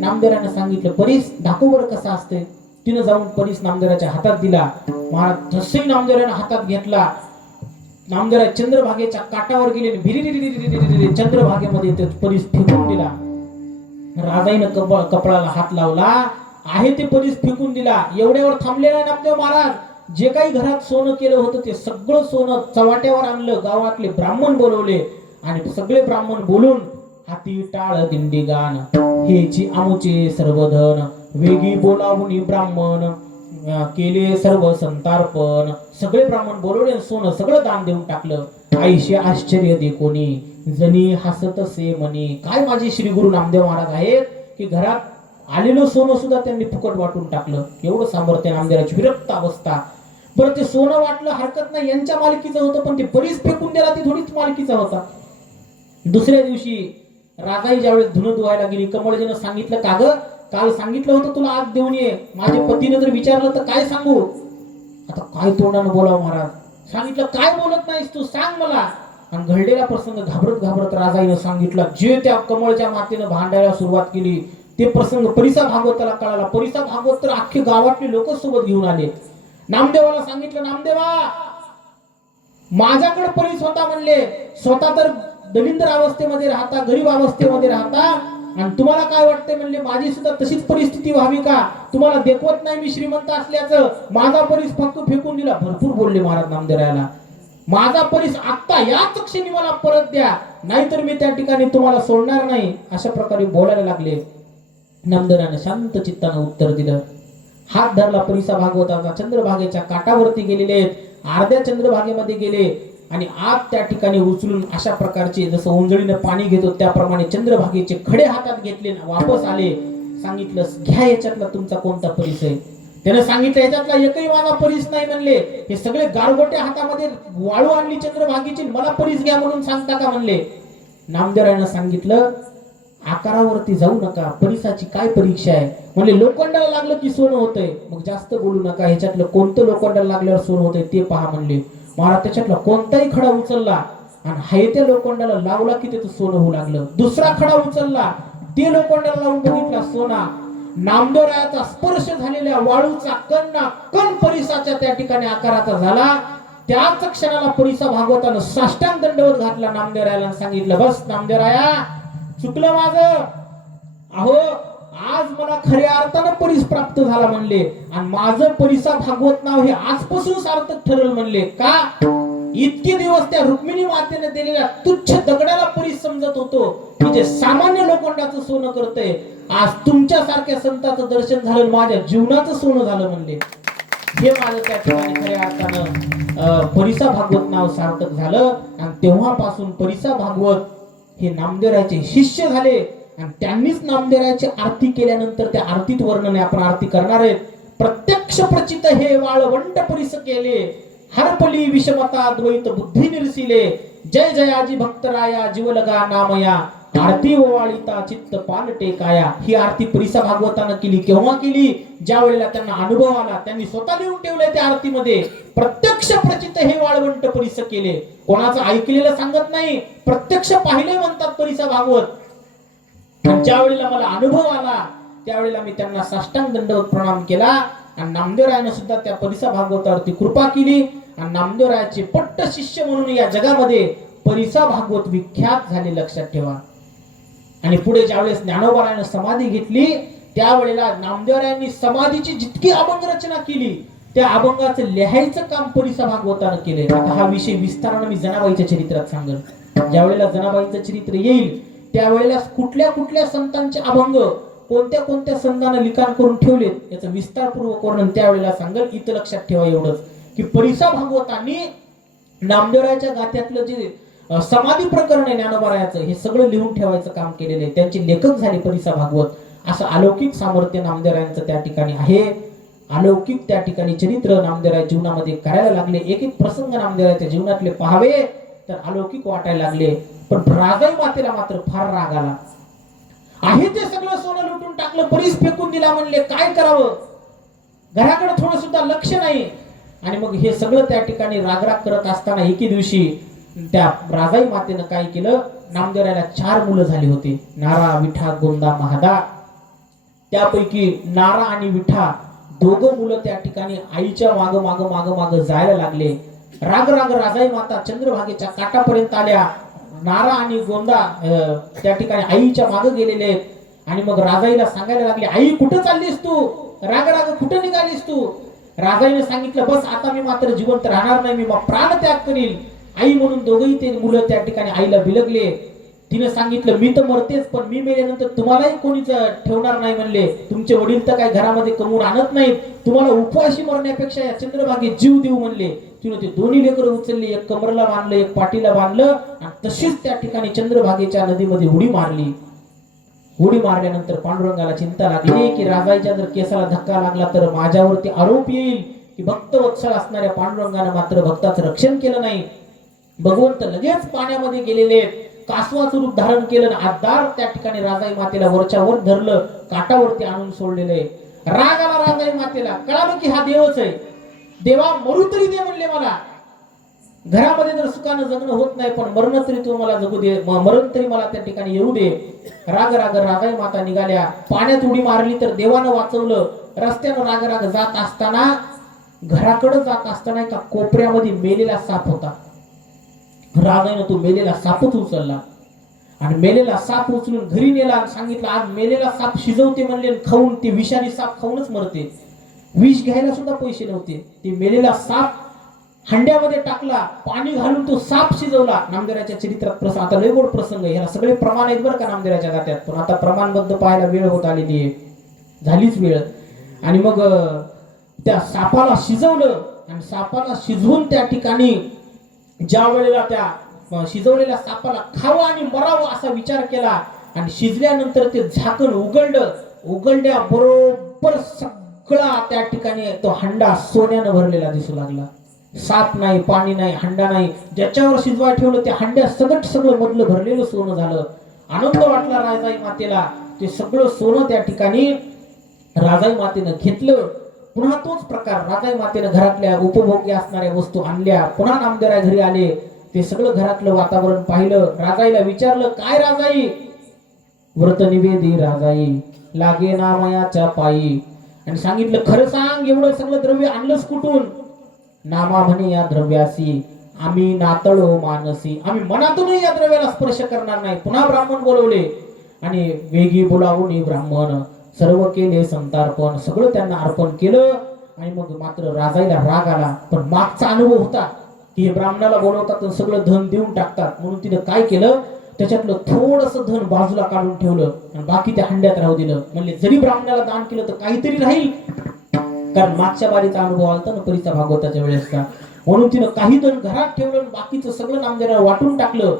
नामदेवानं सांगितलं, परीस दाखव बरं कसं असते. तिनं जाऊन परीस नामदेवाच्या हातात दिला. महाराज तसंही नामदेवानं हातात घेतला. नामदेव चंद्रभागेच्या काठावर गेले, भिरी चंद्रभागेमध्ये ते परीस फेकून दिला. राजाईनं कपाळाला हात लावला, आहे ते परीस फेकून दिला. एवढ्यावर थांबलेला नामदेव महाराज. जे काही घरात सोनं केलं होतं ते सगळं सोनं चव्हाट्यावर आणलं. गावातले ब्राह्मण बोलवले आणि सगळे ब्राह्मण बोलून, हाती टाळ दिंडी गान हेची आमुचे सर्वधन, वेगी बोलावून ब्राह्मण केले सर्व संतार्पण. सगळे ब्राह्मण बोलवले, सोनं सगळं दान देऊन टाकलं. आईशी आश्चर्य दे कोणी, जनी हसत से मनी. काय माझे श्री गुरु नामदेव महाराज आहेत की घरात आलेलं सोनं सुद्धा त्यांनी फुकट वाटून टाकलं. एवढं सामर्थ्य नामदेवाची. विरक्त अवस्था. बरं ते सोनं वाटलं हरकत नाही, यांच्या मालकीचं होतं, पण ते परीस फेकून दिला ती थोडीच मालकीचा होता. दुसऱ्या दिवशी राजाई ज्यावेळेस धुणं धुवायला गेली, कमळजीनं सांगितलं, का ग काल सांगितलं होतं तुला आज देऊन ये. माझे पतीने जर विचारलं तर काय सांगू? आता काय तोंडानं बोलावं महाराज? सांगितलं, काय बोलत नाहीस तू, सांग मला. आणि घडलेला प्रसंग घाबरत घाबरत राजाईनं सांगितलं. जे त्या कमळच्या मातेनं भांडायला सुरुवात केली ते प्रसंग परिसा भागवताला कळाला. परिसा भागवत तर अख्खे गावातले लोक सोबत घेऊन आले. नामदेवाला सांगितलं, नामदेवा माझ्याकडे परीस होता म्हणले, स्वतः तर दलिंद्र अवस्थेमध्ये राहता, गरीब अवस्थेमध्ये राहता, आणि तुम्हाला काय वाटतंय म्हणले माझी सुद्धा तशीच परिस्थिती व्हावी का? तुम्हाला देखवत नाही मी श्रीमंत असल्याचं? माझा परीस फक्त फेकून दिला. भरपूर बोलले महाराज नामदेवरायाला. माझा परीस आत्ता याच क्षणी मला परत द्या, नाहीतर मी त्या ठिकाणी तुम्हाला सोडणार नाही. अशा प्रकारे बोलायला लागले. नामदेवरायाने शांत चित्तानं उत्तर दिलं. हात धरला परिसा भागवताचा. चंद्रभागेच्या काठावरती गेलेले, अर्ध्या चंद्रभागेमध्ये गेले आणि आत त्या ठिकाणी उचलून अशा प्रकारचे जसं ओंजळीनं पाणी घेतो त्याप्रमाणे चंद्रभागेचे खडे हातात घेतले, वापस आले. सांगितलं, घ्या याच्यातला तुमचा कोणता परीस आहे? त्याने सांगितलं, याच्यातला एकही माझा परीस नाही म्हणले. हे सगळे गारगोटे हातामध्ये वाळू आणली चंद्रभागेची, मला परीस घ्या म्हणून सांगता का म्हणले. नामदेवरायानं सांगितलं, आकारावरती जाऊ नका, परिसाची काय परीक्षा आहे म्हणले. लोखंडाला लागलं की सोनं होतंय, मग जास्त बोलू नका. ह्याच्यातलं कोणतं लोखंडाला लागल्यावर सोनं होतंय ते पहा म्हणले. महाराज त्याच्यातला कोणताही खडा उचलला आणि हाय त्या लोखंडाला लावला की त्याचं सोनं होऊ लागलं. दुसरा खडा उचलला, ते लोखंडाला लावून बघितला, सोना. नामदेवरायाचा स्पर्श झालेल्या वाळूचा कण कण परिसाच्या त्या ठिकाणी आकाराचा झाला. त्याच क्षणाला परिसा भागवतानं साष्टांग दंडवत घातला नामदेवरायाला. सांगितलं, बस नामदेवराया, चुकलं माझं. अहो आज मला खऱ्या अर्थानं परीस प्राप्त झाला म्हणले, आणि माझं परिसा भागवत नाव हे आजपासून सार्थक ठरल म्हणले. का? इतके दिवस त्या रुक्मिणी मातेने दिलेल्या तुच्छ दगडाला परी समजत होतो की जे सामान्य लोखंडाचं सोनं करतंय, आज तुमच्यासारख्या संताचं दर्शन झालं, माझ्या जीवनाचं सोनं झालं म्हणले. हे माझं त्या ठिकाणी खऱ्या अर्थानं परिसा भागवत नाव सार्थक झालं. आणि तेव्हापासून परिसा भागवत हे नामदेवरायाचे शिष्य झाले. आणि त्यांनीच नामदेवरायाची आरती केल्यानंतर त्या आरतीत वर्णन आपण आरती करणार आहेत. प्रत्यक्ष प्रचित हे वाळवंट परिस केले, हरपली विषमता द्वैत बुद्धी निरसिले, जय जयाजी भक्तराया जीवलगा नामया, आरती ओवाळीता चित्त पालटे काया. ही आरती परिसा भागवतानं केली. केव्हा केली? ज्या वेळेला त्यांना अनुभव आला. त्यांनी स्वतः लिहून ठेवलंय त्या आरतीमध्ये, प्रत्यक्ष प्रचित हे वाळवंट परिस केले. कोणाचं ऐकलेलं सांगत नाही, प्रत्यक्ष पाहिले म्हणतात परिसा भागवत. ज्या वेळेला मला अनुभव आला त्यावेळेला मी त्यांना साष्टांग दंडवत प्रणाम केला. आणि नामदेवरायाने सुद्धा त्या परिसा भागवतावरती कृपा केली. आणि नामदेवरायाचे पट्ट शिष्य म्हणून या जगामध्ये परिसा भागवत विख्यात झाले, लक्षात ठेवा. आणि पुढे ज्यावेळेस ज्ञानोबारायाने समाधी घेतली त्यावेळेला नामदेवरायांनी समाधीची जितकी अभंग रचना केली त्या अभंगाचं लिहायचं काम परिसा भागवतानं केले. आता हा विषय विस्ताराने मी जनाबाईच्या चरित्रात सांगेल. ज्या वेळेला जनाबाईचं चरित्र येईल त्यावेळेला कुठल्या कुठल्या संतांचे अभंग कोणत्या कोणत्या संतांना लिखाण करून ठेवलेत याचं विस्तारपूर्वक वर्णन त्यावेळेला सांगेल. इथं लक्षात ठेवा एवढंच की परिसा भागवतांनी नामदेवरायाच्या गाथ्यातलं जे समाधी प्रकरण आहे ज्ञानोबारायाचं हे सगळं लिहून ठेवायचं काम केलेलं आहे. त्यांचे लेखक झाले परिसा भागवत. असं अलौकिक सामर्थ्य नामदेवरायांचं त्या ठिकाणी आहे. अलौकिक त्या ठिकाणी चरित्र नामदेवराय जीवनामध्ये करायला लागले. एक एक प्रसंग नामदेवरायाच्या जीवनातले पाहावे तर अलौकिक वाटायला लागले. पण राजाई मातेला मात्र फार राग आला. आहे ते सगळं सोनं लुटून टाकलं, परीस फेकून दिला, म्हणले काय करावं, घराकडे थोडं सुद्धा लक्ष नाही. आणि मग हे सगळं त्या ठिकाणी रागराग करत असताना एके दिवशी त्या राजाई मातेनं काय केलं, नामदेवरायाला 4 मुलं झाली होती, नारा, विठा, गोंदा, महादा. त्यापैकी नारा आणि विठा दोघं मुलं त्या ठिकाणी आईच्या माग माग माग माग जायला लागले. राग राग राजाई माता चंद्रभागेच्या काठापर्यंत आल्या. नारा आणि गोंदा त्या ठिकाणी आईच्या मागे गेलेले. आणि मग राजाईला सांगायला लागले, आई कुठं चाललीस तू, राग राग कुठं निघालीस तू. राजाईने सांगितलं, बस आता मी मात्र जिवंत राहणार नाही, मी प्राण त्याग करील. आई म्हणून दोघही ते मुलं त्या ठिकाणी आईला बिलगले. तिने सांगितलं, मी तर मरतेच, पण मी मेल्यानंतर तुम्हालाही कोणीच ठेवणार नाही म्हणले. तुमचे वडील तर काही घरामध्ये कमवून आणत नाहीत, तुम्हाला उपवाशी मरण्यापेक्षा या चंद्रभागेत जीव देऊ म्हणले. तिने ते दोन्ही लेकरं उचलली, एक कमरला बांधलं, एक पाठीला बांधलं आणि तशीच त्या ठिकाणी चंद्रभागेच्या नदीमध्ये उडी मारली. उडी मारल्यानंतर पांडुरंगाला चिंता लागली की राजाईच्या जर केसाला धक्का लागला तर माझ्यावरती आरोप येईल की भक्तवत्सल असणाऱ्या पांडुरंगाने मात्र भक्ताचं रक्षण केलं नाही. भगवंत लगेच पाण्यामध्ये गेलेले, कासवाचं रूप धारण केलं, आधार त्या ठिकाणी राजाई मातेला वरच्या वर धरलं, काटावरती आणून सोडलेले. राग आला राजाई मातेला, कळालं की हा देवच आहे. देवा मरू तरी दे म्हणले, मला घरामध्ये जर सुखानं जगणं होत नाही, पण मरण तरी तू मला जगू दे, मरण तरी मला त्या ठिकाणी येऊ दे. राग राग राजाई माता निघाल्या, पाण्यात उडी मारली तर देवानं वाचवलं. रस्त्यानं राग राग जात असताना, घराकडे जात असताना एका कोपऱ्यामध्ये मेलेला साप होता. राजाईनं तो मेलेला सापच उचलला आणि मेलेला साप उचलून घरी नेला आणि सांगितलं, आज मेलेला साप शिजवते म्हणले, खाऊन ते विषारी साप खाऊनच मरते. विष घ्यायला सुद्धा पैसे नव्हते. ते मेलेला साप हंड्यामध्ये टाकला, पाणी घालून तो साप शिजवला. नामदेवराच्या चरित्रात प्रसंग, आता लय गोड प्रसंग आहे, ह्याला सगळे प्रमाण आहेत बरं का नामदेवराच्या गाथ्यात, पण आता प्रमाणबद्ध पाहायला वेळ होत आलेली आहे, झालीच वेळ. आणि मग त्या सापाला शिजवलं आणि सापाला शिजवून त्या ठिकाणी ज्या वेळेला त्या शिजवलेल्या सापाला खावं आणि मरावं असा विचार केला. आणि शिजल्यानंतर ते झाकण उघडलं, उघडल्या बरोबर सगळा त्या ठिकाणी तो हंडा सोन्यानं भरलेला दिसू लागला. साप नाही, पाणी नाही, हंडा नाही, ज्याच्यावर शिजवाय ठेवलं त्या हंड्या सगळं सगळं मधलं भरलेलं सोनं झालं. आनंद वाटला राजाई मातेला. ते सगळं सोनं त्या ठिकाणी राजाई मातेनं घेतलं. पुन्हा तोच प्रकार, राजाई मातेनं घरातल्या उपभोग्य असणाऱ्या वस्तू आणल्या. पुन्हा नामदेवराय घरी आले, ते सगळं घरातलं वातावरण पाहिलं. राजाईला विचारलं, काय राजाई. व्रत निवेदी राजाई, लागे ना मायाच्या पायी. आणि सांगितलं, खरं सांग, एवढं सगळं द्रव्य आणलंस कुठून. नामा म्हणे, या द्रव्यासी आम्ही नातळो मानसी, आम्ही मनातूनही या द्रव्याला स्पर्श करणार नाही. पुन्हा ब्राह्मण बोलवले आणि वेगी बोलावून ब्राह्मण सर्व केले संतार्पण, सगळं त्यांना अर्पण केलं. आणि मग मात्र राजाईला राग आला, पण मागचा अनुभव होता. की हे ब्राह्मणाला बोलवतात आणि सगळं धन देऊन टाकतात, म्हणून तिने काय केलं, त्याच्यातलं थोडंसं धन बाजूला काढून ठेवलं आणि बाकी त्या हंड्यात राहू दिलं. म्हणले जरी ब्राह्मणाला दान केलं तर काहीतरी राहील, कारण मागच्या बारीचा अनुभव आलता ना परीचा भागवताच्या वेळेसचा. म्हणून तिनं काही धन घरात ठेवलं आणि बाकीचं सगळं नामदेवाला वाटून टाकलं.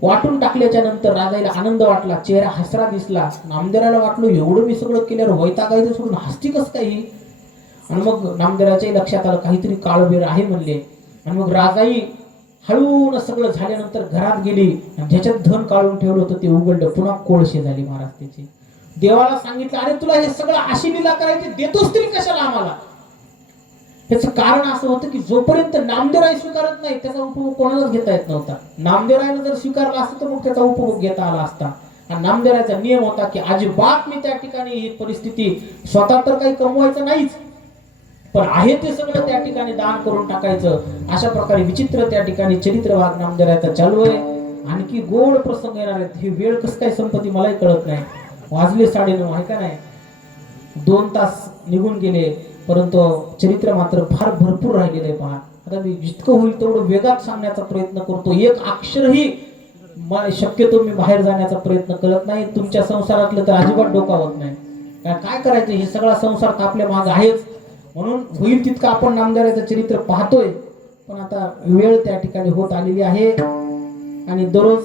वाटून टाकल्याच्या नंतर राजाला आनंद वाटला, चेहरा हसरा दिसला. नामदेवाला वाटलं एवढं मी सगळं केल्यावर वैतागायचं सोडून हसती कस काही. आणि मग नामदेवाच्याही लक्षात आलं काहीतरी काळबेर आहे म्हणले. आणि मग राजाई हळून सगळं झाल्यानंतर घरात गेली आणि ज्याच्यात धन काढून ठेवलं होतं ते उघडलं. पुन्हा कोळशे झाली महाराज त्याची. देवाला सांगितलं अरे तुला हे सगळं अशी लीला करायची, देतोस तरी कशाला आम्हाला. त्याचं कारण असं होतं की जोपर्यंत नामदेवराय स्वीकारत नाही त्याचा उपभोग कोणालाच घेता येत नव्हता. नामदेवरायनं जर स्वीकारला असतं तर मग त्याचा उपभोग घेता आला असता. आणि नामदेवरायचा नियम होता की अजिबात मी त्या ठिकाणी ही परिस्थिती स्वतः तर काही कमवायचं नाहीच, पण आहे ते सगळं त्या ठिकाणी दान करून टाकायचं. अशा प्रकारे विचित्र त्या ठिकाणी चरित्रभाग नामदेवरायचा चालू आहे. आणखी गोड प्रसंग येणार आहेत. ही वेळ कसं काय संपत्ती मलाही कळत नाही. वाजले 9:30 आहे का नाही, 2 तास निघून गेले, परंतु चरित्र मात्र फार भरपूर राहिलेलं आहे. पहा आता मी जितकं होईल तेवढं वेगात सांगण्याचा प्रयत्न करतो. एक अक्षरही शक्यतो मी बाहेर जाण्याचा प्रयत्न करत नाही. तुमच्या संसारातलं तर अजिबात डोकावत नाही. काय करायचं, हे सगळा संसार तर आपल्या मागे आहेच, म्हणून होईल तितकं आपण नामदेवाचं चरित्र पाहतोय. पण आता वेळ त्या ठिकाणी होत आलेली आहे आणि दररोज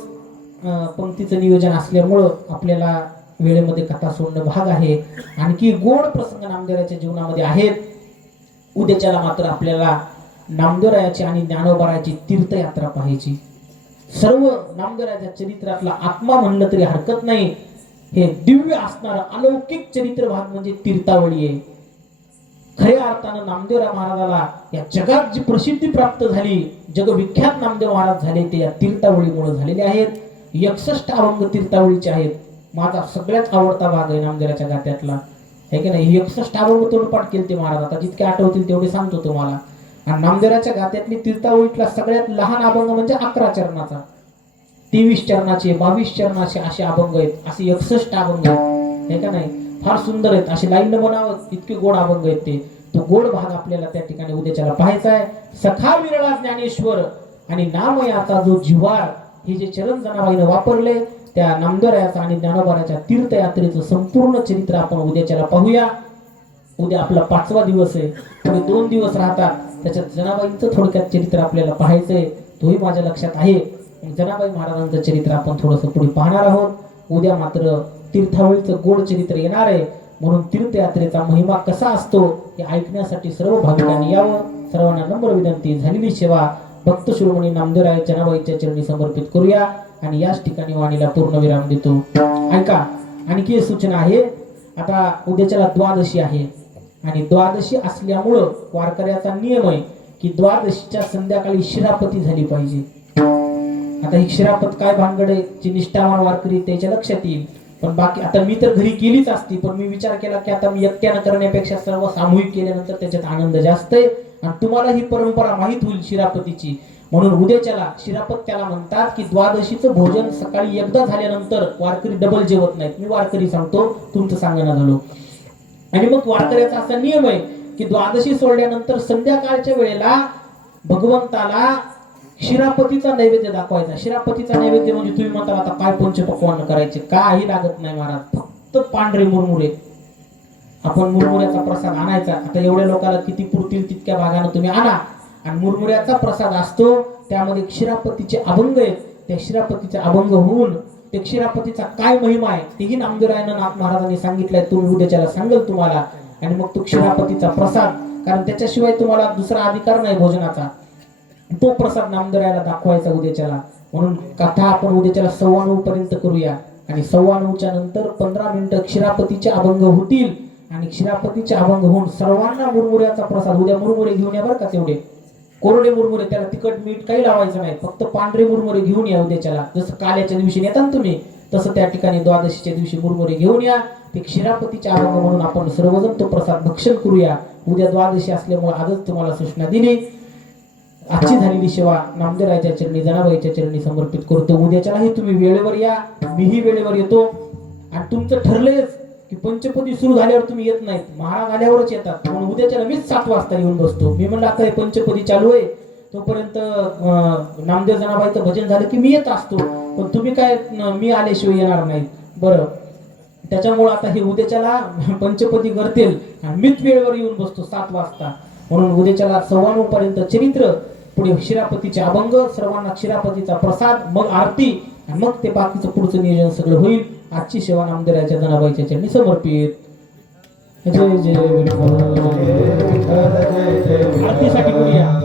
पंक्तीचं नियोजन असल्यामुळं आपल्याला वेळेमध्ये कथा सोडणं भाग आहे. आणखी गोड प्रसंग नामदेवरायाच्या जीवनामध्ये आहेत. उद्याच्याला मात्र आपल्याला नामदेवरायाची आणि ज्ञानोबारायाची तीर्थयात्रा पाहायची. सर्व नामदेवरायाच्या चरित्रातला आत्मा म्हणलं तरी हरकत नाही. हे दिव्य असणारं अलौकिक चरित्र भाग म्हणजे तीर्थावळी आहे. खऱ्या अर्थानं नामदेवराय महाराजाला या जगात जी प्रसिद्धी प्राप्त झाली, जगविख्यात नामदेव महाराज झाले ते या तीर्थावळीमुळे झालेले आहेत. 61 अभंग तीर्थावळीचे आहेत. माझा सगळ्यात आवडता भाग आहे नामदेवाच्या गात्यातला, आहे की नाही. 61 अभंग तोंडपाठ केले ते महाराज, आता जितके आठवतील तेवढे सांगतो तुम्हाला. आणि नामदेवाच्या गात्यातली तीर्थावळीतला सगळ्यात लहान अभंग म्हणजे 11 चरणाचा, 23 चरणाचे, 22 चरणाचे असे अभंग आहेत. असे 61 अभंग आहेत, आहे का नाही. फार सुंदर आहेत, असे लाईन बनावं इतके गोड अभंग आहेत ते. तो गोड भाग आपल्याला त्या ठिकाणी उद्याच्याला पाहायचा आहे. सखा विरळा ज्ञानेश्वर आणि नामयाचा जो जिव्हार, हे जे चरण जनाबाईनं वापरले त्या नामदेवरायाचा आणि ज्ञानोबारायाच्या तीर्थयात्रेचं संपूर्ण चरित्र आपण उद्याच्याला पाहूया. उद्या आपला 5वा दिवस आहे. पुढे 2 दिवस राहतात, त्याच्यात जनाबाईंचं थोडक्यात चरित्र आपल्याला पाहायचंय. तोही माझ्या लक्षात आहे. जनाबाई महाराजांचं चरित्र आपण थोडंसं पुढे पाहणार आहोत. उद्या मात्र तीर्थावळीचं गोड चरित्र येणार आहे. म्हणून तीर्थयात्रेचा महिमा कसा असतो हे ऐकण्यासाठी सर्व भाविकांनी यावं. सर्वांना नम्र विनंती. झालेली सेवा भक्त शिरोमणी नामदेवराय जनाबाईच्या चरणी समर्पित करूया आणि याच ठिकाणी वाणीला पूर्णविराम देतो. ऐका, आणखी सूचना आहे. आता उद्याच्याला द्वादशी आहे आणि द्वादशी असल्यामुळं वारकऱ्याचा नियम आहे की द्वादशीच्या संध्याकाळी शिरापती झाली पाहिजे. आता ही शिरापत काय भानगड आहे, जी निष्ठावान वारकरी त्याच्या लक्षात येईल. पण बाकी आता मी तर घरी केलीच असती, पण मी विचार केला की आता मी एकट्यानं करण्यापेक्षा सर्व सामूहिक केल्यानंतर त्याच्यात आनंद जास्त आहे आणि तुम्हाला ही परंपरा माहीत होईल शिरापतीची. म्हणून उद्याच्याला शिरापत त्याला म्हणतात की द्वादशीचं भोजन सकाळी एकदा झाल्यानंतर वारकरी डबल जेवत नाहीत. मी वारकरी सांगतो, तुमचं सांगणं झालो. आणि मग वारकऱ्याचा असा नियम आहे की द्वादशी सोडल्यानंतर संध्याकाळच्या वेळेला भगवंताला शिरापतीचा नैवेद्य दाखवायचा. शिरापतीचा नैवेद्य म्हणजे तुम्ही म्हणता आता काय पंचपक्वान्न करायचे, काही लागत नाही महाराज, फक्त पांढरे मुरमुरे. आपण मुरमुऱ्याचा प्रसाद आणायचा. आता एवढ्या लोकांना किती पुरतील तितक्या भागानं तुम्ही आणा. आणि मुरमुऱ्याचा प्रसाद असतो, त्यामध्ये क्षीरापतीचे अभंग आहेत. त्या क्षीरापतीचे अभंग होऊन ते क्षीरापतीचा काय महिमा आहे तेही नामदेवरायानं नाथ महाराजांनी सांगितलंय. तुम्ही उद्याच्याला सांगेल तुम्हाला. आणि मग तो क्षीरापतीचा प्रसाद, कारण त्याच्याशिवाय तुम्हाला दुसरा अधिकार नाही भोजनाचा, तो प्रसाद नामदेवरायाला दाखवायचा उद्याच्याला. म्हणून कथा आपण उद्याच्याला 9:15 पर्यंत करूया आणि 9:15च्या नंतर 15 मिनिटं क्षीरापतीचे अभंग होतील आणि क्षीरापतीचे अभंग होऊन सर्वांना मुरमुऱ्याचा प्रसाद. उद्या मुरमुरे घेऊन या बरं का, तेवढे कोरडे मुरमुरे, त्याला तिखट मीठ काही लावायचं नाही, फक्त पांढरे मुरमुरे घेऊन या उद्याच्याला. जसं काल्याच्या दिवशी येतात ना तुम्ही, तसं त्या ठिकाणी द्वादशीच्या दिवशी मुरमुरे घेऊन या. ते क्षीरापतीचे अभंग म्हणून आपण सर्वजण तो प्रसाद भक्षण करूया. उद्या द्वादशी असल्यामुळे आजच तुम्हाला सूचना दिली. आजची झालेली सेवा नामदेवरायाच्या चरणी जनाबाईच्या चरणी समर्पित करतो. उद्याच्यालाही तुम्ही वेळेवर या, मीही वेळेवर येतो. आणि तुमचं ठरलंयच की पंचपदी सुरू झाल्यावर तुम्ही येत नाहीत, महाराज आल्यावरच येतात. म्हणून उद्याच्याला मीच 7 वाजता येऊन बसतो. मी म्हणलं आता हे पंचपदी चालू आहे, तोपर्यंत नामदेव जनाबाईचं भजन झालं की मी येत असतो, पण तुम्ही काय मी आल्याशिवाय येणार नाही. बरं, त्याच्यामुळे आता हे उद्याच्याला पंचपदी करतील आणि मीच वेळेवर येऊन बसतो 7 वाजता. म्हणून उद्याच्याला 9:15 पर्यंत चरित्र, पुढे शिरापतीचे अभंग, सर्वांना शिरापतीचा प्रसाद, मग आरती आणि मग ते बाकीचं पुढचं नियोजन सगळं होईल. आजची सेवा नामदेवाच्या जनाबाईच्या चरणी समर्पित. जय जय विठ्ठल. आरतीसाठी बोलूया.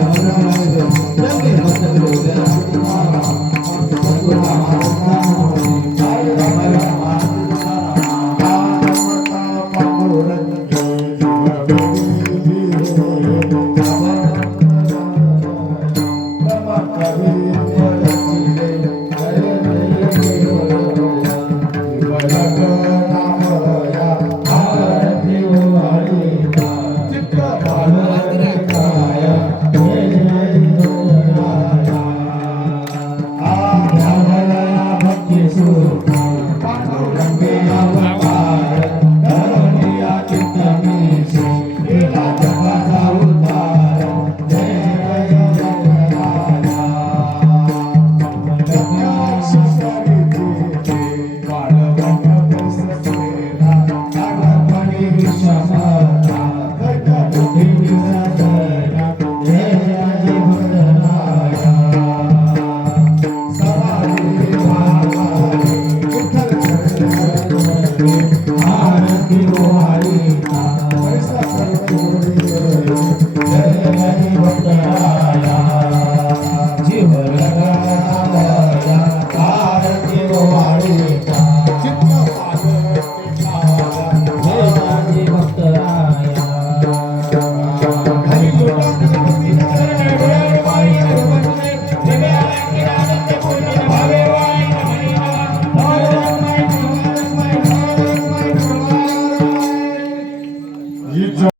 Brahma